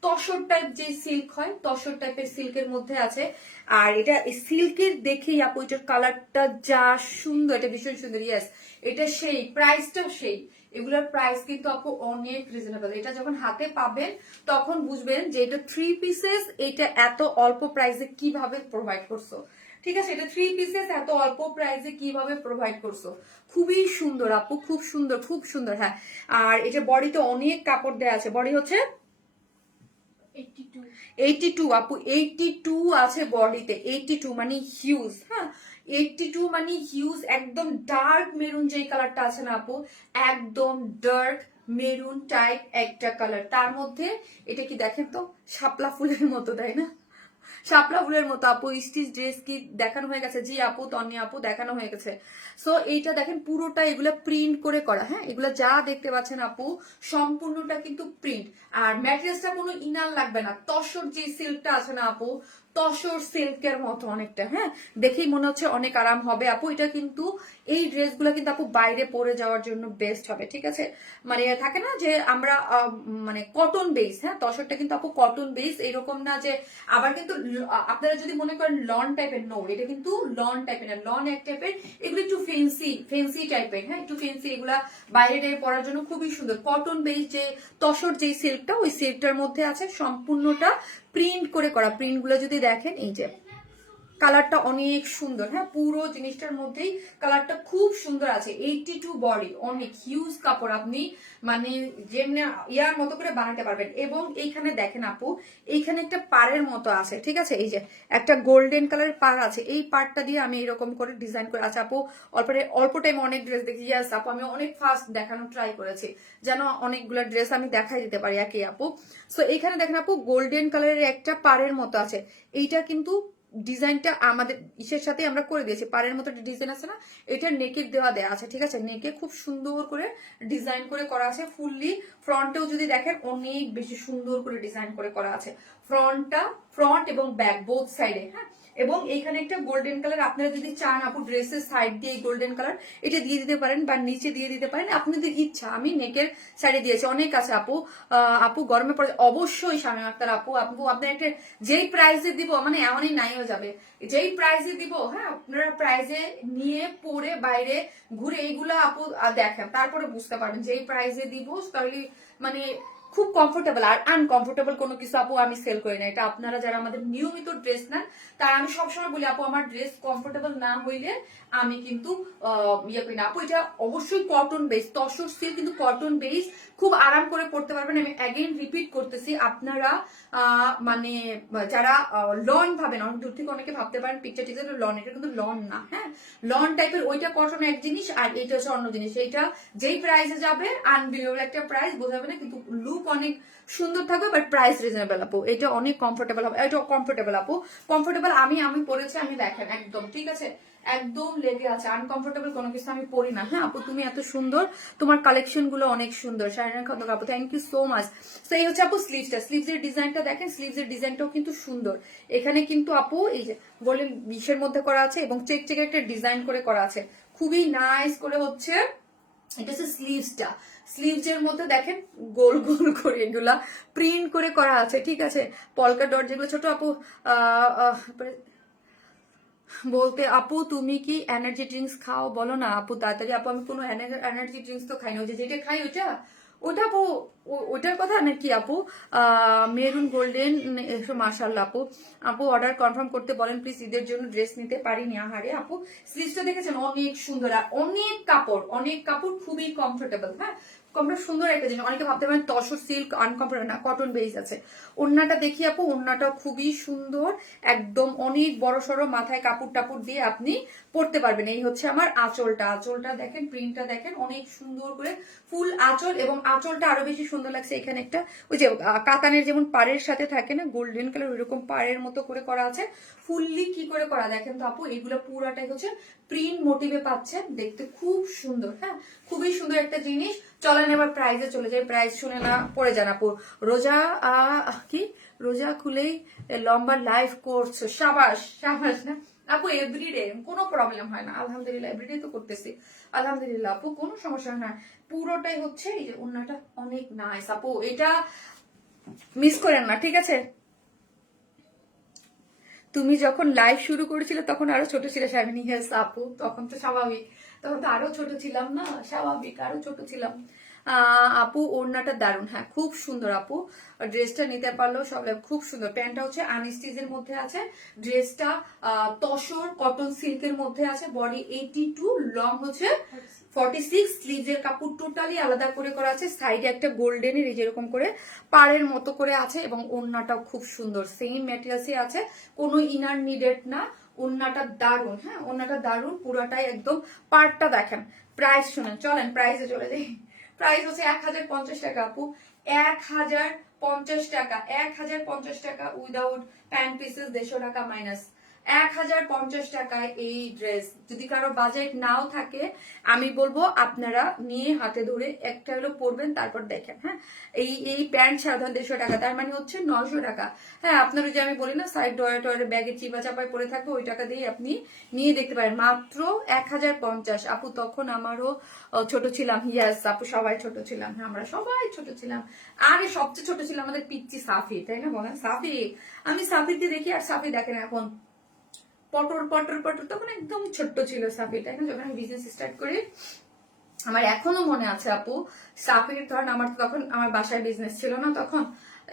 তসর টাইপ যে সিল্ক হয়, তসর টাইপের সিল্কের মধ্যে আছে। আর এটা সিল্কের দেখেই আপু এটার কালারটা যা সুন্দর, এটা ভীষণ সুন্দর। ইয়েস এটা সেই, প্রাইসটাও সেই। এগুলোর প্রাইস কিন্তু আপু অনেক রিজনেবল। এটা যখন হাতে পাবেন তখন বুঝবেন যে এটা 3 পিসেস, এটা এত অল্প প্রাইসে কিভাবে প্রোভাইড করছো। ঠিক আছে, এটা 3 পিসেস এত অল্প প্রাইসে কিভাবে প্রোভাইড করছো। খুবই সুন্দর আপু, খুব সুন্দর, খুব সুন্দর। হ্যাঁ আর এটা বডিতে অনেক কাপড় দেওয়া আছে, বডি হচ্ছে 82 আপু, 82 আছে বডিতে। 82 মানে হিউজ। হ্যাঁ 82 মানে হিউজ। একদম ডার্ক মেরুন যেই কালারটা আছে না আপু, একদম ডার্ক মেরুন টাইপ একটা কালার, তার মধ্যে এটা কি দেখেন তো শাপলা ফুলের মতো, তাই না? শাপলা ফুলের মতো আপু। স্টিচ ড্রেস কি দেখানো হয়ে গেছে? জি আপু, তন্নি আপু দেখানো হয়ে গেছে। সো এইটা দেখেন পুরোটা এগুলা প্রিন্ট করে করা। হ্যাঁ এগুলা যা দেখতে পাচ্ছেন আপু সম্পূর্ণটা কিন্তু প্রিন্ট। আর ম্যাটেরিয়ালসটা কোনো ইনার লাগবে না। তসর যে সিল্কটা আছে না আপু, তসর সিল্কের মতো অনেকটা। হ্যাঁ দেখেই মনে হচ্ছে অনেক আরাম হবে আপু। এটা কিন্তু এই ড্রেসগুলো কিন্তু আপু বাইরে পরে যাওয়ার জন্য বেস্ট হবে। ঠিক আছে, মানে থাকে না যে আমরা মানে কটন বেস। হ্যাঁ তসরটা কিন্তু আপু কটন বেস, এরকম না যে আবার কিন্তু আপনারা যদি মনে করেন লন টাইপের, নো এটা কিন্তু লন টাইপের না, লন এক টাইপের। এগুলো একটু ফেন্সি টাইপের। হ্যাঁ একটু ফেন্সি, এগুলা বাইরে টাইপে পরার জন্য খুবই সুন্দর। কটন বেস যে তসর যে সিল্কটা, ওই সিল্কটার মধ্যে আছে সম্পূর্ণটা প্রিন্ট করে করা। প্রিন্ট গুলো যদি দেখেন, এই যে কালারটা অনেক সুন্দর। হ্যাঁ পুরো জিনিসটার মধ্যেই কালারটা খুব সুন্দর আছে। 82 বডি, অনেক হিউজ কাপড়, আপনি মানে যেমনি ইয়ার মতো করে বানাতে পারবেন। এবং এইখানে দেখেন আপু, এইখানে একটা পাড়ের মতো আছে। ঠিক আছে, এই যে একটা গোল্ডেন কালারের পাড় আছে, এই পাড়টা দিয়ে আমি এরকম করে ডিজাইন করে আছে আপু। অল্প টাইম অনেক ড্রেস দেখি। ইয়াস আপু আমি অনেক ফাস্ট দেখানো ট্রাই করেছি যেন অনেকগুলো ড্রেস আমি দেখাই দিতে পারি একই আপু। সো এইখানে দেখেন আপু গোল্ডেন কালারের একটা পাড়ের মতো আছে। এইটা কিন্তু ডিজাইনটা আমাদের ইসের সাথে আমরা করে দিয়েছি। পাড়ের মতো ডিজাইন আছে না, এটা নেকের দেওয়া আছে। ঠিক আছে, নেকে খুব সুন্দর করে ডিজাইন করে করা আছে। ফুললি ফ্রন্টেও যদি দেখেন অনেক বেশি সুন্দর করে ডিজাইন করে করা আছে। ফ্রন্ট এবং ব্যাক বোথ সাইডে। হ্যাঁ এবং এখানে একটা গোল্ডেন কালার, আপনারা যদি চান আপু ড্রেসের সাইড দিয়ে গোল্ডেন কালার এটা দিয়ে দিতে পারেন বা নিচে দিয়ে দিতে পারেন, আপনাদের ইচ্ছা। আমি নেকের সাইডে দিয়েছি। অনেক আছে আপু। আপু গরমে পড়ে অবশ্যই শামীম আক্তার আপু, আপনার একটা যেই প্রাইজে দিব, মানে এমনই নাইও যাবে, যেই প্রাইজে দিব। হ্যাঁ আপনারা প্রাইজে নিয়ে পরে বাইরে ঘুরে এইগুলা আপু দেখেন, তারপরে বুঝতে পারবেন যেই প্রাইজে দিব তাহলে মানে খুব কমফোর্টেবল। আর আনকমফোর্টেবল কোনো কিছু আপু আমি সেল করি না। এটা আপনারা যারা আমাদের নিয়মিত ড্রেস নেন তার আমি সবসময় বলি আপু আমার ড্রেস কমফোর্টেবল না হইলে আমি কিন্তু ইয়ে করি না আপু। এটা অবশ্যই কটন বেস, তসর সিল্ক কিন্তু কটন বেস, খুব আরাম করে পড়তে পারবেন। আমি অ্যাগেন রিপিট করতেছি, আপনারা মানে যারা লন ভাবেন, অনেক দূর থেকে অনেকে ভাবতে পারেন পিকচার টিকচার লন, এটা কিন্তু লন না। হ্যাঁ লন টাইপের, ওইটা কটন এক জিনিস আর এটা হচ্ছে অন্য জিনিস। এইটা যেই প্রাইসে যাবে আনবিলিভেবল একটা প্রাইস, বোঝাবে না কিন্তু লুক অনেক সুন্দর থাকবে, বাট প্রাইস রিজনেবল আপু। এটা অনেক কমফোর্টেবল হবে, এটা কমফোর্টেবল আপু, কমফোর্টেবল। আমি পরেছি, আমি দেখেন একদম ঠিক আছে, একদম লেগে আছে। আনকমফোর্টেবল কোনো কিছু আমি পরি না। হ্যাঁ আপু তুমি এত সুন্দর, তোমার কালেকশন গুলো অনেক সুন্দর। শাহিনা খন্দকার আপু থ্যাংক ইউ সো মাচ। সেই হচ্ছে আপু স্লিভসটা, স্লিভসের ডিজাইনটা দেখেন, স্লিভসের ডিজাইনটাও কিন্তু সুন্দর। এখানে কিন্তু আপু এই যে গোল্ডেন বিশের মধ্যে করা আছে এবং চেক চেক একটা ডিজাইন করে করা আছে, খুবই নাইস করে হচ্ছে। এটা হচ্ছে স্লিভসটা, স্লিভসের মধ্যে দেখেন গোল গোল করে এগুলা প্রিন্ট করে করা আছে। ঠিক আছে, পলকা ডট যেগুলো ছোট আপু বলতে আপু তুমি কি এনার্জি ড্রিঙ্কস খাও? বলো না আপু তাড়াতাড়ি। আপু আমি কোনো এনার্জি ড্রিঙ্কস তো খাই না, ওই যে যেটা খাই ওটা আপু ওইটার কথা নাকি আপু? মেরুন গোল্ডেন, মাশাআল্লাহ আপু। আপু অর্ডার কনফার্ম করতে বলেন প্লিজ, ঈদের জন্য ড্রেস নিতে পারিনি। আহারে আপু, স্লিভসটা দেখেছেন অনেক সুন্দর, আর অনেক কাপড় খুবই কমফোর্টেবল। হ্যাঁ, কমফোর্ট সুন্দর একটা জিনিস। অনেকে ভাবতে পারেন তসর সিল্ক আনকমফোর্টেবল, না, কটন বেস আছে। ওড়নাটা দেখি আপু, ওড়নাটা খুবই সুন্দর, একদম অনেক বড় সড়ো, মাথায় কাপড় টাপড় দিয়ে আপনি পরতে পারবেন। এই হচ্ছে আমার আঁচলটা দেখেন, প্রিন্টটা দেখেন, অনেক সুন্দর করে ফুল আঁচল, এবং আঁচলটা আরো বেশি সুন্দর লাগছে। এখানে একটা ওই যে কাতানের যেমন পাড়ের সাথে থাকে না গোল্ডেন কালার, ওইরকম পাড়ের মতো করে করা আছে। ফুললি কি করে করা দেখেন তো আপু, এগুলো পুরাটাই হচ্ছে প্রিন্ট মোটিভে পাচ্ছেন, দেখতে খুব সুন্দর। হ্যাঁ, খুবই সুন্দর একটা জিনিস। চলেন এবার প্রাইজে চলে যাই, প্রাইস শুনে না পড়ে যান আপু। রোজা কি রোজা খুলেই লম্বা লাইফ করছো, সাবাস সাবাস। না আপু, এভরিডে কোনো প্রবলেম হয় না, আলহামদুলিল্লাহ, এভরিডে তো করতেছি, আলহামদুলিল্লাহ আপু, কোনো সমস্যা হয় না। পুরোটাই হচ্ছে এই যে ওড়নাটা অনেক নাইস আপু, এটা মিস করেন না, ঠিক আছে? তুমি যখন লাইভ শুরু করেছিলে তখন আরো ছোট ছিল শামিনী। হেস আপু, তখন তো স্বাভাবিক, তখন তো আরো ছোট ছিলাম না, স্বাভাবিক আরো ছোট ছিলাম। আপু ওড়নাটা দারুণ, হ্যাঁ খুব সুন্দর আপু, ড্রেসটা নিতে পারলো সব, খুব সুন্দর। প্যান্টটা হচ্ছে আনস্টিচের মধ্যে আছে, ড্রেসটা তসর কটন সিল্কের মধ্যে আছে, বডি 82, লং হচ্ছে 46, স্লিভের কাপড় টোটালি আলাদা করে করা আছে, সাইডে একটা গোল্ডেনের এই যেরকম করে পাড়ের মতো করে আছে, এবং ওড়নাটাও খুব সুন্দর, সেম ম্যাটেরিয়ালসই আছে, কোনো ইনার নিডেড না। ওড়নাটা দারুণ, হ্যাঁ ওড়নাটা দারুণ, পুরাটাই একদম। পার্টটা দেখেন। প্রাইস শুনেন, চলেন প্রাইসে চলে যাই। প্রাইস হচ্ছে 1050 টাকা আপু, 1050 টাকা, 1050 টাকা উইদাউট প্যান্ট পিসেস, 150 টাকা মাইনাস। 1050 টাকায় এই ড্রেস। যদি কারো বাজেট নাও থাকে, আমি বলবো আপনারা নিয়ে হাতে ধরে একটা হলো পরবেন, তারপর দেখেন। হ্যাঁ, এই প্যান্ট সাধারণ 150 টাকা, তার মানে হচ্ছে 900 টাকা। হ্যাঁ, আপনারা যে আমি বলি না সাইড ডয়ার টয়ারে ব্যাগে চিপা চাপায় পরে থাকবে, ওই টাকা দিয়ে আপনি নিয়ে দেখতে পারেন, মাত্র 1050। আপু তখন আমারও ছোট ছিলাম, ইয়াস আপু সবাই ছোট ছিলাম, হ্যাঁ আমরা সবাই ছোট ছিলাম। আরে সবচেয়ে ছোট ছিল আমাদের পিচ্চি সাফি, তাই না বলেন? সাফি, আমি সাফিকে দেখি আর সাফি দেখেন এখন পটর পটর পটর, তখন একদম ছোট্ট ছিল সাফি, তাই না? যখন আমি বিজনেস স্টার্ট করি, আমার এখনো মনে আছে আপু, সাফির ধরেন, আমার তখন আমার বাসায় বিজনেস ছিল না তখন,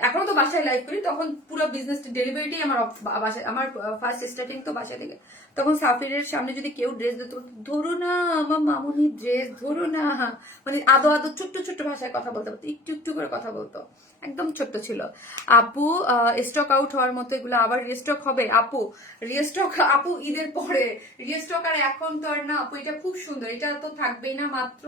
এখনো তো বাসায় লাইভ করি, তখন পুরো বিজনেস ডেলিভারিটাই আমার বাসায়, আমার ফার্স্ট স্টার্টিং তো বাসা থেকে। তখন সাফিরের সামনে যদি কেউ ড্রেস দিত, ধরো না আমার মামুনির ড্রেস, ধরো না, মানে আদো আদো ছোট্ট ছোট্ট ভাষায় কথা বলতে পারতো, একটু একটু করে কথা বলতো, একদম ছোট্ট ছিল। আপু স্টক আউট হওয়ার মতো, এগুলো আবার রিস্টক হবে আপু? রিস্টক আপু ঈদের পরে, রিস্টক আর এখন তো আর না আপু। এটা খুব সুন্দর, এটা তো থাকবেই না, মাত্র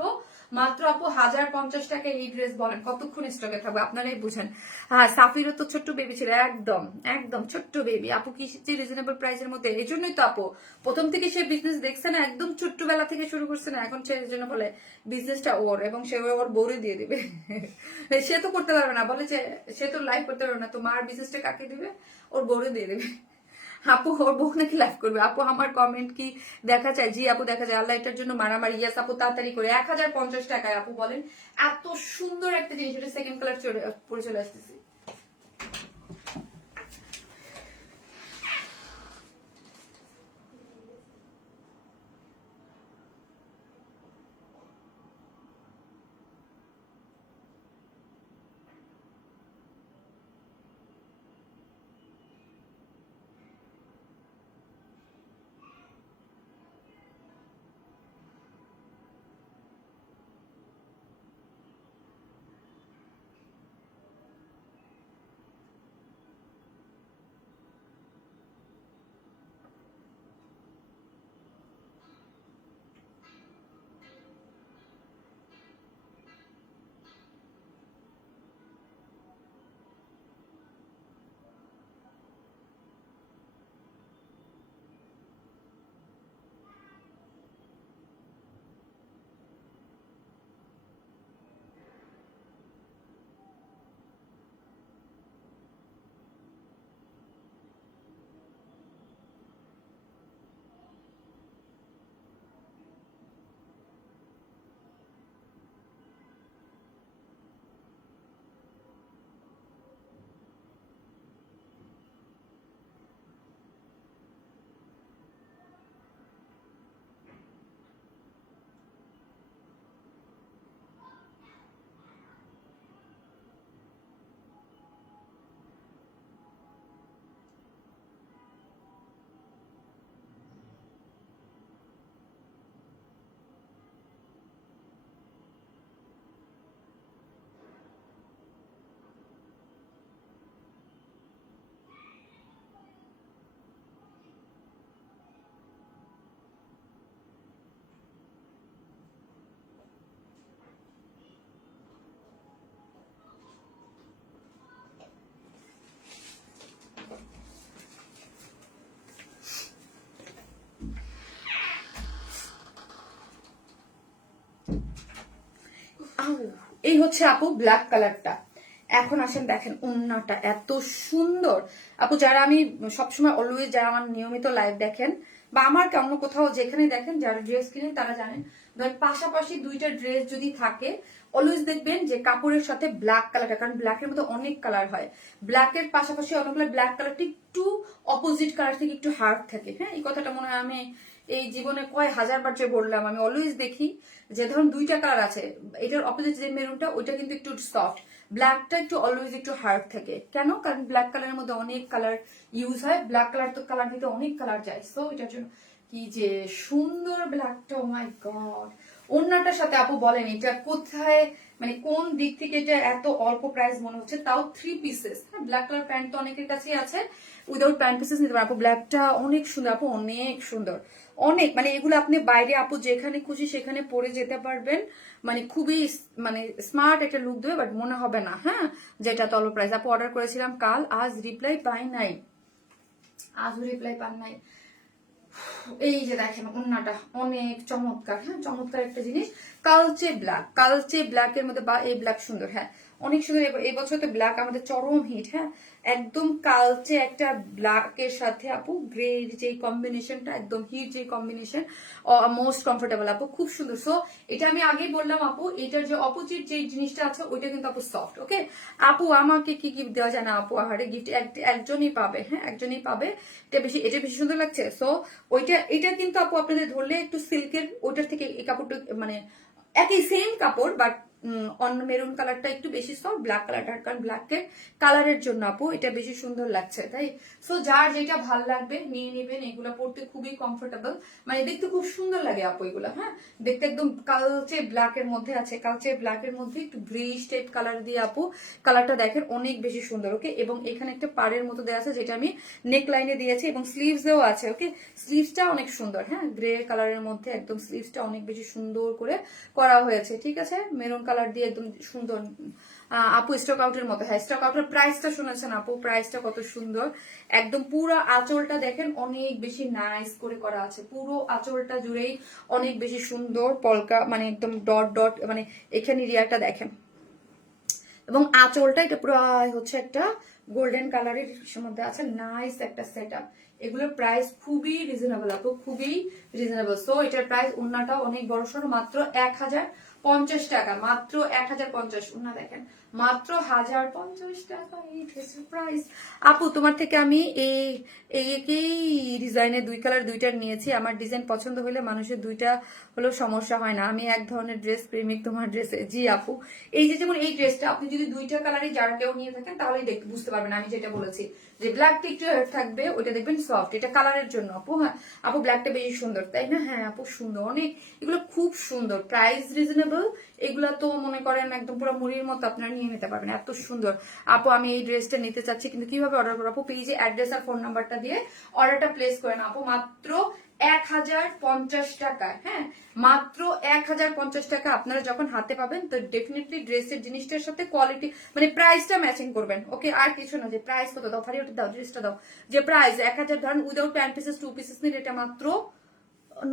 মাত্র আপু 1050 টাকা এই ড্রেস, বলেন কতক্ষণ স্টকে থাকবে, আপনারাই বুঝেন। হ্যাঁ, সাফিরও তো ছোট্ট বেবি ছিল, একদম একদম ছোট্ট বেবি আপু, কি রিজনেবল প্রাইসের মধ্যে। এই জন্যই তো আপু প্রথম থেকে সে বিজনেস দেখছে না, একদম ছোট্টবেলা থেকে শুরু করছে না, এখন সে জন্য বলে বিজনেসটা ওর, এবং সে ওর বউরে দিয়ে দিবে। সে তো করতে পারবে না, বলে যে সে তো লাইভ করতে পারবে না, তো মার বিজনেসটা কাকে দিবে? ওর বউরে দিয়ে দেবে। আপু ওর বউ নাকি লাইভ করবে। আপু আমার কমেন্ট কি দেখা যায়? জি আপু দেখা যায়, আল্লাহ এটার জন্য মারামারি। ইয়াস আপু তাড়াতাড়ি করে 1050 টাকায় আপু বলেন, এত সুন্দর একটা জিনিস। এটা সেকেন্ড কালার পরে চলে আসতেছি। হচ্ছে আপু ব্ল্যাক কালারটা। এখন আসেন দেখেন ওড়নাটা এত সুন্দর। আপু যারা আমি সবসময় অলওয়েজ যারা আমার নিয়মিত লাইভ দেখেন বা আমার অন্য কোথাও যেখানে দেখেন যারা ড্রেস কিনেন তারা জানেন, ধরেন পাশাপাশি দুইটা ড্রেস যদি থাকে অলওয়েজ দেখবেন যে কাপড়ের সাথে ব্ল্যাক কালারটা, কারণ ব্ল্যাকের মধ্যে অনেক কালার হয়, ব্ল্যাকের পাশাপাশি অনেকগুলো ব্ল্যাক কালারটা একটু অপোজিট কালার থেকে একটু হার্ড থাকে। হ্যাঁ, এই কথাটা মনে হয় আমি এই জীবনে কয় হাজার বার যে বললাম। আমি অলওয়েজ দেখি যে ধরুন দুইটা কালার আছে, এটার অপোজিট যে মেরুনটা ওইটা কিন্তু একটু সফট, ব্ল্যাকটা একটু অলওয়েজ একটু হার্ড থাকে। কেন? কারণ ব্ল্যাক কালারের মধ্যে অনেক কালার ইউজ হয়, ব্ল্যাক কালার তো কালার দিতে অনেক কালার যায়। সো এটার জন্য কি যে সুন্দর ব্ল্যাকটা, ও মাই গড। ওড়নাটার সাথে আপু বলেন এটা কোথায়, মানে কোন দিক থেকে এটা এত অল্প প্রাইস মনে হচ্ছে, তাও 3 পিসেস। হ্যাঁ, ব্ল্যাক কালার প্যান্ট তো অনেকের কাছেই আছে, উইদাউট প্যান্ট পিসেস নিতে পারেন আপু। ব্ল্যাকটা অনেক সুন্দর আপু, অনেক সুন্দর, অনেক, মানে এগুলো আপনি বাইরে আপু যেখানে খুশি সেখানে পরে যেতে পারবেন, মানে খুবই মানে স্মার্ট একটা লুক দেবে, বাট মনে হবে না হ্যাঁ যেটা তো অল্প প্রাইস। আপু অর্ডার করেছিলাম কাল, আজ রিপ্লাই পাই নাই, আজও রিপ্লাই পান নাই। এই যে দেখেন ওড়নাটা অনেক চমৎকার। হ্যাঁ, চমৎকার একটা জিনিস, কালচে ব্ল্যাক, কালচে ব্ল্যাকের মধ্যে, বা এই ব্ল্যাক সুন্দর, হ্যাঁ অনেক সুন্দর। এই বছর তো ব্ল্যাক আমাদের চরম হিট। হ্যাঁ, একদম কালচে একটা ব্ল্যাকের সাথে আপু গ্রে যে কম্বিনেশনটা, একদম হিট যে কম্বিনেশন, মোস্ট কমফোর্টেবল আপু, খুব সুন্দর। সো এটা আমি আগেই বললাম আপু, এটার যে অপোজিট যে জিনিসটা আছে ওইটা কিন্তু আপু সফট। ওকে আপু, আমাকে কি গিফট দেওয়া যায় না আপু? আহারে, গিফট একজনই পাবে। হ্যাঁ, একজনই পাবে। এটা বেশি সুন্দর লাগছে। সো এটা কিন্তু আপু আপনাদের ধরলে একটু সিল্কের, ওইটার থেকে এই কাপড়টা মানে একই সেম কাপড়, বাট অন্য মেরুন কালারটা একটু বেশি সফট, ব্ল্যাক কালারটা, কারণ ব্ল্যাকের কালারের জন্য আপু এটা বেশি সুন্দর লাগছে। তাই সো যার যেটা ভাল লাগবে নিয়ে নেবেন, এগুলো পড়তে খুবই কমফোর্টেবল, মানে দেখতে খুব সুন্দর লাগে আপু এগুলো। হ্যাঁ, দেখতে একদম কালচে ব্ল্যাকের মধ্যে আছে, কালচে ব্ল্যাকের মধ্যে একটু গ্রেইশ টাইপ কালার দিয়ে আপু, কালারটা দেখেন অনেক বেশি সুন্দর। ওকে, এবং এখানে একটা পাড়ের মতো দেওয়া আছে যেটা আমি নেক লাইনে দিয়েছি, এবং স্লিভসেও আছে। ওকে, স্লিভসটা অনেক সুন্দর। হ্যাঁ, গ্রে কালারের মধ্যে একদম স্লিভসটা অনেক বেশি সুন্দর করে করা হয়েছে। ঠিক আছে, মেরুন কালার দিয়ে একদম সুন্দর। আপু স্টক আউটের মতো। হ্যাঁ, স্টক আউটের প্রাইসটা শুনেছেন আপু, প্রাইসটা কত সুন্দর, একদম পুরো আঁচলটা দেখেন অনেক বেশি নাইস করে করা আছে, পুরো আঁচলটা জুড়েই অনেক বেশি সুন্দর পলকা, মানে একদম ডট ডট, মানে এখানে রিয়াটা দেখেন, এবং আঁচলটা এটা পুরো হচ্ছে একটা গোল্ডেন কালারের মধ্যে আছে, নাইস একটা সেট আপ। এগুলোর প্রাইস খুবই রিজনেবল আপু, খুবই রিজনেবল। সো এটার প্রাইস, ওন্নাটাও অনেক বড় সড়ো, মাত্র 1050 টাকা, মাত্র 1050। ওন্না দেখেন মাত্র 1050 টাকা, এই ড্রেসের প্রাইস। আপু তোমার থেকে আমি একই ডিজাইনের দুই কালার দুইটা নিয়েছি, আমার ডিজাইন পছন্দ হলে মানুষের দুইটা হলেও সমস্যা হয় না, আমি এক ধরনের ড্রেস প্রেমিক তোমার ড্রেসে। জি আপু, এই যে যেমন এই ড্রেসটা আপনি যদি দুইটা কালারই যারা কেউ নিয়ে থাকেন তাহলেই দেখতে বুঝতে পারবেন আমি যেটা বলেছি, যে ব্ল্যাকটা একটু থাকবে, ওটা দেখবেন সফট, এটা কালারের জন্য আপু। হ্যাঁ আপু, ব্ল্যাকটা বেশি সুন্দর তাই না? হ্যাঁ আপু সুন্দর অনেক, এগুলো খুব সুন্দর, প্রাইস রিজনেবল, এগুলা তো মনে করেন একদম পুরো মুড়ির মতো আপনারা নিয়ে নিতে পারবেন, এত সুন্দর। আপু আমি এই ড্রেসটা নিতে চাচ্ছি, কিন্তু কিভাবে অর্ডার করবো আপু? পেজে অ্যাড্রেস আর ফোন নাম্বারটা দিয়ে অর্ডারটা প্লেস করেন আপু, মাত্র 1050 টাকা। হ্যাঁ, মাত্র 1050 টাকা। আপনারা যখন হাতে পাবেন তো ডেফিনেটলি ড্রেসের জিনিসটার সাথে কোয়ালিটি, মানে প্রাইসটা ম্যাচিং করবেন। ওকে, আর কিছু না যে প্রাইস কত দাও, ফারি ওটা দাও, ড্রেসটা দাও, যে প্রাইস 1000, ধরেন উইদাউট প্যান্ট পিসেস 2 পিসেস নিলে এটা মাত্র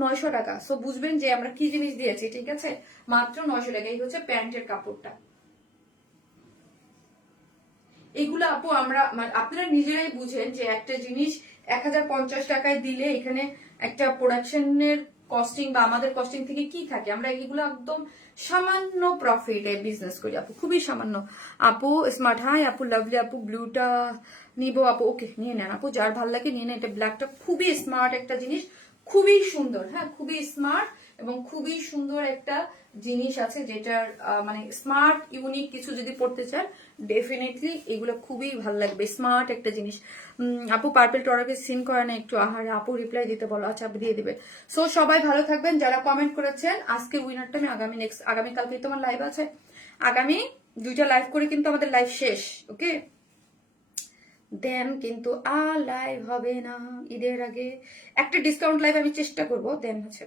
900 টাকা। সো বুঝবেন যে আমরা কি জিনিস দিয়েছি। ঠিক আছে, মাত্র 900 টাকা। এই হচ্ছে প্যান্টের কাপড়টা। এগুলো আপু আমরা আপনারা নিজেরাই বুঝেন যে একটা জিনিস 1050 টাকায় দিলে এখানে একটা প্রোডাকশনের কস্টিং বা আমাদের কস্টিং থেকে কি থাকে, আমরা এগুলো একদম সামান্য প্রফিটে বিজনেস করি আপু, খুবই সামান্য। আপু স্মার্ট, হাই আপু লাভলি, আপু ব্লুটা নিবো আপু? ওকে, নিয়ে নেন আপু, যার ভালো লাগে নিয়ে নেন। এটা ব্ল্যাকটা খুবই স্মার্ট একটা জিনিস, খুবই সুন্দর। হ্যাঁ, খুবই স্মার্ট এবং খুবই সুন্দর একটা জিনিস আছে, যেটার মানে স্মার্ট ইউনিক কিছু যদি পড়তে চান ডেফিনেটলি এগুলো খুবই ভালো লাগবে, স্মার্ট একটা জিনিস। আপু পার্পল টরাকে সিন করে না একটু? আহারে আপু রিপ্লাই দিতে বলো, আচ্ছা আপু দিয়ে দিবে। সো সবাই ভালো থাকবেন, যারা কমেন্ট করেছেন আজকে উইনারটা আমি আগামীকালকে তোমার লাইভ আছে, আগামী 2টা লাইভ করে কিন্তু আমাদের লাইভ শেষ। ওকে, দেন কিন্তু আর লাইভ হবে না ঈদের আগে, একটা ডিসকাউন্ট লাইভ আমি চেষ্টা করব, দেন হচ্ছে।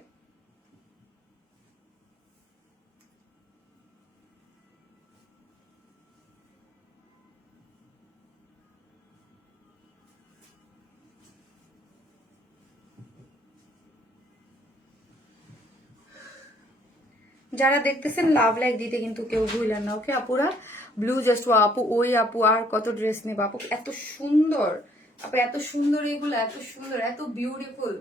যারা দেখতেছেন লাভ লাইক দিতে কিন্তু কেউ ভুলেন না, ওকে আপুরা। ব্লু জাস্ট আপু, ওই আপু আর কত ড্রেস নেবে আপু, এত সুন্দর আপু, এত সুন্দর এগুলো, এত সুন্দর, এত বিউটিফুল,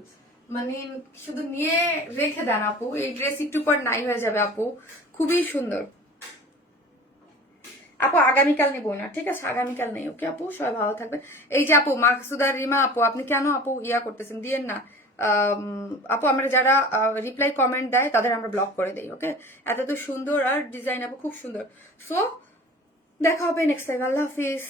মানে শুধু নিয়ে রেখে দেন আপু, এই ড্রেস একটু পর নাই হয়ে যাবে আপু, খুবই সুন্দর আপু। আগামীকাল নেবো না, ঠিক আছে, আগামীকাল নেই, ওকে আপু, সবাই ভালো থাকবে। এই যে আপু মাকসুদা রিমা আপু, আপনি কেন আপু ইয়া করতেছেন, দিয়েন না আপু, আমরা যারা রিপ্লাই কমেন্ট দেয় তাদের আমরা ব্লক করে দেই, ওকে। এত তো সুন্দর আর ডিজাইন আপু, খুব সুন্দর। সো দেখা হবে নেক্সট টাইম, আল্লাহ হাফিজ।